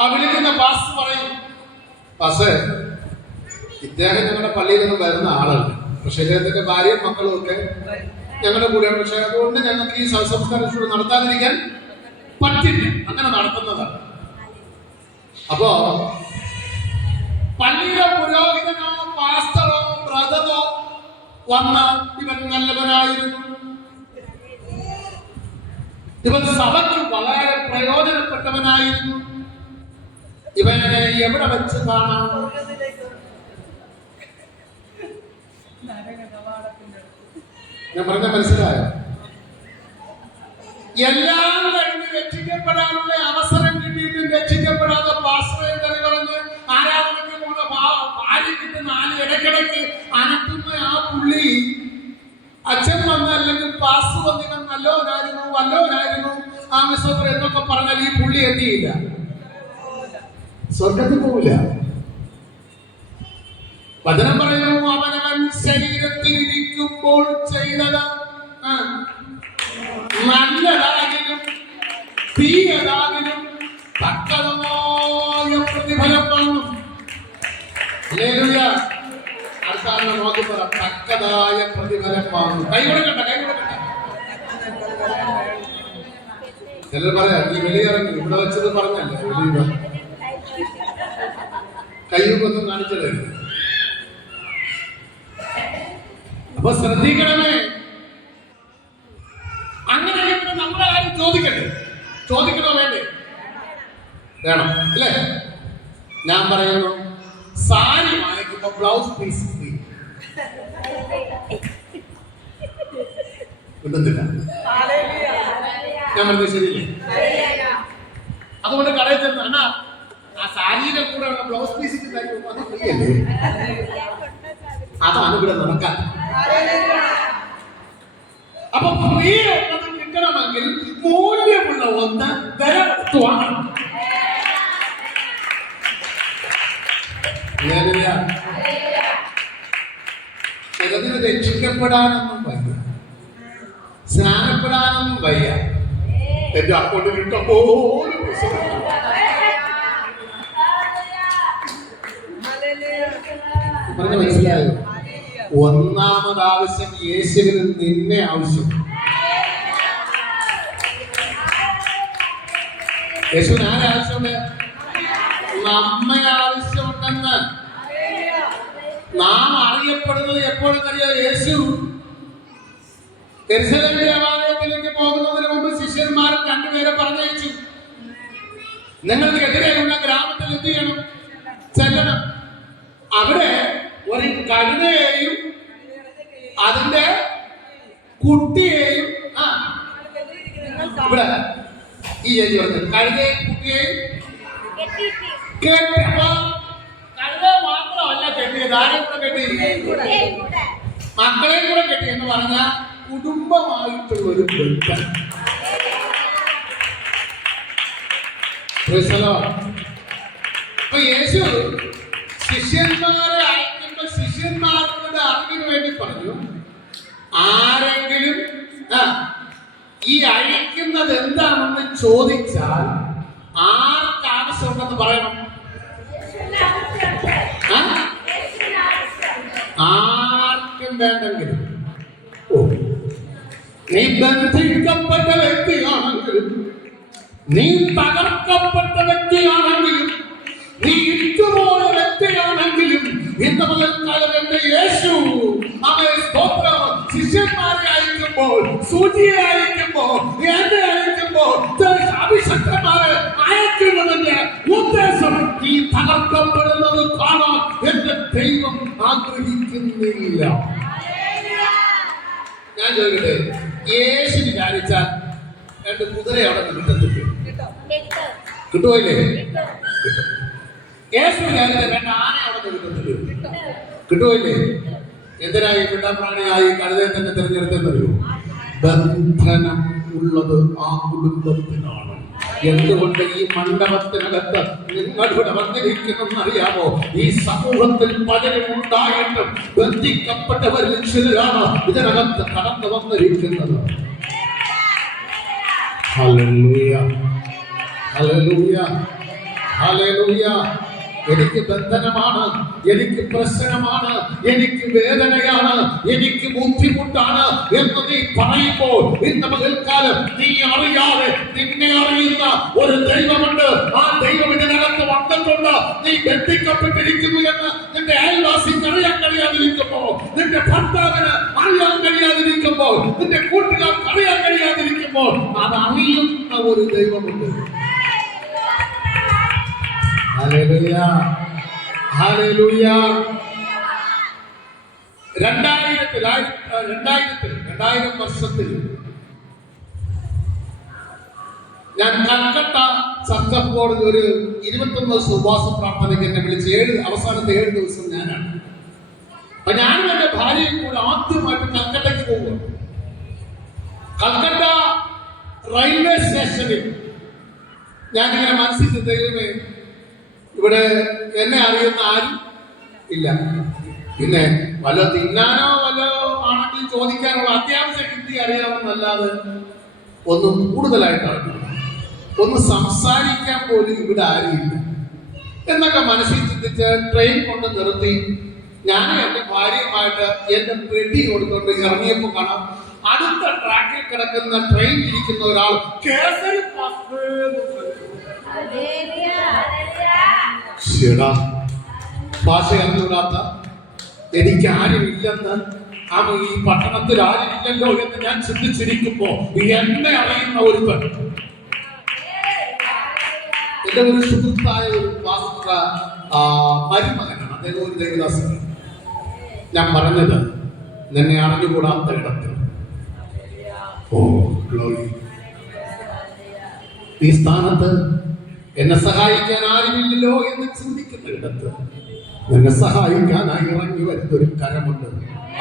ആ വിളിക്കുന്ന പാസ് പറയും, പാസ് ഇദ്ദേഹം ഞങ്ങളുടെ പള്ളിയിൽ നിന്ന് വരുന്ന ആളല്ല, പക്ഷെ ഇദ്ദേഹത്തിന്റെ ഭാര്യയും മക്കളും ഒക്കെ ഞങ്ങളുടെ കൂടെയാണ്. പക്ഷെ അതുകൊണ്ട് ഞങ്ങൾക്ക് ഈ സംസ്കാര ശുശ്രൂഷ നടത്താതിരിക്കാൻ പറ്റില്ല. അങ്ങനെ നടത്തുന്നതാണ്. അപ്പോ പള്ളിയിലെ പുരോഹിതനോ പാസ്റ്ററോ ബ്രദറോ വന്ന് ഇവൻ നല്ലവനായിരുന്നു, ഇവൻ സഭയ്ക്ക് വളരെ പ്രയോജനപ്പെട്ടവനായിരുന്നു, ഇവനെ എവിടെ വെച്ച് കാണാം? ഞാൻ പറഞ്ഞ മനസ്സിലായോ? എല്ലാം കഴിഞ്ഞ് രക്ഷിക്കപ്പെടാനുള്ള അവസരം കിട്ടിയിട്ടും രക്ഷിക്കപ്പെടാത്ത പാസ്റ്ററെ തന്നെ പറഞ്ഞ് ആരാധനയ്ക്ക് പോകുന്ന ഭാര്യ കിട്ടുന്ന ആര് ഇടയ്ക്കിടയ്ക്ക് അനക്കുന്ന ആ പുള്ളി അച്ഛൻ വന്ന അല്ലെങ്കിൽ പാസ് വന്നിട്ട് വല്ലവനായിരുന്നു ആ മിസ്വത്ര എന്നൊക്കെ പറഞ്ഞാൽ ഈ പുള്ളി എന്ത് ചെയ്യില്ല? സ്വർഗത്തിൽ പോവില്ല. വചനം പറയുന്നു, അവനവൻ ശരീരത്തിൽ ഇരിക്കുമ്പോൾ ചെയ്തത് നല്ലതാകിലും തീയതാകിലും തക്കതമായ പ്രതിഫലം കാണും. ഹല്ലേലൂയ. അടുത്ത നോക്കി പറ, തക്കതായ പ്രതിഫലം കാണും. കൈ കൊടുക്കട്ടെ. ചിലർ പറയാ, നീ വെളിയിറങ്ങി ഇവിടെ വെച്ചത് പറഞ്ഞല്ലേ, വെളിയിൽ കയ്യൊന്നും കാണിച്ചത്. അപ്പൊ ശ്രദ്ധിക്കണമേ. അങ്ങനെ നമ്മളെ ആരും ചോദിക്കണോ വേണ്ടേ? വേണം അല്ലേ? ഞാൻ പറയുന്നു, സാരി വാങ്ങിക്കുമ്പോ ബ്ലൗസ് പീസ് ഫ്രീ കിട്ടുന്നില്ല. ഞാൻ പറഞ്ഞത് ശരിയല്ലേ? അതുകൊണ്ട് കടയിൽ ചെന്ന് അണ്ണാ ആ സാരിയുടെ കൂടെ ഉള്ള ബ്ലൗസ് പീസ് അത് ഫ്രീ അല്ലേ? അതാണ് ഇവിടെ നടക്കാൻ. അപ്പൊ ഫ്രീ ഉള്ളത് കിട്ടണമെങ്കിൽ മൂല്യമുള്ള ഒന്ന് വിലവസ്തുവാണ്. ചിലതിന് രക്ഷിക്കപ്പെടാനൊന്നും വയ്യ, സ്നാനപ്പെടാനൊന്നും വയ്യ. എന്റെ അക്കൗണ്ടിൽ ഇഷ്ടംപോലെ പൈസ. പറഞ്ഞ മനസ്സിലായോ? ഒന്നാമത് ആവശ്യം യേശുവിന് നിന്നെ ആവശ്യം. യേശുവിന് ആരെ ആവശ്യമുണ്ട്? നമ്മെ ആവശ്യമുണ്ടെന്ന്. നാം അറിയപ്പെടുന്നത് എപ്പോഴും അറിയാം. യേശു യെരൂശലേം ദേവാലയത്തിലേക്ക് പോകുന്നതിന് മുമ്പ് ശിഷ്യന്മാർ രണ്ടുപേരെ പറഞ്ഞയച്ചു. നിങ്ങൾക്കെതിരെയുള്ള ഗ്രാമത്തിൽ എന്ത് ചെയ്യണം? ചെല്ലണം. അവിടെ ഒരു കഴുതയെയും അതിന്റെ കുട്ടിയെയും ഇവിടെ ഈ ചേച്ചി പറഞ്ഞത് കഴുതയും കുട്ടിയെയും കെട്ടി. അപ്പൊ കഴുത മാത്രമല്ല കെട്ടിയത്, ആരെയും കൂടെ കെട്ടി? മക്കളെയും കൂടെ കെട്ടി. എന്ന് പറഞ്ഞാൽ കുടുംബമായിട്ടുള്ള ഒരു ബന്ധം. അപ്പൊ യേശു ശിഷ്യന്മാരെ അയക്കുമ്പോൾ ശിഷ്യന്മാരുടെ അറിവിന് വേണ്ടി പറഞ്ഞു, ആരെങ്കിലും ഈ അഴിക്കുന്നത് എന്താണെന്ന് ചോദിച്ചാൽ ആർക്ക് ആവശ്യമുണ്ടെന്ന് പറയണം? നീ ബന്ധിക്കപ്പെട്ട വ്യക്തിയാണെങ്കിലും, നീ തകർക്കപ്പെട്ട വ്യക്തിയാണെങ്കിലും, നീ ഇട്ടുപോയ വ്യക്തിയാണെങ്കിലും, ഇന്ന് മുതൽക്കാലം എന്റെ യേശു അവൻ സ്തോത്രം ശിഷ്യന്മാരെ അയക്കുമ്പോൾ, സൂചിയെ അയക്കുമ്പോൾ, എന്നെ അയക്കുമ്പോൾ, അഭിഷക്തന്മാരെ അയക്കുന്നതിന്റെ ഉദ്ദേശം ഈ തകർക്കപ്പെടുന്നത് കാണാൻ എന്റെ ദൈവം ആഗ്രഹിക്കുന്നില്ല. ഞാൻ ചോദിക്കട്ടെ, യേശു വിചാരിച്ചാൽ രണ്ട് കുതിര അവിടെ കിട്ടത്തില്ല, കിട്ടുമല്ലേ? യേശു വിചാരിച്ചാൽ രണ്ട് ആന അവിടെ കിട്ടത്തില്ല, കിട്ടുമല്ലേ? എന്തിനായി പിണ്ടപ്രാണിയായി കഴുതയെ തന്നെ തിരഞ്ഞെടുത്തെന്നറിയോ? ബന്ധനം ഉള്ളത് ആ കുടുംബത്തിനാണ്. എന്തുകൊണ്ട് ഈ മണ്ഡപത്തിനകത്ത് നിങ്ങളിവിടെ വന്നിരിക്കുന്നെന്നറിയാമോ? ഈ സമൂഹത്തിൽ പലരും ഉണ്ടായിട്ടും ബന്ധിക്കപ്പെട്ടവരിൽ ചിലരാണ് ഇതിനകത്ത് കടന്നു വന്നിരിക്കുന്നത്. Hallelujah, hallelujah, hallelujah. എനിക്ക് ബന്ധനമാണ്, എനിക്ക് പ്രശ്നമാണ്, എനിക്ക് വേദനയാണ്, എനിക്ക് ബുദ്ധിമുട്ടാണ് എന്ന് നീ പറയുമ്പോൾ ഇന്ന് പകൽക്കാലം നീ അറിയാതെ നിന്നെ അറിയുന്ന ഒരു ദൈവമുണ്ട്. ആ ദൈവം ഇതിനകത്ത് വന്നിട്ടുണ്ട്. നീ ബന്ധിക്കപ്പെട്ടിരിക്കുന്നു എന്ന് നിന്റെ അയൽവാസിക്ക് അറിയാൻ കഴിയാതിരിക്കുമ്പോൾ, നിന്റെ ഭർത്താവിന് അറിയാൻ കഴിയാതിരിക്കുമ്പോൾ, നിന്റെ കൂട്ടുകാർക്ക് അറിയാൻ കഴിയാതിരിക്കുമ്പോൾ അത് അറിയുന്ന ഒരു ദൈവമുണ്ട്. Hallelujah, hallelujah. 2000 വർഷത്തിൽ ഞാൻ കൽക്കട്ട ചർച്ച ബോർഡിൽ ഒരു 21 ദിവസം ഉപവാസ പ്രാർത്ഥനയ്ക്ക് എന്നെ വിളിച്ച് അവസാനത്തെ 7 ദിവസം ഞാനാണ്. അപ്പൊ ഞാനും എന്റെ ഭാര്യയും കൂടെ ആദ്യമായിട്ട് കൽക്കട്ടയ്ക്ക് പോകുക. കൽക്കട്ട റെയിൽവേ സ്റ്റേഷനിൽ ഞാനിങ്ങനെ മനസ്സിൽ ദൈവമേ, ഇവിടെ എന്നെ അറിയുന്ന ആരും ഇല്ല. പിന്നെ വല്ല തിന്നാനോ വല്ലോ ആണെങ്കിൽ ചോദിക്കാനുള്ള അത്യാവശ്യം ഹിന്ദി അറിയാമെന്നല്ലാതെ ഒന്നും കൂടുതലായിട്ടാണ്, ഒന്ന് സംസാരിക്കാൻ പോലും ഇവിടെ ആരുമില്ല എന്നൊക്കെ മനസ്സിൽ ചിന്തിച്ച് ട്രെയിൻ കൊണ്ട് നിർത്തി ഞാനും എന്റെ ഭാര്യയുമായിട്ട് എന്റെ പെട്ടി കൊടുത്തോണ്ട് ഇറങ്ങിയപ്പോൾ കാണാം അടുത്ത ട്രാക്കിൽ കിടക്കുന്ന ട്രെയിൻ ഇരിക്കുന്ന ഒരാൾ കേസരി ഭാഷ അറിഞ്ഞൂടാത്ത എനിക്ക് ആരുമില്ലെന്ന് അവൻ ഈ പട്ടണത്തിൽ ആരുമില്ലല്ലോ എന്ന് ഞാൻ ചിന്തിച്ചിരിക്കുമ്പോ എന്നെ അറിയുന്ന ഒരുത്തൻ, എന്റെ ഒരു സുഹൃത്തായ ഒരു പാസ്റ്റർ മരുമകനാണ്, അദ്ദേഹം ഒരു ദേവദാസൻ. ഞാൻ പറഞ്ഞത് നിന്നെ അറിഞ്ഞുകൂടാത്ത ഇടത്ത്, ഓ ഗ്ലോറി, ഈ സ്ഥാനത്ത് എന്നെ സഹായിക്കാൻ ആരുമില്ലല്ലോ എന്ന് ചിന്തിക്കുന്ന ഇടത്ത് നിന്നെ സഹായിക്കാനായി ഇറങ്ങി വരുന്നൊരു കരമുണ്ട്.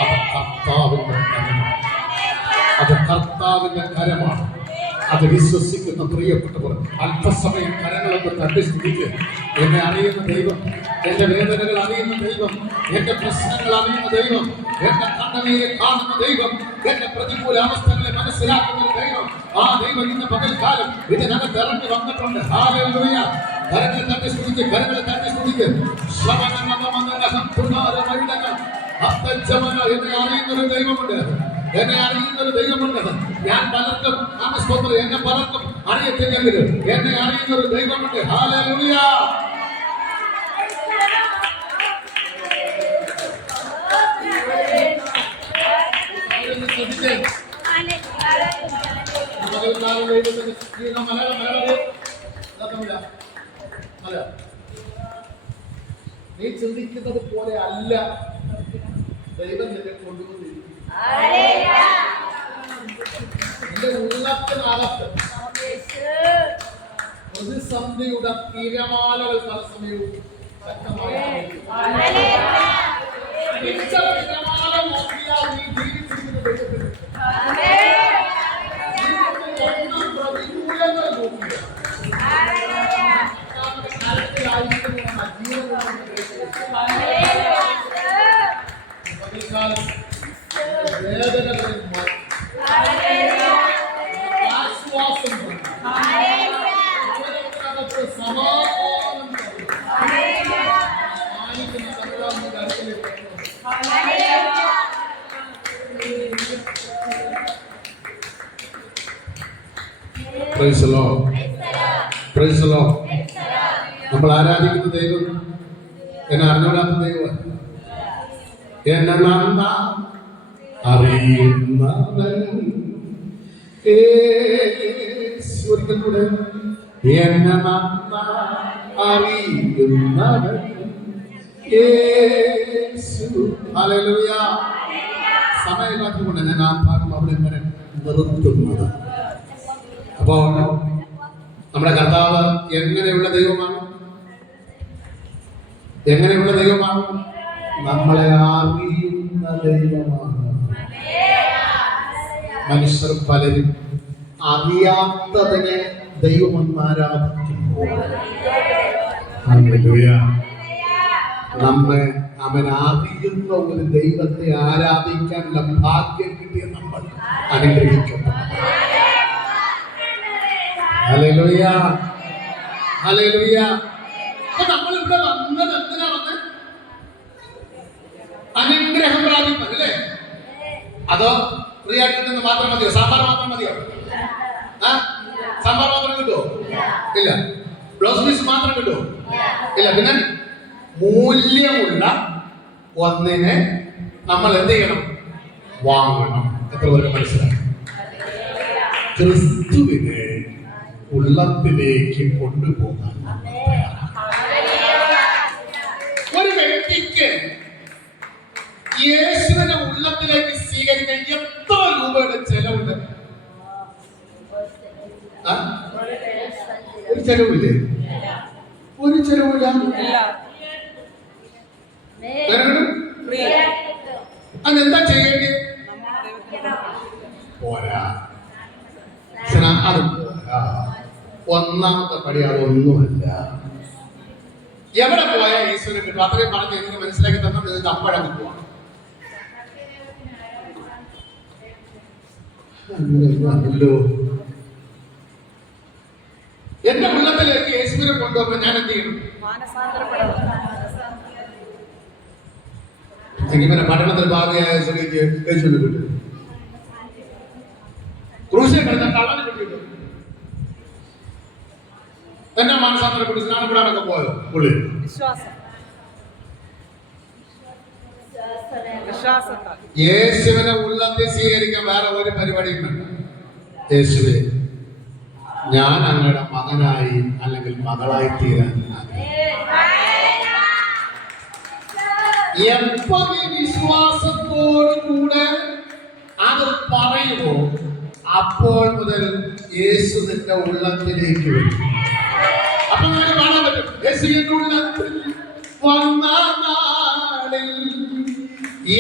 അത് കർത്താവിന്റെ കരമാണ്, അത് കർത്താവിന്റെ കരമാണ്. അത് വിശ്വസിക്കുന്ന പ്രിയപ്പെട്ടവർ അല്പസമയം കരങ്ങളൊക്കെ തട്ടി സ്തുതിക്ക്. എന്നെ അറിയുന്ന ദൈവം, എന്റെ വേദനകൾ അറിയുന്ന ദൈവം, എന്റെ പ്രശ്നങ്ങൾ അറിയുന്ന ദൈവം, എന്റെ കണ്ണുനീരെ കാണുന്ന ദൈവം, എന്റെ പ്രതികൂല അവസ്ഥകളെ മനസ്സിലാക്കുന്ന ദൈവം, ആ ദൈവം ഇന്ന് പകൽക്കാലം ഇതിനകത്ത് ഇറങ്ങി വന്നിട്ടുണ്ട്. ഹല്ലേലൂയ. കരങ്ങളെ തട്ടി സ്തുതിക്ക്, കരങ്ങളെ തട്ടി സ്തുതിക്ക്. എന്നെ അറിയുന്നൊരു ദൈവമുണ്ട്, എന്നെ അറിയുന്നൊരു ദൈവമുണ്ട്. ഞാൻ പലർക്കും എന്നെ പലർക്കും അറിയത്തില്ലെങ്കിലും എന്നെ അറിയുന്നൊരു ദൈവമുണ്ട്. ഹല്ലേലൂയ. നീ ചിന്തിക്കുന്നത് പോലെ അല്ല ദൈവം നിന്നെ കൊണ്ടുവന്നിരിക്കും. നിന്റെ ഉള്ളത്തിനകത്ത് പ്രതിസന്ധിയുടെ തിരമാലകൾ തത്സമയവും ശക്തമായി നോക്കിയാൽ നീ ജീവിച്ചിരിക്കുന്ന ദൈവത്തിന് പ്രതികൂലങ്ങൾ നോക്കിയ വേദനകളിൽ ആശ്വാസം സമാധാനം Praise the Lord. Praise the Lord. നമ്മൾ ആരാധിക്കുന്ന ദൈവം എന്നെ അറിഞ്ഞൂടാത്ത ദൈവം. എന്നെ നന്ന അറിയുന്നവൻ ഒരിക്കൽ കൂടെ എന്നെ നന്ന അറിയുന്നവൻ യേശു. ഹല്ലേലൂയ. സമയമില്ലാത്തതുകൊണ്ട് ഞാൻ ആ ഭാഗം അവിടെ ഇങ്ങനെ നിർത്തുന്നത്. അപ്പോൾ നമ്മുടെ കർത്താവ് എങ്ങനെയുള്ള ദൈവമാണ്? എങ്ങനെയുള്ള ദൈവമാണ്? നമ്മളെ അറിയുന്ന ദൈവമാണ്. മനുഷ്യർ പലരും അറിയാത്തതിനെ ദൈവമെന്ന് ആരാധിക്കുമ്പോൾ നമ്മെ അവൻ അറിയുന്ന ഒരു ദൈവത്തെ ആരാധിക്കാനുള്ള ഭാഗ്യം കിട്ടിയ നമ്മൾ അനുഗ്രഹിക്കപ്പെട്ടു. Hallelujah, hallelujah. അപ്പൊ നമ്മൾ ഇവിടെ വന്നത് എന്തിനാ വന്നത്? അനുഗ്രഹം പ്രാപിക്കാൻ അല്ലേ? അതോ ഫ്രീ ആയിട്ട് നിന്ന് മാത്രം മതിയോ? സാമ്പാർ മാത്രം മതിയോ? സാമ്പാർ മാത്രം കിട്ടുമോ? ഇല്ല. ബ്ലൗസ് പീസ് മാത്രം കിട്ടുമോ? ഇല്ല. പിന്നെ മൂല്യമുള്ള ഒന്നിനെ നമ്മൾ എന്ത് ചെയ്യണം? വാങ്ങണം. എത്ര പേർക്ക് മനസ്സിലായി? ക്രിസ്തുവിനെ ഉള്ളത്തിലേക്ക് കൊണ്ടുപോകാൻ ഒരു വ്യക്തിക്ക് യേശുവിനെ ഉള്ളത്തിലേക്ക് സ്വീകരിക്കാൻ എത്ര രൂപയുടെ ചെലവുണ്ട്? ഒരു ചെലവില്ലേ? ഒരു ചെലവില്ല. അതെന്താ ചെയ്യേണ്ടി? പോരാ, അത് പോരാ. ഒന്നാമത്തെ പടി അതൊന്നുമല്ല. എവിടെ പോയാൽ ഈശ്വരൻ കിട്ടും? അത്രയും പറഞ്ഞ് എനിക്ക് മനസ്സിലാക്കി തന്നത് നിങ്ങൾക്ക് അപ്പോഴാണ് പോവാം. അങ്ങനെയല്ലോ. എന്റെ ഉള്ളത്തിലേക്ക് യേശുവിനെ കൊണ്ടുപോകുമ്പോൾ ഞാൻ എന്ത് ചെയ്യണം? എങ്ങനെ പഠനത്തിൽ ഭാഗിയായ സ്ഥിതിക്ക് യേശുവിനെ കിട്ടും. ക്രൂശിൽ കിടന്ന കള്ളന് കിട്ടിയിട്ടു. എന്നെ മാനസാന്തരപ്പെട്ട് സ്നാനപ്പെടാനൊക്കെ പോയോ പുള്ളി? യേശുവിനെ ഉള്ളത്തിൽ സ്വീകരിക്കാൻ വേറെ ഒരു പരിപാടിയും വേണ്ട. യേശുവേ, ഞാൻ അങ്ങയുടെ മകനായി അല്ലെങ്കിൽ മകളായി തീരാൻ എപ്പോ വിശ്വാസത്തോടു കൂടെ അത് പറയുമോ അപ്പോൾ മുതൽ യേശു നിന്റെ ഉള്ളത്തിലേക്ക് വരും. അപ്പൊ നമുക്ക് കാണാൻ പറ്റും യേശുവിന്റെ ഉള്ളത്തിൽ വന്ന നാളിൽ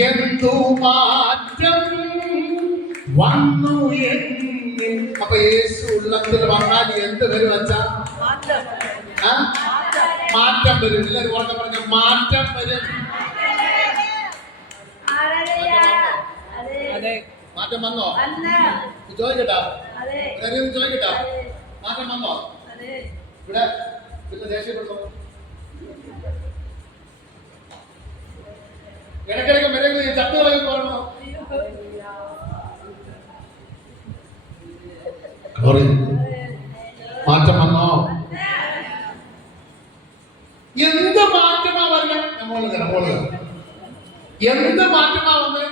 എന്തു മാറ്റം വന്നു എന്നിൽ. അപ്പൊ യേശു ഉള്ളത്തിൽ വന്നാൽ എന്ത് വരും വച്ചാ? മാറ്റം വരും. എല്ലാവരും ഓർമ്മ പറഞ്ഞ മാറ്റം വരും. മാറ്റം വന്നോ? ചോദിക്കട്ടാ, ചോദിക്കട്ടാ, മാറ്റം വന്നോ? ഇവിടെ പിന്നെ ദേഷ്യപ്പെട്ടോ? ഇടയ്ക്കിടയ്ക്ക് മെരങ്ങൾ ചട്ടുകളൊക്കെ പോകണോ? മാറ്റം വന്നോ? എന്ത് മാറ്റമാ വരിക? എന്ത് മാറ്റമാ വന്ന്?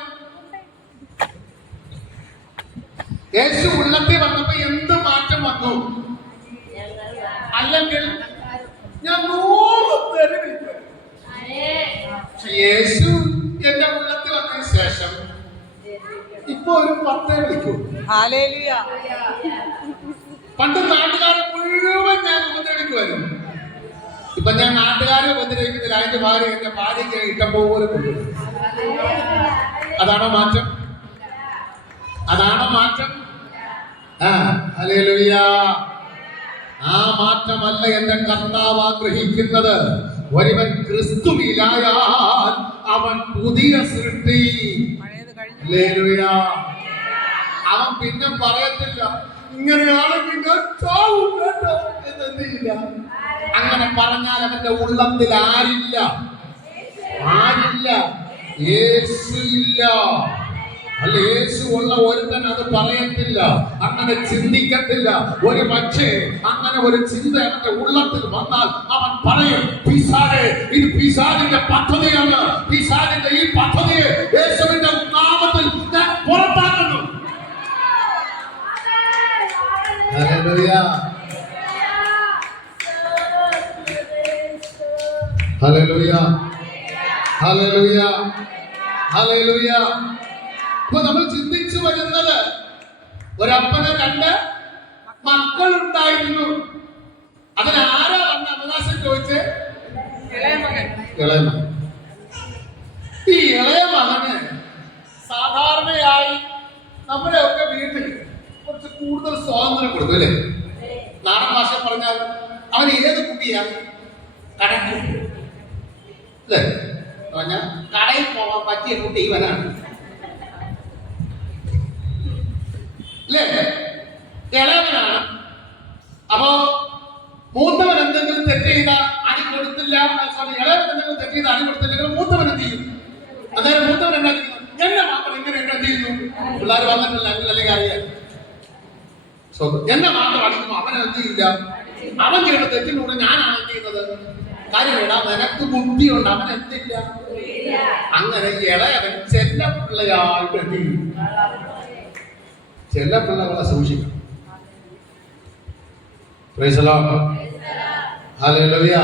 യേശു ഉള്ളത്തിൽ വന്നപ്പോ എന്ത് മാറ്റം വന്നു? അല്ലെങ്കിൽ ഞാൻ 100 തെറി വിളിക്കും. യേശു എന്റെ ഉള്ളത്തിൽ വന്നതിന് ശേഷം ഇപ്പൊ ഒരു 10 വിളിക്കൂ. പണ്ട് നാട്ടുകാരെ മുഴുവൻ ഞാൻ ഉപദ്രവിക്കുമായിരുന്നു. ഇപ്പൊ ഞാൻ നാട്ടുകാരെ ഉപദ്രവിക്കുന്നില്ല. അതിന്റെ ഭാര്യ എന്റെ ഭാര്യയ്ക്ക് ഇഷ്ടംപോലെ കൊണ്ടുവരും. അതാണോ മാറ്റം? അതാണോ മാറ്റം? ഹല്ലേലൂയ. ആ മാറ്റമല്ല എന്റെ കർത്താവ് ആഗ്രഹിക്കുന്നത്. ഒരുവൻ ക്രിസ്തുവിലായാൽ അവൻ പുതിയ സൃഷ്ടി. ഹല്ലേലൂയ. അവൻ പിന്നെ പറയത്തില്ല ഇങ്ങനെയാണെങ്കിൽ ഞാൻ ചാവും കേട്ടോ എന്നെന്തില്ല. അങ്ങനെ പറഞ്ഞാൽ അവന്റെ ഉള്ളത്തിൽ ആരില്ല? ആരില്ല? യേശു ഇല്ല. അല്ല, യേശു ഉള്ള ഒരുത്തൻ അത് പറയത്തില്ല, അങ്ങനെ ചിന്തിക്കത്തില്ല. ഒരു പക്ഷേ അങ്ങനെ ഒരു ചിന്ത അവന്റെ ഉള്ളത്തിൽ വന്നാൽ അവൻ പറയും, പിശാചേ, ഇത് പിശാചിന്റെ പദ്ധതിയാണ്, പിശാചിന്റെ ഈ പദ്ധതിയെ യേശുവിന്റെ നാമത്തിൽ ഞാൻ പുറത്താക്കുന്നു. Hallelujah, hallelujah, hallelujah, hallelujah. അപ്പൊ നമ്മൾ ചിന്തിച്ചു വരുന്നത്, ഒരപ്പന് 2 മക്കളുണ്ടായിരുന്നു. അതിനാരാ വന്ന അവകാശം ചോദിച്ച്? ഇളയ മകൻ. ഈ ഇളയ മകന് സാധാരണയായി നമ്മുടെ ഒക്കെ വീട്ടിൽ കുറച്ച് കൂടുതൽ സ്വാതന്ത്ര്യം കൊടുക്കും അല്ലേ? നാടൻ ഭാഷ പറഞ്ഞാൽ അവൻ ഏത് കുട്ടിയാ? കടക്ക് അല്ലേ? പറഞ്ഞാൽ കടയിൽ പോകാൻ പറ്റിയ കുട്ടി ഇവനാണ് അല്ലേ? ഇളയവനാണ്. അപ്പോ മൂത്തവൻ എന്തെങ്കിലും തെറ്റ് ചെയ്ത അടി കൊടുത്തില്ല, ഇളയവൻ എന്തെങ്കിലും തെറ്റ് ചെയ്ത അടി കൊടുത്തില്ലെങ്കിൽ മൂത്തവൻ എന്ത് ചെയ്യും? അതായത് മൂത്തവൻ എന്തായിരിക്കും? എന്നെ മാത്രം ഇങ്ങനെയൊക്കെ എന്ത് ചെയ്യുന്നു? പിള്ളേർ വന്നിട്ടില്ല അല്ലെങ്കിൽ അറിയാം, എന്നെ മാത്രം അടിക്കുമ്പോൾ അവൻ എന്ത് ചെയ്യില്ല? അവൻ ചെയ്യുന്ന തെറ്റിലൂടെ ഞാനാണ് എന്ത് ചെയ്യുന്നത്? കാര്യമില്ല, നിനക്ക് ബുദ്ധിയുണ്ട്, അവൻ എന്തില്ല. അങ്ങനെ ഇളയവൻ ചെല്ലപ്പിള്ളയായിട്ട് എന്ത് ചെയ്യും? ചെല്ലപ്പിള്ളകളെ സൂക്ഷിക്കണം. Praise the Lord, hallelujah.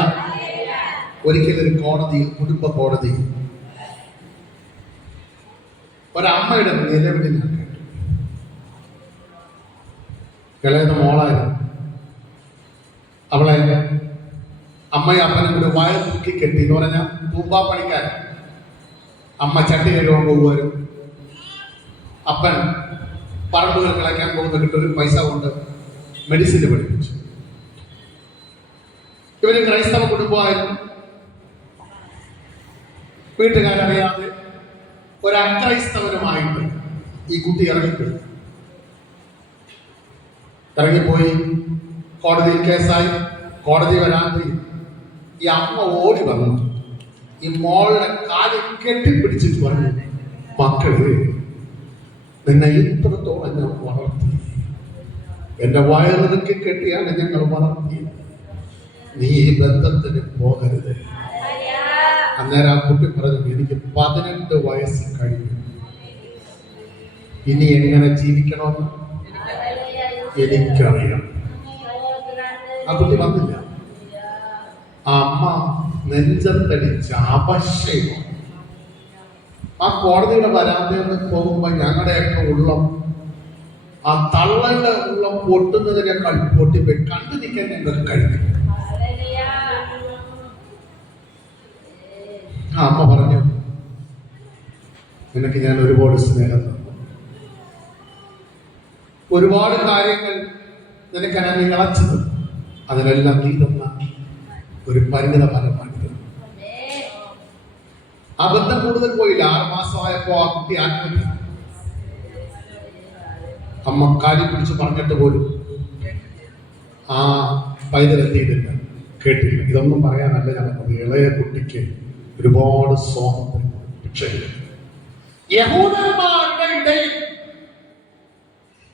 ഒരിക്കലൊരു കോടതിയിൽ, കുടുംബ കോടതിയിൽ ഒരമ്മയുടെ നിലവിളി ഞാൻ കേട്ടു. ഇളയത് മോളായിരുന്നു. അവളെ അമ്മയും അപ്പനും കൂടെ വയൽ തൂക്കി കെട്ടി എന്ന് പറഞ്ഞാൽ തൂമ്പാ പണിക്കാരൻ. അമ്മ ചട്ടി കഴുകാൻ പോകുവാനും അപ്പൻ പറമ്പുകൾ കിളയ്ക്കാൻ പോകുന്ന കിട്ടൊരു പൈസ കൊണ്ട് മെഡിസിന് പഠിപ്പിച്ചു. ഇവര് ക്രൈസ്തവ കുടുംബമായിരുന്നു. വീട്ടുകാരറിയാതെ ഒരു അക്രൈസ്തവനുമായിട്ട് ഈ കുട്ടി ഇറങ്ങിപ്പോയി. കോടതിയിൽ കേസായി. കോടതി വരാതെ ഈ അമ്മ ഓടി വന്നു ഈ മോളുടെ കാല് കെട്ടിപ്പിടിച്ചിട്ട് പറഞ്ഞു, മക്കളെ, നിന്നെ ഇത്രത്തോളം ഞാൻ വളർത്തി, എന്റെ വയറിറക്കി കെട്ടിയാണ് ഞങ്ങൾ വളർത്തിയത്, നീ ഈ ബന്ധത്തിന് പോകരുത്. അന്നേരം ആ കുട്ടി പറഞ്ഞു, എനിക്ക് 18 വയസ്സ് കഴിഞ്ഞു, ഇനി എങ്ങനെ ജീവിക്കണമെന്ന് എനിക്കറിയാം. ആ കുട്ടി വന്നില്ല. ആ അമ്മ നെഞ്ചത്തടിച്ച അപശ്യമാണ്. ആ കോടതിയുടെ വരാന്തയിൽ പോകുമ്പോ ഞങ്ങളുടെയൊക്കെ ഉള്ളം, ആ തള്ളയുടെ ഉള്ളം പൊട്ടുന്നതിനേക്കാൾ പൊട്ടിപ്പോയി. കണ്ടു നിൽക്കാൻ ഞങ്ങൾക്ക് കഴിഞ്ഞു. ആ അമ്മ പറഞ്ഞു, നിനക്ക് ഞാൻ ഒരുപാട് സ്നേഹം തന്നു, ഒരുപാട് കാര്യങ്ങൾ നിനക്ക് ഞാൻ ഇളച്ചത്, അതിനെല്ലാം നീ തന്ന ഒരു പരിണിത ഫലമാണിത്. ആ ബന്ധം കൂടുതൽ പോയില്ല. 6 മാസമായപ്പോ ആ കുട്ടി ആത്മഹത്യ. അമ്മ കാര്യം പിടിച്ച് പറഞ്ഞിട്ട് പോലും ആ പൈതലെത്തിയിട്ടില്ല, കേട്ടില്ല. ഇതൊന്നും പറയാനല്ല ഞാൻ പറഞ്ഞത്. ഇളയ കുട്ടിക്ക് ഒരുപാട് സ്വാതന്ത്ര്യം. പക്ഷേ യഹൂദന്മാരുടെ ഇടയിൽ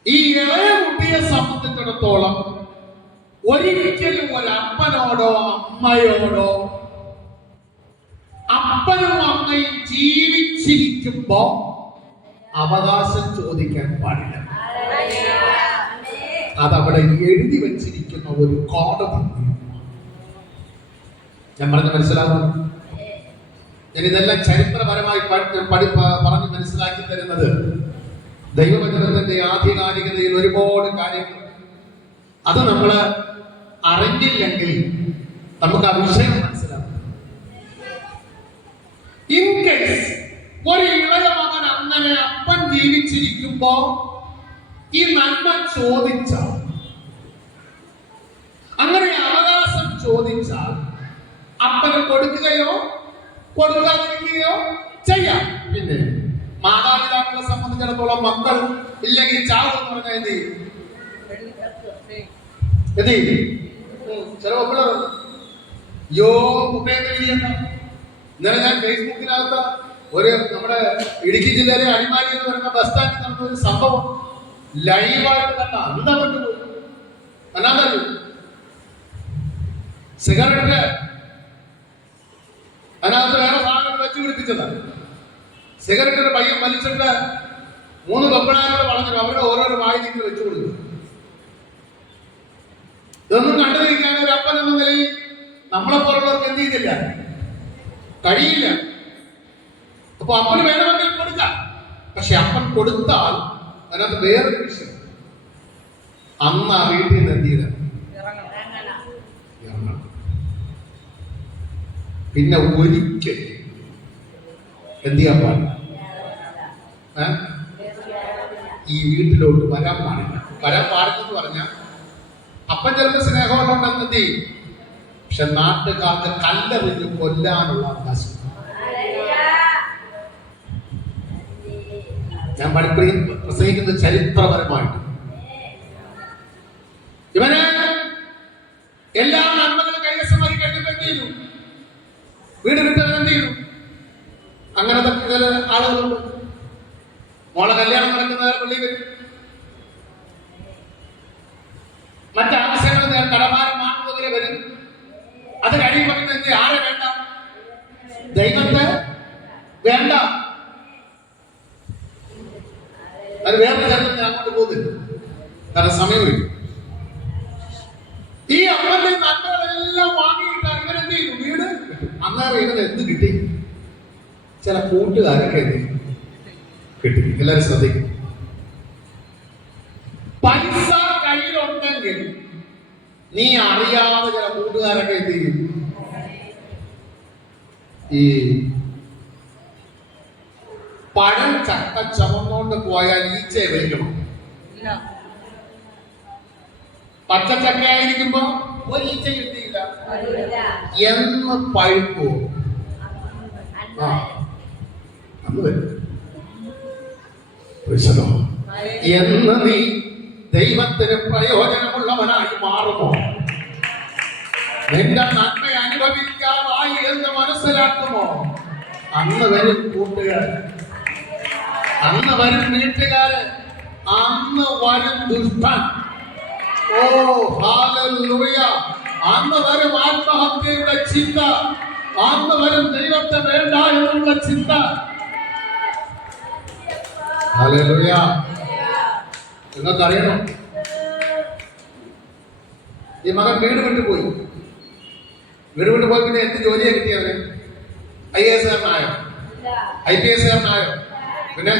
ഈ ഇളയ കുട്ടിയെ സംബന്ധിച്ചിടത്തോളം ഒരിക്കലും ഒരപ്പനോടോ അമ്മയോടോ, അപ്പനും അമ്മയും ജീവിച്ചിരിക്കുമ്പോ അവകാശം ചോദിക്കാൻ പാടില്ല. അതവിടെ എഴുതി വെച്ചിരിക്കുന്ന ഒരു കോടതി. ഞാൻ പറഞ്ഞ് മനസ്സിലാകുന്നു. ഞാൻ ഇതെല്ലാം ചരിത്രപരമായി പറഞ്ഞ് മനസ്സിലാക്കി തരുന്നത് ദൈവവചനത്തിന്റെ ആധികാരികതയിൽ ഒരുപാട് കാര്യങ്ങൾ അത് നമ്മൾ അറിഞ്ഞില്ലെങ്കിൽ നമുക്ക് ആ വിഷയം മനസ്സിലാവും. ഇൻ കേസ് ഒരു ഇളയ മകൻ അങ്ങനെ അപ്പൻ ജീവിച്ചിരിക്കുമ്പോ ഈ നന്മ ചോദിച്ചാൽ, അങ്ങനെ അവകാശം ചോദിച്ചാൽ അപ്പന് കൊടുക്കുകയോ കൊടുക്കാതിരിക്കുകയോ ചെയ്യാം. പിന്നെ മാതാപിതാക്കളെ സംബന്ധിച്ചിടത്തോളം മക്കൾ ഇല്ലെങ്കിൽ ചാവ് എന്ന് പറഞ്ഞാൽ എന്ത് ചെയ്യും? ചില മക്കള് യോ കുട്ടയെന്ന് എഴുതിയണ്ട. ഇന്നലെ ഞാൻ ഫേസ്ബുക്കിനകത്ത് ഒരു നമ്മുടെ ഇടുക്കി ജില്ലയിലെ അടിമാലി എന്ന് പറയുന്ന ബസ് സ്റ്റാൻഡിൽ നടന്ന ഒരു സംഭവം ലൈവായിട്ട് കണ്ട അന്താ പറ്റുപോയി. എന്നാന്നറിയൂ, സിഗരറ്റ് അതിനകത്ത് വേറെ സാധനങ്ങൾ വെച്ച് പിടിപ്പിച്ചതാണ്. സിഗരറ്റിന്റെ പയ്യൻ വലിച്ചിട്ട് 3 പെമ്പിളാരോട് പറഞ്ഞു അവരുടെ ഓരോരോ വായിലേക്ക് വെച്ചു കൊടുക്കും. ഇതൊന്നും കണ്ടു നിൽക്കാൻ ഒരു അപ്പൻ എന്ന നിലയിൽ നമ്മളെ പോലുള്ളവർക്ക് എന്ത് ചെയ്തില്ല, കഴിയില്ല. അപ്പൊ അപ്പന് വേണമെങ്കിൽ കൊടുക്കാം. പക്ഷെ അപ്പൻ കൊടുത്താൽ അതിനകത്ത് വേറൊരു വിഷയം, അന്ന് ആ വീട്ടിൽ നിന്ന് എന്ത് ചെയ്ത പിന്നെ ഒരിക്കൽ എന്ത് ചെയ്യാൻ പാടില്ല, ഈ വീട്ടിലോട്ട് വരാൻ പാടില്ല. വരാൻ പാടില്ലെന്ന് പറഞ്ഞാൽ അപ്പൻ ചിലപ്പോൾ സ്നേഹമുള്ളതുകൊണ്ട് എന്ത് ചെയ്യും, പക്ഷെ നാട്ടുകാർക്ക് കല്ലെറിഞ്ഞ് കൊല്ലാനുള്ള അവകാശം. ഞാൻ പലപ്പോഴും പ്രസംഗിക്കുന്നത് ചരിത്രപരമായിട്ട്. ഇവന് എല്ലാ നന്മകളും കൈവശമായി കഴിഞ്ഞപ്പോൾ എന്ത് ചെയ്തു, വീട് വിട്ടവൻ എന്ത് ചെയ്തു. അങ്ങനത്തെ ചില ആളുകളുണ്ട്. മോളെ കല്യാണം നടക്കുന്ന പള്ളി വരും, മറ്റാവശ്യങ്ങൾ കടമാരം മാറുന്നവരെ വരും. അത് കഴിയുമ്പോൾ എന്ത്, ആരെ വേണ്ട, ദൈവത്തെ വേണ്ട. അത് വേറെ സ്ഥലത്ത് അങ്ങോട്ട് പോകുന്നില്ല, കാരണം സമയമില്ല. ഈ അമ്മന്റെ നന്മകളെല്ലാം വാങ്ങിയിട്ടാണ് ഇവരെന്ത് ചെയ്തു, വീട്. അന്നേരം ഇവന് എന്ത് കിട്ടി, ചില കൂട്ടുകാരൊക്കെ എന്ത് കിട്ടി. എല്ലാവരും ശ്രദ്ധിക്കും, പൈസ കയ്യിലുണ്ടെങ്കിൽ നീ അറിയാതെ ചില കൂട്ടുകാരൊക്കെ എന്ത് ചെയ്യും, ഈ പഴം ചക്ക ചുമന്നുകൊണ്ട് പോയാൽ ഈച്ചയെ വിളിക്കണം. പച്ചച്ചക്ക ആയിരിക്കുമ്പോ ഒരു ഈച്ച കിട്ടിയില്ല എന്ന് പഴുപ്പോ അന്ന് വരും. എന്ന് നീ ദൈവത്തിന് പ്രയോജനമുള്ളവനായി മാറുമോ, നിന്റെ നന്മ അനുഭവിക്കാതായി എന്ന് മനസ്സിലാക്കുമോ, അന്ന് വരും കൂട്ടുകാർ, അന്ന് വരും വീട്ടുകാര്, അന്ന് വരും ദുഷ്ടൻ. ഓ ഹല്ലേലൂയ! അന്ന് വരും ആത്മഹത്യയുടെ ചിന്ത, അന്ന് വരും ദൈവത്തെ വേണ്ട എന്നുള്ള ചിന്ത. ഹല്ലേലൂയ! നിങ്ങൾക്കറിയണം, ഈ മകൻ വീട് വിട്ടുപോയി. വീട് വിട്ടുപോയി പിന്നെ എന്ത് ജോലിയാ കിട്ടിയവന്? IAS കാരനായോ, IPS കാരനായോ? പിന്നെ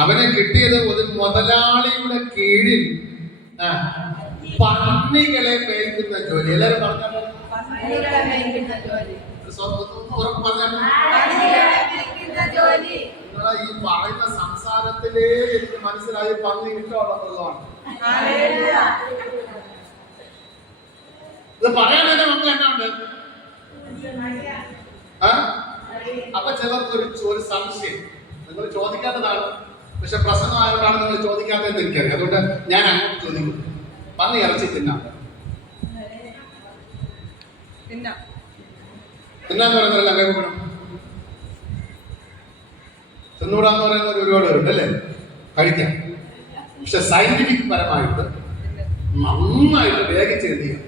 അവനെ കിട്ടിയത് ഒരു മുതലാളിയുടെ കീഴിൽ പന്നികളെ മേയ്ക്കുന്ന ജോലി. എല്ലാരും പറഞ്ഞാൽ നിങ്ങളെ ഈ പറയുന്ന സംസാരത്തിലേ എനിക്ക് മനസ്സിലായി പന്നി ഇഷ്ടമുള്ളതാണ്. ഇത് പറയാൻ തന്നെ നമുക്ക് എന്നാ ഉണ്ട്. അപ്പൊ ചിലർക്ക് ഒരു സംശയം, നിങ്ങൾ ചോദിക്കാത്തതാണ്, പക്ഷെ പ്രസംഗമായതുകൊണ്ടാണ് നിങ്ങൾ ചോദിക്കാത്തതെന്ന് എനിക്കറിയാം. അതുകൊണ്ട് ഞാൻ അങ്ങോട്ട് ചോദിക്കും, പന്നി ഇറച്ചി തിന്നാന്ന് പറയുന്നതല്ല കേൾക്കണം. തിന്നൂടാന്ന് പറയുന്നത് ഒരുപാട് പേരുണ്ട് അല്ലേ, കഴിക്കാം. പക്ഷെ സയന്റിഫിക് പരമായിട്ട് നന്നായിട്ട് വേഗിച്ച് എന്ത് ചെയ്യാം,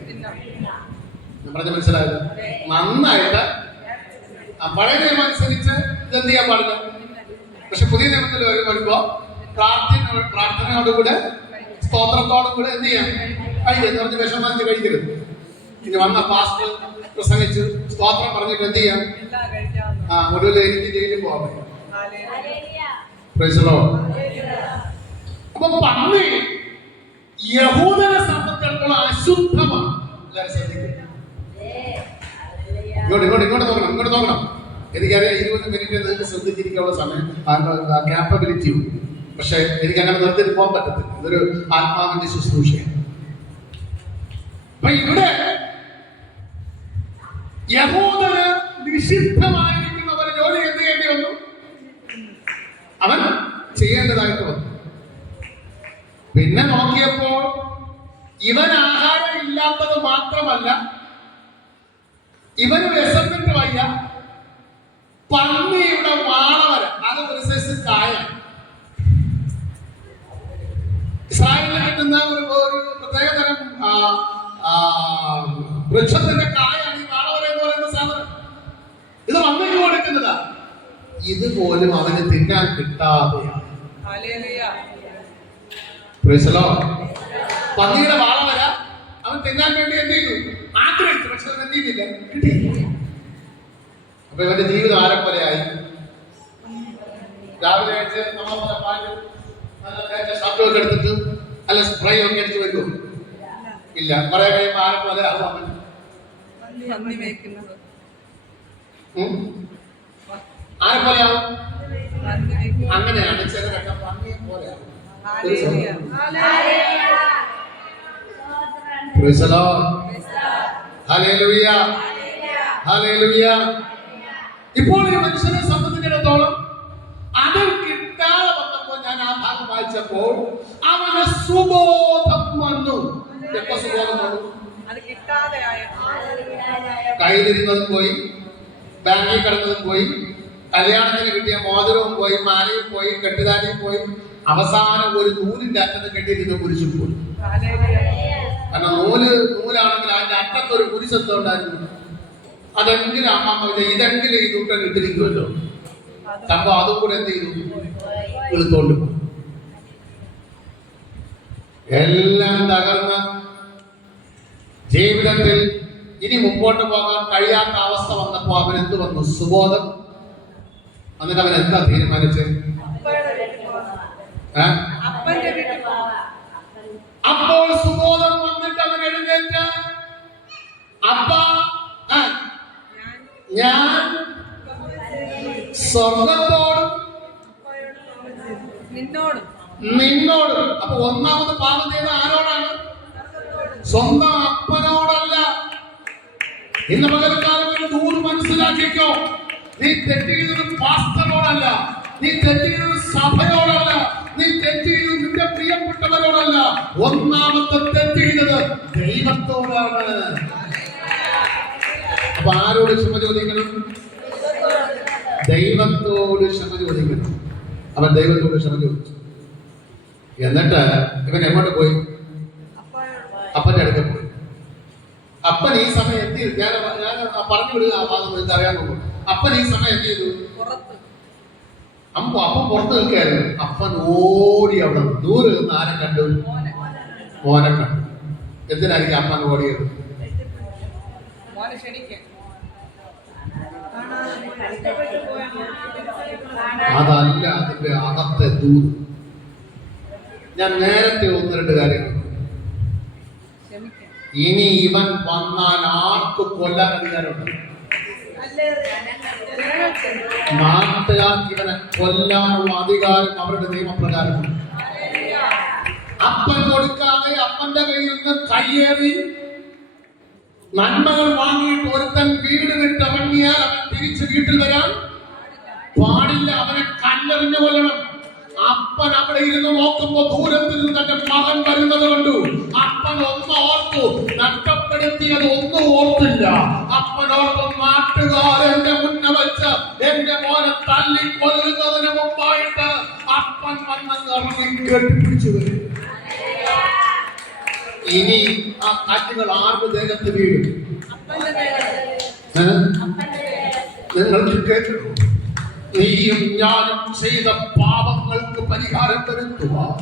പറഞ്ഞ മനസ്സിലായത്, നന്നായിട്ട് പഴയ നിയമം അനുസരിച്ച് ഇതെന്ത് ചെയ്യാൻ പാടില്ല. പക്ഷെ പുതിയ നിയമത്തിൽ വരുമ്പോ പ്രാർത്ഥനയോടുകൂടെ സ്തോത്രത്തോടും കൂടെ എന്ത് ചെയ്യാം, കഴിക്കരുത്. പറഞ്ഞ് വിഷമാറ്റി കഴിക്കരുത്. ഇനി വന്ന പാസ്റ്റർ പ്രസംഗിച്ച് സ്തോത്രം പറഞ്ഞിട്ട് എന്ത് ചെയ്യാം, ഒടുവിൽ എനിക്ക് ജയിലിൽ പോകാൻ പറ്റും. അപ്പൊ പന്നി യഹൂദനെ സംബന്ധിച്ചിടത്തോളം അശുദ്ധമാണ്. ഇങ്ങോട്ട് നോക്കണം. എനിക്കറിയാം 20 മിനിറ്റ് നിങ്ങൾക്ക് ശ്രദ്ധിച്ചിരിക്കാനുള്ള സമയം, ക്യാപ്പബിലിറ്റി ഉണ്ട്. പക്ഷെ എനിക്ക് അങ്ങനെ നിർത്തിയിട്ട് പോകാൻ പറ്റത്തില്ല. ഇതൊരു ആത്മാവിന്റെ ശുശ്രൂഷയാണ്. അപ്പൊ ഇവിടെ യഹൂദന് നിഷിദ്ധമായിരിക്കുന്ന ഒരു ജോലി എന്ത് ചെയ്യേണ്ടി വന്നു, അവൻ ചെയ്യേണ്ടതായിട്ട് വന്നു. പിന്നെ നോക്കിയപ്പോൾ ഇവൻ ആഹാരം ഇല്ലാത്തത് മാത്രമല്ല, ഇവന് വിശന്നിട്ട് വയ്യ, പന്നിയുടെ വാളവര, അത് ഒരു സൈസ് കായ. ഇസ്രായേലിൽ കിട്ടുന്ന ഒരു പ്രത്യേകതരം വൃക്ഷത്തിന്റെ കായാണ് ഈ വാളവര എന്ന് പറയുന്ന സാധനം. ഇത് പന്നിക്ക് കൊടുക്കുന്നതാ. ഇതുപോലും അവന് തിന്നാൻ കിട്ടാതെയാണ്. പന്നിയുടെ വാളവര അവൻ തിന്നാൻ വേണ്ടി എന്ത് ചെയ്തു? ആഗ്രഹിച്ചു, പക്ഷെ അവൻ എന്ത് ചെയ്തില്ല, കിട്ടിയില്ല. അപ്പൊ ഇവന്റെ ജീവിതം ആരെപ്പോലെയായി? രാവിലെ ആയിട്ട് നമ്മളെ പാലും ഷർട്ടൊക്കെ എടുത്തിട്ട് അല്ല സ്പ്രേ ഒക്കെ അടിച്ച് വരുമോ? ഇല്ല. കുറെ കഴിയുമ്പോൾ ആരെപ്പോലെ ആവും അവൻ? ആരെപ്പോലെയാവും? അങ്ങനെയാണ് ചിലരൊക്കെ പന്നിയെ പോലെയാവും. ഇപ്പോൾ ഈ മനുഷ്യനെ സംബന്ധിച്ചിടത്തോളം അത് കിട്ടാതെ വന്നപ്പോൾ, ഞാൻ ആ ഭാഗം വായിച്ചപ്പോൾ അവന് സുബോധം വന്നു. എപ്പോ സുബോധം വന്നു? കയ്യിലിരുന്നതും പോയി, ബാങ്കിൽ കിടന്നതും പോയി, കല്യാണത്തിന് കിട്ടിയ മോതിരവും പോയി, മാലയും പോയി, കെട്ടുതാലിയും പോയി, അവസാനം ഒരു നൂലിന്റെ അറ്റത്ത് കെട്ടിയിരുന്ന കുരിശും പോയി. കാരണം നൂലാണെങ്കിൽ അതിന്റെ അറ്റത്തൊരു കുരിശത്വം ഉണ്ടായിരുന്നു. അതെങ്കിലും അമ്മ ഇതെങ്കിലും ഈ നൂട്ടൻ ഇട്ടിരിക്കുമല്ലോ. സംഭവം അതും കൂടെ എന്ത് ചെയ്തു? എടുത്തോണ്ട് എല്ലാം തകർന്ന് ജീവിതത്തിൽ ഇനി മുമ്പോട്ട് പോകാൻ കഴിയാത്ത അവസ്ഥ വന്നപ്പോ അവൻ എന്ത് വന്നു? സുബോധം. എന്നിട്ട് അവൻ എന്താ തീരുമാനിച്ചത്? അപ്പോൾ സുബോധം വന്നിട്ട് അവൻ എഴുന്നേറ്റ, അപ്പ ഞാൻ സ്വർഗത്തോടും നിന്നോടും. അപ്പൊ ഒന്നാമത് പാപം ചെയ്ത ആരോടാണ്? സ്വന്തം അപ്പനോടല്ല. ഇന്ന് പകൽക്കാലം ഒരു ദൂത് മനസ്സിലാക്കിക്കോ. നീ തെറ്റിയത് പാസ്റ്ററോടല്ല, നീ തെറ്റിയത് സഭയോടല്ല, നീ തെറ്റിയത് നിന്റെ പ്രിയപ്പെട്ടവരോടല്ല. ഒന്നാമത്തെ തെറ്റിയത് ദൈവത്തോടാണ്. അപ്പൊ ആരോട് ക്ഷമ ചോദിക്കണം? ദൈവത്തോട് ക്ഷമ ചോദിക്കണം. അവൻ ദൈവത്തോട് ക്ഷമ ചോദിച്ചു. എന്നിട്ട് ഇവൻ എങ്ങോട്ട് പോയി? അപ്പന്റെ അടുക്കൽ പോയി. അപ്പൻ ഈ സമയം എന്ത് ചെയ്തു? ഞാൻ പറഞ്ഞു വിടുക, ആ ഭാഗം നിങ്ങൾക്ക് അറിയാമോ? അപ്പൻ ഈ സമയം എന്ത് ചെയ്തു? അപ്പൻ പുറത്ത് നിൽക്കുകയായിരുന്നു. അപ്പൻ ഓടി അവിടെ ദൂരെ നിന്ന് ആരെ കണ്ടു? മോനെ കണ്ടു. എന്തിനായിരിക്കും അപ്പൻ ഓടിയത്? അതല്ല അതിന്റെ അകത്തെ ദൂത്. ഞാൻ നേരത്തെ ഒന്ന് രണ്ട് കാര്യങ്ങൾ, ഇനി ഇവൻ വന്നാൽ ആർക്ക് കൊല്ലാൻ അധികാരമുണ്ട്? നാട്ടുകാർക്ക് ഇവനെ കൊല്ലാനുള്ള അധികാരം അവരുടെ നിയമപ്രകാരമുണ്ട്. അപ്പൻ കൊടുക്കാതെ അപ്പന്റെ കയ്യിൽ നിന്ന് കയ്യേറി നന്മകൾ വാങ്ങിയിട്ട് ഒരുത്തൻ വീട് വിട്ടിറങ്ങിയാൽ അവൻ തിരിച്ച് വീട്ടിൽ വരാൻ പാടില്ല. അവനെ കല്ലെറിഞ്ഞു കൊല്ലണം. അപ്പൻ അവിടെ ഇരുന്ന് നോക്കുമ്പോ ദൂരത്തിൽ നിന്ന് തന്റെ മകൻ വരുന്നത് കണ്ടു. അപ്പൻ ഒന്ന് ഓർത്തു, നഷ്ടപ്പെടുത്തിയത് ഒന്നും ഓർത്തില്ല. അപ്പൻ ഓർത്ത്, നാട്ടുകാരെന്റെ മുന്നേ വെച്ച് എന്റെ മോനെ തല്ലി കൊല്ലുന്നതിന് മുമ്പായിട്ട് അപ്പൻ വന്നെന്ന് ഇറങ്ങി കെട്ടിപ്പിടിച്ചു വരും. ഇനി ആ കാറ്റുകൾ ആരുടെ ദേഹത്ത് വീഴും? നിങ്ങൾക്ക് കേൾക്കണോ? നീയും ഞാനും ചെയ്ത പാപങ്ങൾക്ക് പരിഹാരം വരുത്തുവാൻ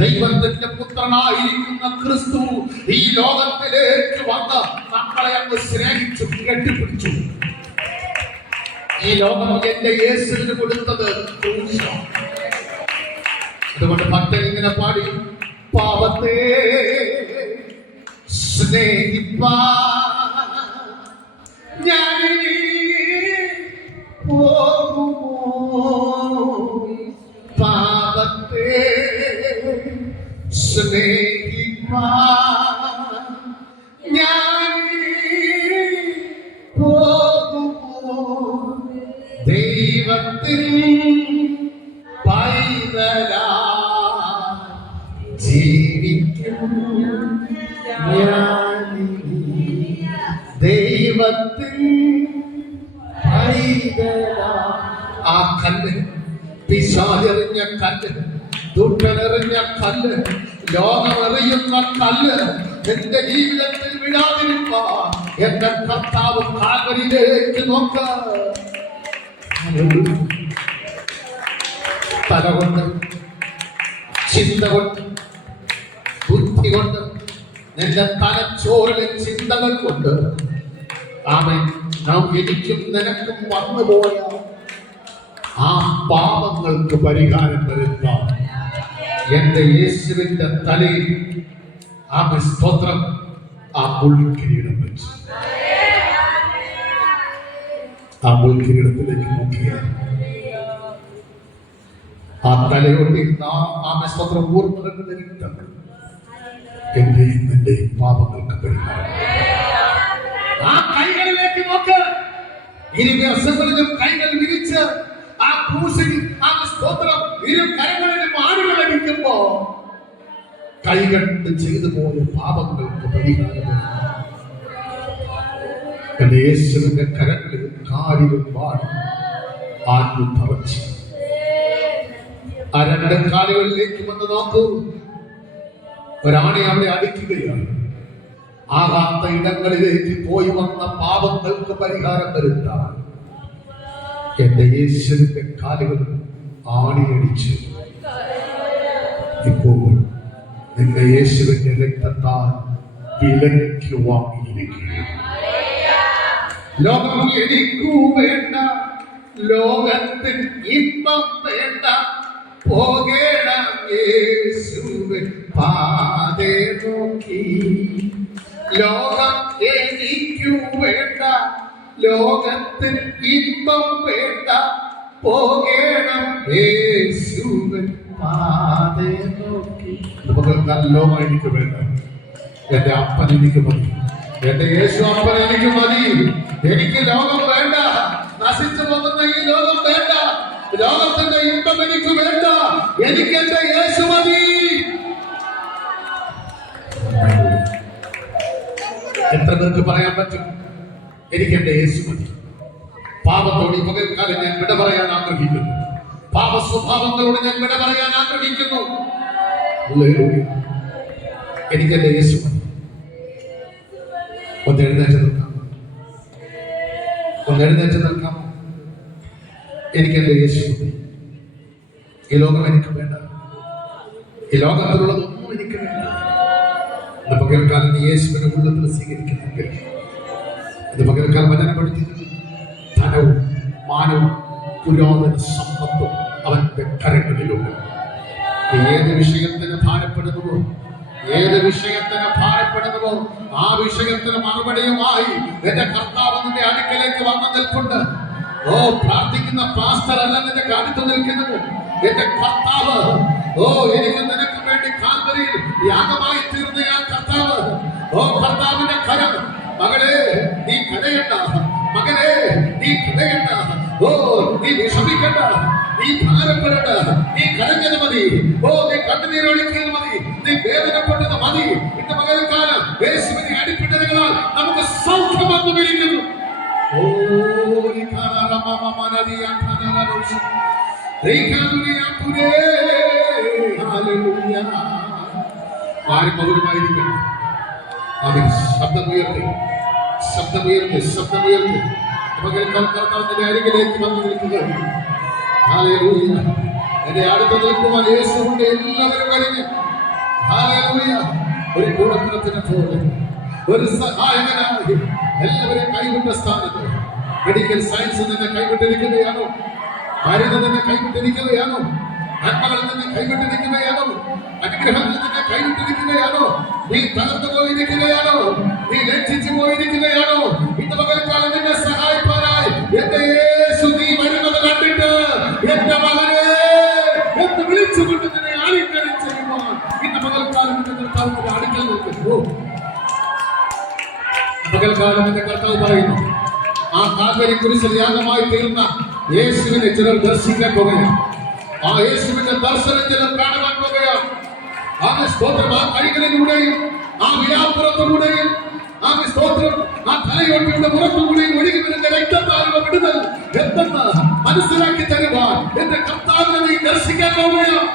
ദൈവത്തിന്റെ പുത്രനായിരിക്കുന്ന ക്രിസ്തു ഈ ലോകത്തിലേക്ക് വന്ന് നമ്മളെ അങ്ങ് സ്നേഹിച്ചു കെട്ടിപ്പിടിച്ചു. ഈ ലോകം എന്റെ യേശുവിന് കൊടുത്തത് ക്രൂശാണ്. അതുകൊണ്ട് ഭക്തൻ ഇങ്ങനെ പാടി, പാപത്തെ സ്നേഹിപ്പാൻ ഞാനിനി പോകുമോ? പാപത്തെ സ്നേഹിപ്പാൻ ഞാനിനി പോകുമോ? ദൈവത്തിൽ പൈതലാ ജീവിക്കും ഞാൻ ദൈവത്തിൽ ആ കല്ല്, പിശാചെറിഞ്ഞ കല്ല്, ദുഷ്ടനെറിഞ്ഞ കല്ല്, ലോകമെറിയുന്ന കല്ല് എന്റെ ജീവിതത്തിൽ വിടാതിരുപ്പാൻ എന്റെ കർത്താവ് കാൽവരിയിലേക്ക് നോക്ക. തല കൊണ്ട്, ചിന്ത കൊണ്ട്, ബുദ്ധി കൊണ്ട്, നിന്റെ തലച്ചോറിലെ ചിന്തകൾ കൊണ്ട് ആമേൻ നാം എനിക്കും നിനക്കും വന്നുപോയ ആ പാപങ്ങൾക്ക് പരിഹാരം വരുത്താം. എന്റെ യേശുവിന്റെ തലയിൽ ആമേൻ സ്തോത്രം ആ മുൾക്കിരീടം വെച്ചു. ആ മുൾക്കിരീടത്തിലേക്ക് നോക്കിയാൽ ആ തലയോട്ടി ആമേൻ സ്തോത്രം ഊർന്നിറങ്ങുന്ന രക്തങ്ങൾ എന്റെയും നിന്റെയും പാപങ്ങൾക്ക് പരിഹാരം. ആ കൈകളിലേക്ക് നോക്ക്. ഇരു ദിവസങ്ങളിലും കൈകൾ വിരിച്ച് ആ ക്രൂശിൽ ആ സ്തോത്രം ഇരു കരങ്ങളിലും ആടുകൾ അടിക്കുമ്പോ കൈകണ്ട് ചെയ്തു പോയ പാപങ്ങൾക്ക് പരിഹാരം. എന്റെ യേശുവിന്റെ കരങ്ങളിൽ കാലിലും പാടി ആഞ്ഞു തറച്ച് ആ രണ്ട് കാലുകളിലേക്ക് വന്ന് നോക്കൂ. ഒരാണെ അവിടെ അടിക്കുകയാണ്. ആകാത്ത ഇടങ്ങളിലേക്ക് പോയി വന്ന പാപങ്ങൾക്ക് പരിഹാരം വരുത്താൻ എന്റെ യേശുവിന്റെ കാലുകൾ ആണിയടിച്ചു. ഇപ്പോൾ നിന്റെ യേശുവിന്റെ രക്തത്താൽ വിലയ്ക്ക് വാങ്ങിയിരിക്കുകയാണ്. ലോകം എനിക്കു വേണ്ട, ലോകത്തിൽ ഇമ്പം വേണ്ട, പോകേണം യേശുവിൻ പാതേ നോക്കി. ലോകം എനിക്കു വേണ്ട, ലോകത്തിൽ ഇമ്പം വേണ്ട, പോകേണം യേശുവിൻ പാതേ നോക്കി. ലോകം എനിക്ക് വേണ്ട, എന്റെ അപ്പൻ എനിക്ക് മതി, എന്റെ യേശു അപ്പൻ എനിക്ക് മതി. എനിക്ക് ലോകം വേണ്ട, നശിച്ചു പോകുന്ന ഈ ലോകം വേണ്ട, ലോകത്തിന്റെ ഇമ്പം എനിക്ക് വേണ്ട, എനിക്ക് എന്റെ യേശു മതി. എത്ര പേർക്ക് പറയാൻ പറ്റും എനിക്ക് എന്റെ യേശു മതി? പാപത്തോട് ഈ പകൽക്കാലം ഞാൻ വിട പറയാൻ ആഗ്രഹിക്കുന്നു. പാപ സ്വഭാവങ്ങളോട് ഞാൻ വിട പറയാൻ ആഗ്രഹിക്കുന്നു. എനിക്ക് എന്റെ യേശു മതി. ഒന്ന് എഴുന്നേറ്റ് നിൽക്കാം, ഒന്ന് എഴുന്നേറ്റ് നിൽക്കാം. എനിക്ക് എന്റെ യേശു മതി. ഈ ലോകം എനിക്ക് വേണ്ട, ഈ ലോകത്തിലുള്ളതൊന്നും എനിക്ക് വേണ്ട. ഇത് പകൽക്കാലം യേശുവിനെ ഉള്ളത്തിൽ സ്വീകരിക്കുന്നെങ്കിൽ, ഇത് പകൽക്കാലം വചനപ്പെടുത്തി ധനവും മാനവും പുരോഗമന സമ്പത്തും അവന്റെ കരങ്ങളിലുണ്ട്. ഏത് വിഷയത്തിന് ഭാരപ്പെടുന്നുവോ, ഏത് വിഷയത്തിന് ഭാരപ്പെടുന്നുവോ ആ വിഷയത്തിന് മറുപടിയുമായി എന്റെ കർത്താവ് നിന്റെ അടുക്കലേക്ക് വന്നു നിൽപ്പുണ്ട്. ഓ, പ്രാർത്ഥിക്കുന്ന പാസ്റ്റർ അല്ല നിന്റെ അടുത്ത് നിൽക്കുന്നത്. എന്റെ കർത്താവ്, ഓ, എനിക്ക് നിനക്ക് വേണ്ടി കാൽവരിയിൽ യാഗമായി തീർന്ന ആ കർത്താവ്, ഓ കർത്താവിന്റെ കരം. മകളെ നീ കരയണ്ട, മകനെ നീ കരയണ്ട, ഓ നീ വിഷമിക്കണ്ട, നീ ഭാരപ്പെടണ്ട, നീ കരഞ്ഞത് മതി, ഓ നീ കണ്ണുനീരൊഴുക്കിയത് മതി, നീ വേദനപ്പെട്ടത് മതി. ഇന്ന് പകൽക്കാലം യേശുവിനെ അടിപ്പിട്ടതുകളാൽ നമുക്ക് സൗഖ്യം വന്നുമിരിക്കുന്നു. ഓ ആരും മൗനമായിരിക്കണം. അവൻ ശബ്ദമുയർത്തി, ശബ്ദമുയർത്തി, ശബ്ദമുയർത്തി കർത്താവിന്റെ അരികിലേക്ക് വന്നു നിൽക്കുക. ഹല്ലേലൂയ. എന്റെ അടുത്ത് നിൽക്കുവാൻ യേശുവിന്റെ എല്ലാവരും കഴിഞ്ഞു. ഹല്ലേലൂയ. ഒരു കൂടത്തിനെ പോലെ ഒരു സഹായകനായി എല്ലാവരും കൈവിട്ട സ്ഥാനത്ത് മെഡിക്കൽ സയൻസ് നിന്നെ കൈവിട്ടിരിക്കുകയാണോ? മരുന്ന് നിന്നെ കൈവിട്ടിരിക്കുകയാണോ? നന്മകൾ നിന്നെ കൈവിട്ടിരിക്കുകയാണോ? അനുഗ്രഹങ്ങൾ നിന്നെ കൈവിട്ടിരിക്കുകയാണോ? നീ തകർന്നു പോയിരിക്കുകയാണോ? നീ ലജ്ജിച്ചു പോയിരിക്കുകയാണോ? ഇന്ന് പകൽക്കാലം നിന്നെ സഹായിക്കാനായി എന്റെ യേശു നീ വരുന്നത് കണ്ടിട്ട് എന്റെ മകനെ എന്ന് വിളിച്ചുകൊണ്ട് നിന്നെ ആലിംഗനം ചെയ്യുവാൻ ഇന്ന് പകൽക്കാലം എന്റെ കർത്താവിന്റെ അടുക്കൽ നിൽക്കുന്നു. പകൽക്കാലം എന്റെ കർത്താവ് പറയുന്നു, ആ കാൽവരി കുരിശിൽ യാഗമായി തീർന്ന യേശുവിനെ ചിലർ ദർശിക്കാൻ പോകുകയാണ്. ആ യേശുവിന്റെ ദർശനം ചിലർ കാണുവാൻ പോകുകയാണ്. ആ സ്തോത്രം ആ കൈകളിലൂടെയും ആ വിലാപ്പുറത്തിലൂടെയും ആ സ്തോത്രം ആ തലയോട്ടിയുടെ പുറത്തുകൂടെയും ഒഴുകി വരുന്ന രക്തത്താലും വിടുതൽ എന്തെന്ന് മനസ്സിലാക്കി തരുവാൻ എന്റെ കർത്താവിനെ നീ ദർശിക്കാൻ പോവുകയാണ്.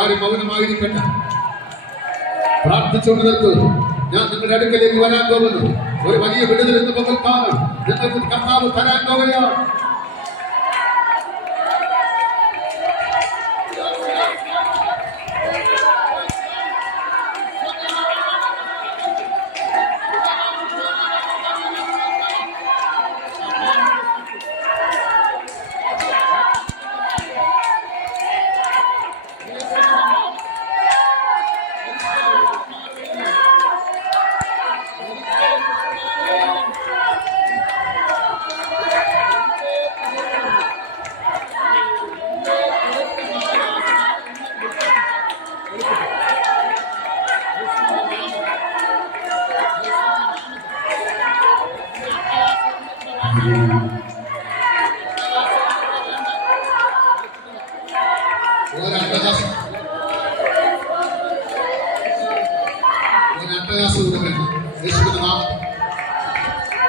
ആരും മൗനമായിരിക്കട്ടെ, പ്രാർത്ഥിച്ചുകൊണ്ട് നിൽക്കൂ. ഞാൻ നിങ്ങളുടെ അടുക്കലേക്ക് വരാൻ പോകുന്നു. ഒരു വലിയ വിടുതൽ എന്ന് പകൽക്കാലം നിങ്ങൾക്ക് കർത്താവ് തരാൻ പോവുകയാണ്.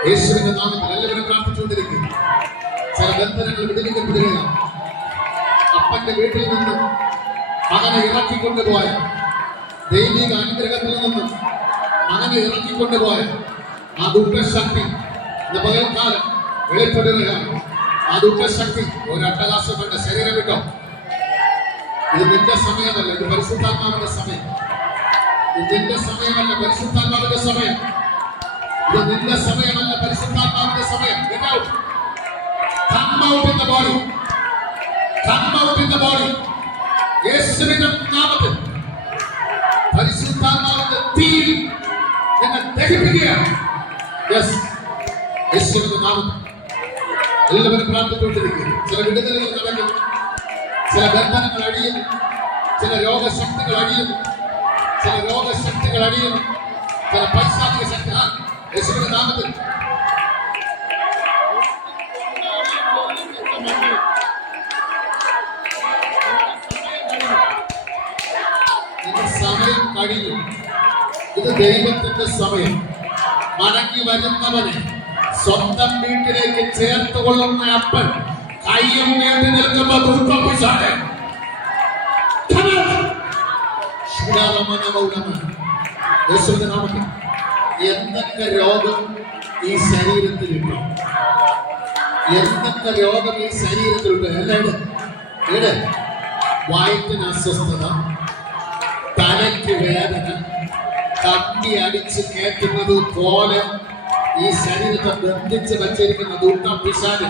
യേശുവിന്റെ നാമത്തിൽ എല്ലാവരും പ്രാർത്ഥിച്ചുകൊണ്ടിരിക്കും. ചില ബന്ധനങ്ങൾ വിടുവിക്കപ്പെടുകയാണ്. അപ്പന്റെ വീട്ടിൽ നിന്നും മകനെ ഇറക്കിക്കൊണ്ടുപോയ ദൈവിക അനുഗ്രഹത്തിൽ നിന്നും മകനെ ഇറക്കിക്കൊണ്ടുപോയ ആ ദുഷ്ടശക്തി ഇന്ന് പകൽക്കാലം വെളിപ്പെടുകയാണ്. ആ ദുഷ്ടശക്തി ഒരു അട്ടഹാസപ്പെട്ട ശരീരം വിട്ടോ. ഇത് നിന്റെ സമയമല്ല, ഇത് പരിശുദ്ധാത്മാവിന്റെ സമയം. ഇത് നിന്റെ സമയമല്ല, പരിശുദ്ധാത്മാവിന്റെ സമയം. ഇത് നിന്റെ സമയമല്ല, പരിശുദ്ധാത്മാവിന്റെ സമയം. Get out. Come out in the body. Come out in the body. യേശുവിന്റെ നാമത്തിൽ പരിശുദ്ധാത്മാവിന്റെ തീയിൽ നിങ്ങൾ ദഹിപ്പിക്കുകയാണ്. യെസ്, യേശുവിന്റെ നാമത്തിൽ എല്ലാവരും പ്രാർത്ഥിച്ചുകൊണ്ടിരിക്കുക. ചില വിടുതലുകൾ നടക്കുന്നു, ചില ബന്ധനങ്ങൾ അഴിയുന്നു, ചില രോഗശക്തികൾ അഴിയുന്നു, ചില രോഗശക്തികൾ അഴിയുന്നു, ചില പൈശാചിക ശക്തി യേശുവിന്റെ നാമത്തിൽ സമയം കഴിഞ്ഞു. ഇത് ദൈവത്തിന്റെ സമയം. മടങ്ങി വരുന്നവനെ സ്വന്തം വീട്ടിലേക്ക് ചേർത്ത് കൊള്ളുന്ന അപ്പൻ കയ്യും നീട്ടി നിൽക്കുമ്പോ ദുർപ്പിച്ചാണ്. യേശുവിന്റെ നാമത്തിൽ എന്തൊക്കെ രോഗം ഈ ശരീരത്തിലുണ്ട്, എന്തൊക്കെ രോഗം ഈ ശരീരത്തിലുണ്ട് എല്ലാവരും ഇവിടെ വയറ്റിന് അസ്വസ്ഥത, തലയ്ക്ക് വേദന, കമ്പി അടിച്ച് കയറ്റുന്നത് പോലെ ഈ ശരീരത്തെ ബന്ധിച്ച് വച്ചിരിക്കുന്ന ദുഃഖം പിശാച്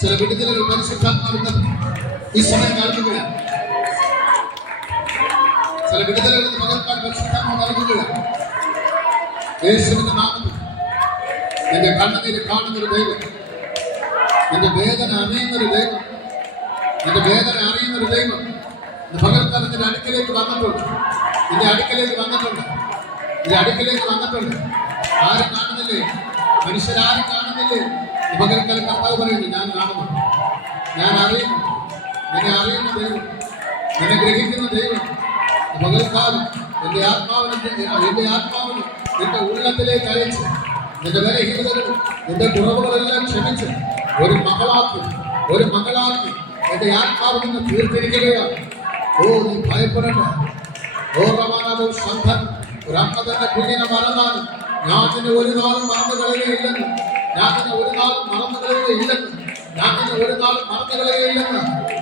ചില വിടുതലുകൾ പരിശുദ്ധാത്മാവിന്റെ ഈ സമയം നൽകുകയാണ്. ചില വിടുതലുകൾ പകർത്താൻ പരിശുദ്ധാത്മാവ് നൽകുകയാണ്. യേശുവിന്റെ നാമത്തിൽ നിന്റെ കണ്ണുനീര് കാണുന്നൊരു ദൈവം, നിന്റെ വേദന അറിയുന്നൊരു ദൈവം, നിന്റെ വേദന അറിയുന്നൊരു ദൈവം പകർത്താൻ നിന്റെ അടുക്കലേക്ക് വന്നിട്ടുണ്ട്. നിന്റെ അടുക്കലേക്ക് വന്നിട്ടുണ്ട്. നിന്റെ അടുക്കലേക്ക് വന്നിട്ടുണ്ട്. ആരും കാണുന്നില്ലേ? മനുഷ്യരാരും കാണുന്നില്ലേ? പകൽക്കാലം കർത്താവ് പറയുന്നു, ഞാൻ കാണുന്നു, ഞാൻ അറിയുന്നു, നിന്നെ അറിയുന്ന ദൈവം, നിന്നെ ഗ്രഹിക്കുന്ന ദൈവം. പകൽക്കാലം നിന്റെ ആത്മാവിനെ നിന്റെ ഉള്ളത്തിലേക്ക് അയച്ച് നിന്റെ ബലഹീനതകൾ നിന്റെ കുറവുകളെല്ലാം ക്ഷമിച്ച് ഒരു മകളാക്കി എന്റെ ആത്മാവിൽ നിന്ന് തീർത്തിരിക്കുകയാണ്. ഓ നീ ഭയപ്പെടണ്ട. ഓ റമാനോ സംഘം ഒരു അമ്മ തന്നെ കുഞ്ഞിനെ മറന്നാണ് ഞാൻ നിന്നെ ഒരു നാളും മറന്നു കളയുകയില്ലെന്ന്.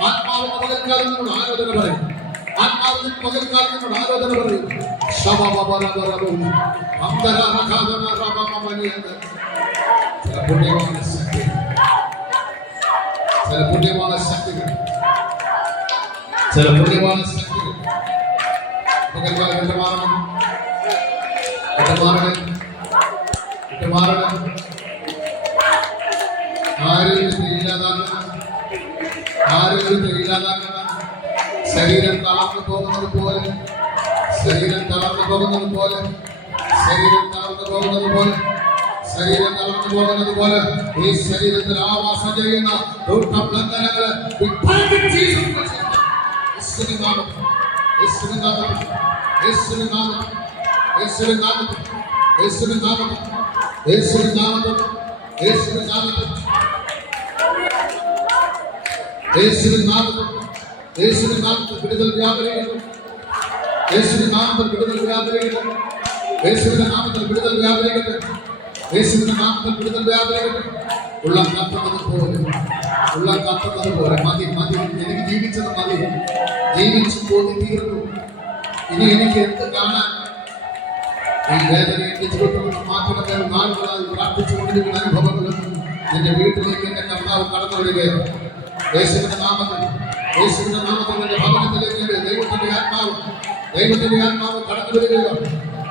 ആത്മാവിന്റെ പകൽക്കാലത്തിനോട് ആലോചന പറയും. ചില പുണ്യமான ശക്തികൾ ആരോഗ്യത്തെ ഇല്ലാതാക്കുന്ന ശരീരം തളർന്നു പോകുന്നത് പോലെ ഈ ശരീരത്തിൽ ആവാസം ചെയ്യുന്ന ബന്ധനങ്ങള് വിടുതൽ വ്യാപരിക്കുന്നു. യേശുവിന്റെ നാമത്തിൽ വിടുതൽ വ്യാപരിക്കുന്നു. യേശുവിന്റെ നാമത്തിൽ വിടുതൽ വ്യാപരിക്കട്ടെ. യേശുവിന്റെ നാമത്തിൽ വിടുതൽ വ്യാപരിക്കട്ടെ. ഉള്ളം കത്തുന്നത് പോലെ മതി. എനിക്ക് ജീവിച്ചത് മതി. ജീവിച്ചു പോയി തീർന്നു. ഇനി എനിക്ക് എന്ത് കാണാൻ? ഈ വേദനയെ ജീവിതത്തിൽ മാറ്റണമെന്ന് നാളുകളായി പ്രാർത്ഥിച്ചുകൊണ്ടിരിക്കുന്ന അനുഭവങ്ങളും നിന്റെ വീട്ടിലേക്ക് എന്റെ കർത്താവ് കടന്നു വരികയാണ്. യേശുവിന്റെ നാമത്തിൽ നിന്റെ ഭവനത്തിലേക്ക് ദൈവത്തിന്റെ ആത്മാവ് കടന്നു വരികയാണ്.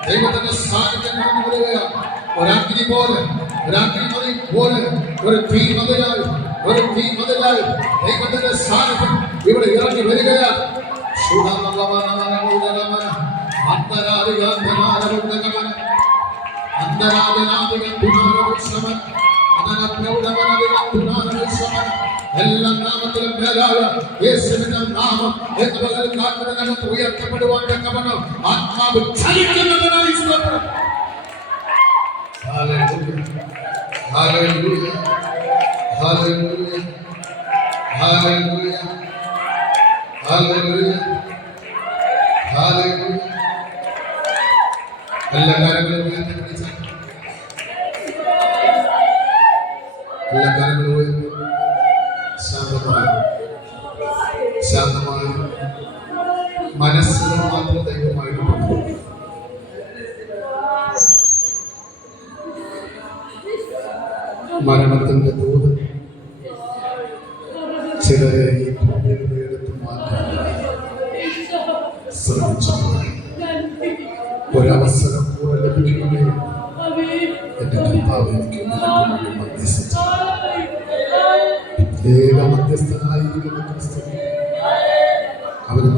ദൈവത്തിന്റെ സാന്നിധ്യം കടന്നു വരികയാണ്. ഒരഗ്നി പോലെ ഒരു തീ മതിലായി ദൈവത്തിന്റെ സാന്നിധ്യം ഇവിടെ ഇറങ്ങി വരികയാണ്. എല്ലാ നാമത്തിലും മേലായ യേശുവിന്റെ നാമം എന്ന് പകൽക്കാലത്തിനകത്ത് ഉയർത്തപ്പെടുവാൻ തക്കവണ്ണം ആത്മാവ് ചലിക്കുന്നതിനായി സ്തോത്രം. Hallelujah, hallelujah, hallelujah, hallelujah, hallelujah. എല്ലാ കാര്യങ്ങളും ഉയർത്തിപ്പിടിച്ച എല്ലാ കാര്യങ്ങളും ഉയർത്തി ശാന്തമായ മനസ്സിന് മാത്രം ദൈവമായിട്ട് മരണത്തിന്റെ തോത് ചിലരെ ഈ ഭൂമിയുടെ എടുത്ത് മാറ്റാൻ ശ്രമിച്ചു. ഒരവസരം കൂടെ ലഭിക്കണമേ എന്റെ കർത്താവ് എനിക്ക് മധ്യസ്ഥ ഏക മധ്യസ്ഥനായിരിക്കുന്ന ക്രിസ്തു അവന്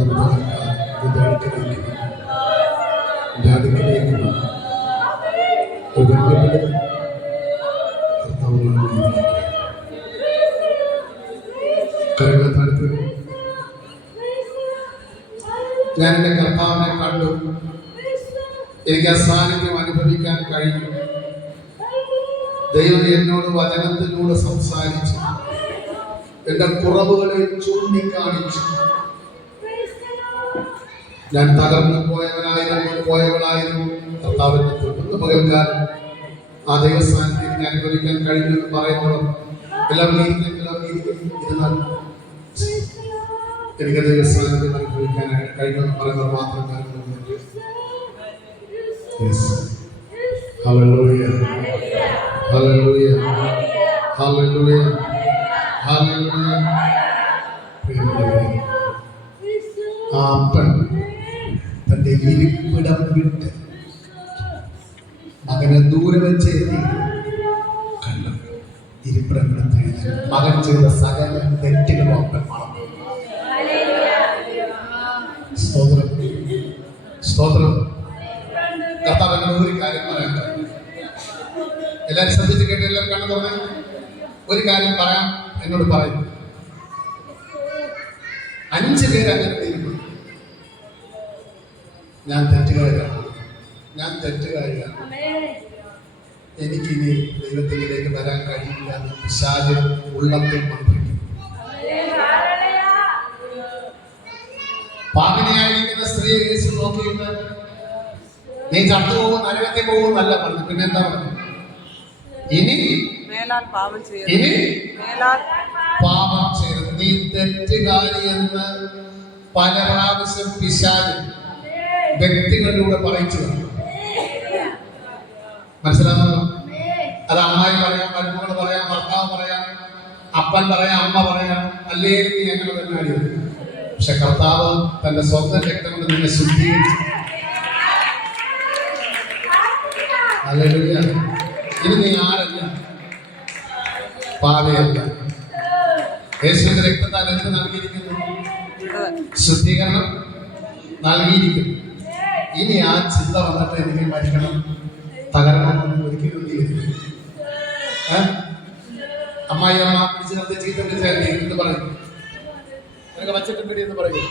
എന്റെ അടുക്കലേക്ക് ഒരു കരങ്ങളെ താഴ്ത്തി ഞാൻ എന്റെ കർത്താവിനെ കണ്ടു. എനിക്ക് ആ സാന്നിധ്യം അനുഭവിക്കാൻ കഴിഞ്ഞു. ദൈവം എന്നോട് വചനത്തിലൂടെ സംസാരിച്ചു. എന്റെ കുറവുകളെ ചൂണ്ടിക്കാണിച്ചു. ഞാൻ തകർന്നു പോയവനായിരുന്നു കർത്താവിനെ തൊട്ടുന്ന പകൽക്കാലം ആ ദൈവസാന്നിധ്യത്തിന് അനുഭവിക്കാൻ കഴിഞ്ഞു എന്ന് പറയുമ്പോൾ എല്ലാവരും ഇരുന്നാൽ എനിക്ക് ദൈവസാന്നിധ്യം അനുഭവിക്കാനായിട്ട് കഴിഞ്ഞെന്ന് പറയുന്നത് മാത്രം കാര്യങ്ങളുണ്ട്. Hallelujah, hallelujah, hallelujah, hallelujah. ആ അപ്പൻ തന്റെ ഇരിപ്പിടം വിട്ട് മകനെ ദൂരെ വെച്ച് കണ്ടു. ഇരിപ്പിടം വിട്ട് മകൻ ചെയ്ത സകല തെറ്റുകളും അപ്പൻ മറന്നു. സ്തോത്രം, സ്തോത്രം. കർത്താവ് എന്നോട് ഒരു കാര്യം പറയാൻ പറഞ്ഞു. എല്ലാവരും ശ്രദ്ധിച്ച് കേട്ട് എല്ലാവരും കണ്ണു തുറന്ന് ഒരു കാര്യം പറയാം എന്നോട് പറയും. 5 പേര് അങ്ങനെ തീരുമാനം. ഞാൻ തെറ്റുകാരിയാണ്, ഞാൻ തെറ്റുകാരിയാണ്, എനിക്കിനി ദൈവത്തിലേക്ക് വരാൻ കഴിയില്ല എന്ന് പിശാച് ഉള്ളത്തിൽ മന്ത്രിക്കും. പാപിനിയായിരിക്കുന്ന സ്ത്രീയെ യേശു നോക്കിയിട്ട് നീ ചത്തുപോകും, നരകത്തിൽ പോകും എന്നല്ല പറഞ്ഞു. പിന്നെ എന്താ പറഞ്ഞു? ഇനി പാപം ചെയ്യരുത്, നീ തെറ്റുകാരി എന്ന് പല പ്രാവശ്യം പിശാച് വ്യക്തികളിലൂടെ പറയിച്ചു. മനസ്സിലാകുന്നു? അത് അമ്മായി പറയാം, മരുമകൾ പറയാം, ഭർത്താവ് പറയാം, അപ്പൻ പറയാം, അമ്മ പറയാം, അല്ലേ നീ അങ്ങനെ തന്നെ അറിയും. പക്ഷെ കർത്താവ് തന്റെ സ്വന്തം രക്തം കൊണ്ട് നിന്നെ ശുദ്ധീകരിച്ചു. ഹല്ലേലൂയ. ഇനി നീ ആരല്ല, പാപിയല്ല. യേശുവിന്റെ രക്തത്താൽ എന്ത് നൽകിയിരിക്കുന്നു? ശുദ്ധീകരണം നൽകിയിരിക്കുന്നു. ഇനി ആ ചിന്ത വന്നിട്ട് എനിക്ക് മരിക്കണം, തകരണം ഒരിക്കലും അമ്മായി അമ്മ പിടിച്ചു നിർത്തി ചീത്ത വിളിച്ചാൽ എന്ന് പറയും, നിനക്ക് വച്ചിട്ടുണ്ട് എന്ന് പറയും.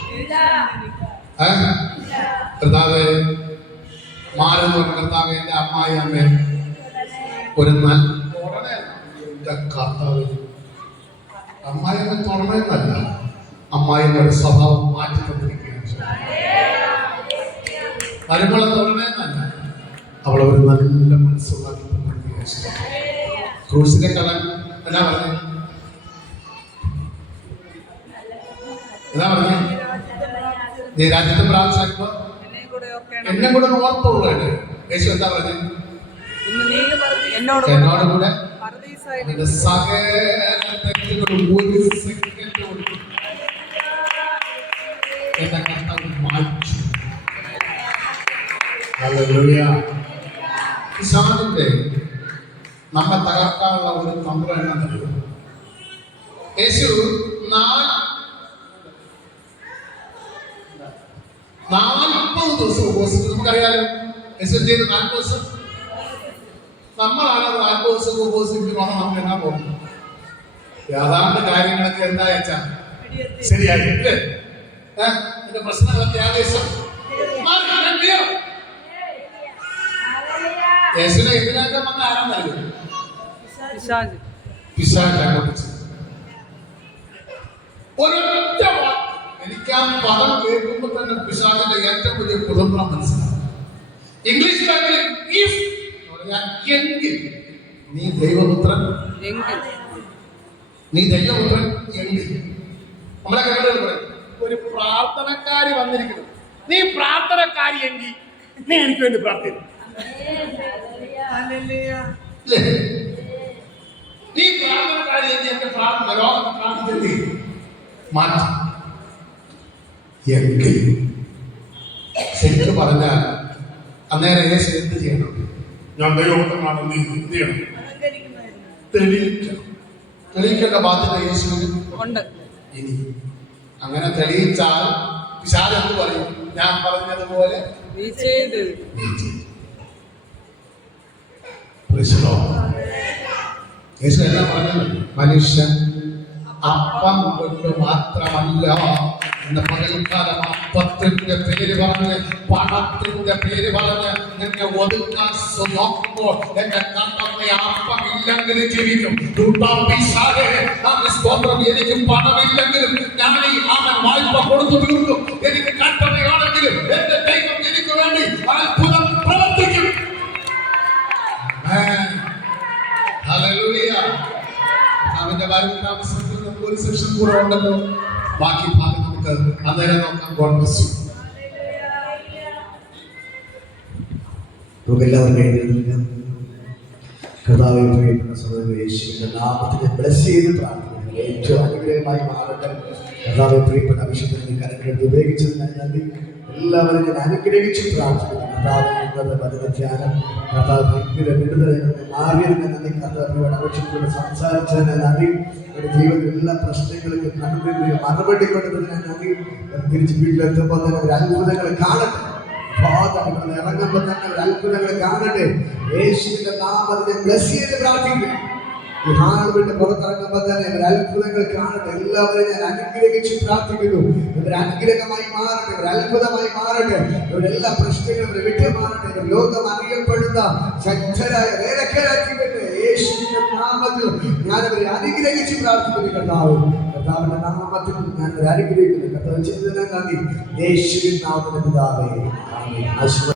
കർത്താവ് മാറുന്നു. കർത്താവ് എന്റെ അമ്മായി അമ്മ ഒരു നല്ല കർത്താവ് അമ്മായിയമ്മ തുറന്നല്ല, അമ്മായിയമ്മയുടെ സ്വഭാവം മാറ്റി തന്നിരിക്കുകയാണ്. മരുമകളെ തുറന്നല്ല, അവളെ ഒരു നല്ല മനസ്സുണ്ടാക്കി. ക്രൂസിന്റെ കടൻ എന്നാ പറഞ്ഞു? എന്നാ പറഞ്ഞു? നീ രാജ്യത്തെ പ്രാവശ്യം എന്നെ കൂടെ ഓർത്തുള്ളൂ. യേശു എന്താ പറഞ്ഞു? എന്നോട് കൂടെ സകല തെറ്റുകളും ഒരു സെക്കൻഡ് കൊണ്ട് എന്റെ കർത്താവ് മാറ്റി. ഹല്ലേലൂയ. പിശാചിന്റെ നമ്മെ തകർക്കാനുള്ള ഒരു തന്ത്രം എന്നറിയോ? യേശു 40 ദിവസം ഉപവസിച്ചു. നമുക്കറിയാലോ യേശു ചെയ്ത് 40 ദിവസം. നമ്മളാണ് 40 ദിവസം ഉപവസിക്കുമ്പോൾ നമുക്ക് എന്നാ പോകും? യാഥാർത്ഥ കാര്യങ്ങളൊക്കെ എന്താ വെച്ചാ ശരിയായി അല്ലേ? എന്റെ പ്രശ്നങ്ങളൊക്കെ ആവേശം യേശുവിനെ എതിരാക്കാൻ വന്ന ആരാന്നറിയോ? പിശാചാണ്. ഒരൊറ്റ വാക്ക് എനിക്ക് ആ പദം കേൾക്കുമ്പോൾ തന്നെ പിശാചിന്റെ ഏറ്റവും വലിയ കുതന്ത്രം മനസ്സിലാവും. ഇംഗ്ലീഷ് ബാങ്കിൽ ഇഫ് എങ്കിൽ നീ ദൈവപുത്രൻ, നീ ദൈവപുത്രൻ എങ്കിൽ. നമ്മളെ കണ്ടുകൾ പറയും, ഒരു പ്രാർത്ഥനക്കാരി വന്നിരിക്കുന്നു, നീ പ്രാർത്ഥനക്കാരി എങ്കിൽ നീ എനിക്ക് വേണ്ടി പ്രാർത്ഥിക്കും. നീ പ്രാർത്ഥനക്കാരി എങ്കിൽ എന്റെ പ്രാർത്ഥന ലോകത്തെ പ്രാർത്ഥിച്ചെത്തി മാറ്റി എങ്കിൽ. ശരിക്കും പറഞ്ഞാൽ അന്നേരം യേശു എന്ത് ചെയ്യണം? ഞാൻ ദൈവപുത്രനാണ്, നീ എന്ത് ചെയ്യണം? തെളിയിക്കേണ്ട ബാധ്യത യേശുവിന് ഉണ്ട്. ഇനി അങ്ങനെ തെളിയിച്ചാൽ പിശാച് എന്ത് പറയും? ഞാൻ പറഞ്ഞതുപോലെ യേശു എല്ലാം പറഞ്ഞത് മനുഷ്യൻ അപ്പം കൊണ്ട് മാത്രമല്ല. ഇന്ന് പകൽക്കാലം അപ്പത്തിന്റെ പേര് പറഞ്ഞ് പണത്തിന്റെ പേര് പറഞ്ഞ് നിന്നെ ഒതുക്കാൻ നോക്കുമ്പോൾ എന്റെ കണ്ണത്തെ അപ്പം ഇല്ലെങ്കിൽ ജീവിക്കും. എനിക്ക് പണമില്ലെങ്കിലും ഞാൻ ഈ അവൻ വായ്പ കൊടുത്തു തീർക്കും. എനിക്ക് കട്ടതയാണെങ്കിലും എന്റെ ദൈവം എനിക്ക് വേണ്ടി അത്ഭുതം പ്രവർത്തിക്കും. ഹല്ലേലൂയ. അവന്റെ വരവ് താമസിക്കുന്ന ഒരു സെക്ഷൻ കൂടെ ഉണ്ടല്ലോ. ബാക്കി ഭാഗം നമുക്ക് അന്നേരം നോക്കാം. God bless you. നമുക്കെല്ലാവരും കർത്താവേ പ്രിയപ്പെട്ട സഹോദരൻ യേശുവിന്റെ നാമത്തിൽ ബ്ലെസ് ചെയ്ത് പ്രാർത്ഥിക്കുന്നു. ഏറ്റവും അനുഗ്രഹമായി മാറട്ടെ. കർത്താവേ പ്രിയപ്പെട്ട അഭിഷേകത്തിന് കരങ്ങളെടുത്ത് ഉപയോഗിച്ചതിനാൽ നന്ദി. എല്ലാവരും ഞാൻ അനുഗ്രഹിച്ച് പ്രാർത്ഥിക്കുന്നു. കർത്താവ് ഇന്നത്തെ പതിന ധ്യാനം കർത്താവ് മാറിയതിനെ നന്ദി. കർത്താവിനോട് അപേക്ഷയോട് സംസാരിച്ചതിനെ നന്ദി. ഒരു ജീവിതത്തിൽ എല്ലാ പ്രശ്നങ്ങൾക്ക് നന്ദി മറുപടി കൊടുത്തതിനെ നന്ദി. തിരിച്ച് വീട്ടിലെത്തുമ്പോൾ തന്നെ ഒരു അത്ഭുതങ്ങൾ കാണട്ടെ. ഇറങ്ങുമ്പോൾ തന്നെ ഒരു അത്ഭുതങ്ങൾ കാണട്ടെ. യേശുവിന്റെ നാമത്തിൽ ബ്ലെസ് ചെയ്ത് പ്രാർത്ഥിക്കുന്നു. ഈ ഹാളുവിന്റെ പുറത്തിറങ്ങുമ്പോൾ തന്നെ ഇവർ അത്ഭുതങ്ങൾ കാണട്ടെ. എല്ലാവരും ഞാൻ അനുഗ്രഹിച്ച് പ്രാർത്ഥിക്കുന്നു. ഇവർ അനുഗ്രഹമായി മാറട്ടെ, ഇവർ അത്ഭുതമായി മാറട്ടെ, ഇവരുടെ എല്ലാ പ്രശ്നങ്ങളും ഇവർ വിട്ടുമാറട്ടെ. ഇവർ ലോകം അറിയപ്പെടുന്ന ശക്തരായ വേലക്കാരാക്കിയിട്ട് യേശുവിന്റെ നാമത്തിൽ ഞാൻ അവരെ അനുഗ്രഹിച്ച് പ്രാർത്ഥിക്കുന്നു. കർത്താവിന്റെ നാമത്തിൽ ഞാൻ അവരെ അനുഗ്രഹിക്കുന്നു. കർത്താവ് ചെയ്തതിനെ നന്ദി. യേശുവിൻ നാമത്തിൽ പിതാവേ, ആമേൻ.